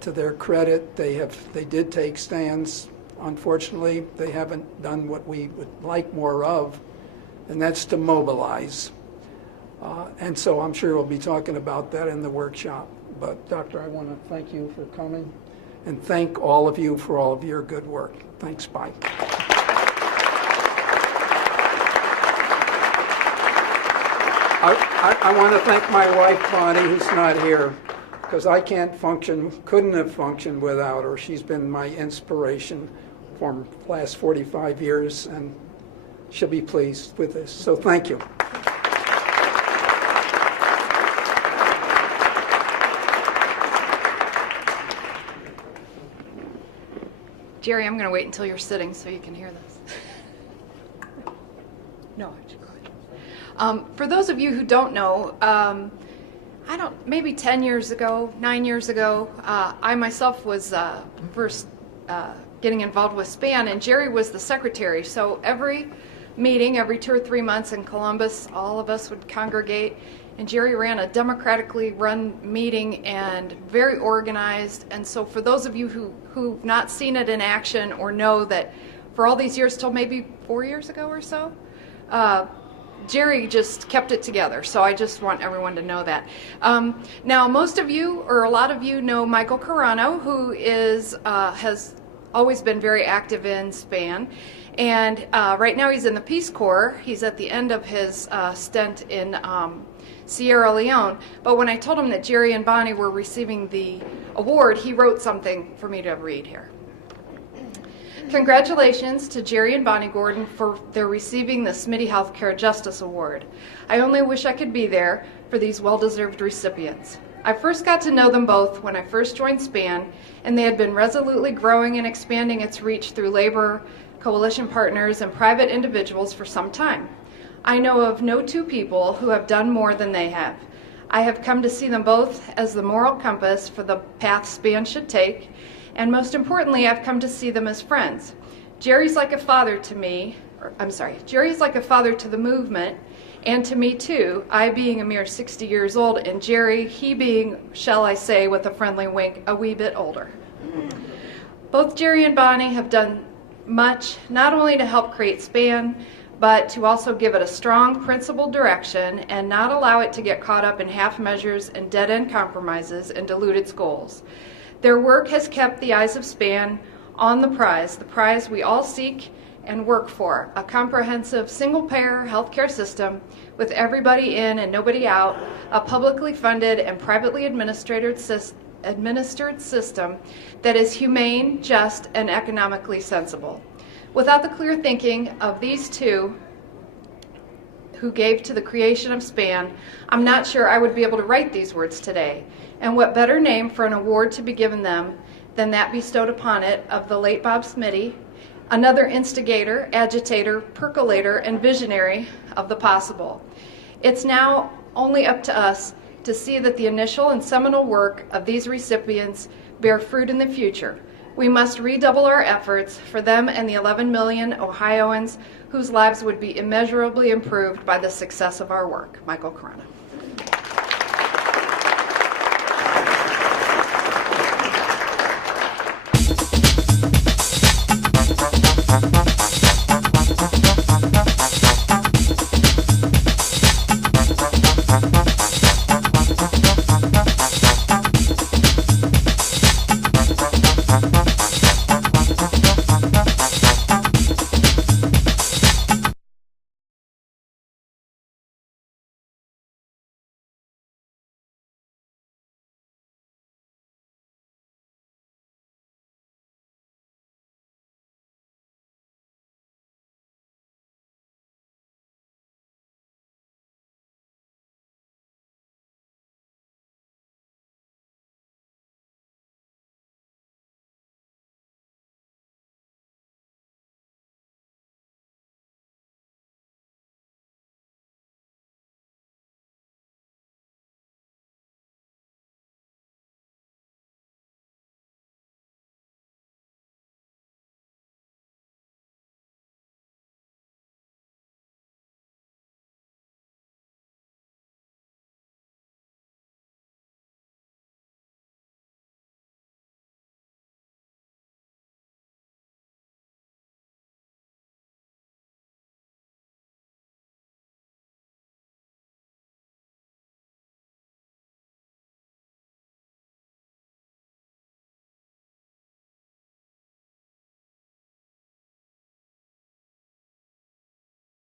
to their credit, they did take stands. Unfortunately, they haven't done what we would like more of, and that's to mobilize. And so I'm sure we'll be talking about that in the workshop. But Doctor, I want to thank you for coming and thank all of you for all of your good work. Thanks, bye. I want to thank my wife, Bonnie, who's not here, because I couldn't have functioned without her. She's been my inspiration for the last 45 years, and she'll be pleased with this. So thank you. Jerry, I'm going to wait until you're sitting so you can hear this. No, go ahead. For those of you who don't know, maybe 10 years ago, 9 years ago, I myself was first getting involved with SPAN, and Jerry was the secretary. So every meeting, every 2 or 3 months in Columbus, all of us would congregate, and Jerry ran a democratically run meeting and very organized. And so for those of you who've not seen it in action or know that for all these years, till maybe 4 years ago or so, Jerry just kept it together. So I just want everyone to know that. Now, most of you, or a lot of you, know Michael Carano, who has always been very active in SPAN. And right now he's in the Peace Corps. He's at the end of his stint in Sierra Leone. But when I told him that Jerry and Bonnie were receiving the award, he wrote something for me to read here. Congratulations to Jerry and Bonnie Gordon for their receiving the Smitty Healthcare Justice Award. I only wish I could be there for these well-deserved recipients. I first got to know them both when I first joined SPAN, and they had been resolutely growing and expanding its reach through labor, coalition partners, and private individuals for some time. I know of no two people who have done more than they have. I have come to see them both as the moral compass for the path SPAN should take, and most importantly, I've come to see them as friends. Jerry's like a father to me, Jerry's like a father to the movement, and to me too, I being a mere 60 years old, and Jerry, he being, shall I say with a friendly wink, a wee bit older. Both Jerry and Bonnie have done much, not only to help create SPAN, but to also give it a strong principled direction and not allow it to get caught up in half measures and dead-end compromises and dilute its goals. Their work has kept the eyes of SPAN on the prize we all seek and work for, a comprehensive single-payer healthcare system with everybody in and nobody out, a publicly funded and privately administered system that is humane, just, and economically sensible. Without the clear thinking of these two who gave to the creation of SPAN, I'm not sure I would be able to write these words today. And what better name for an award to be given them than that bestowed upon it of the late Bob Smitty, another instigator, agitator, percolator, and visionary of the possible. It's now only up to us to see that the initial and seminal work of these recipients bear fruit in the future. We must redouble our efforts for them and the 11 million Ohioans whose lives would be immeasurably improved by the success of our work. Michael Corona.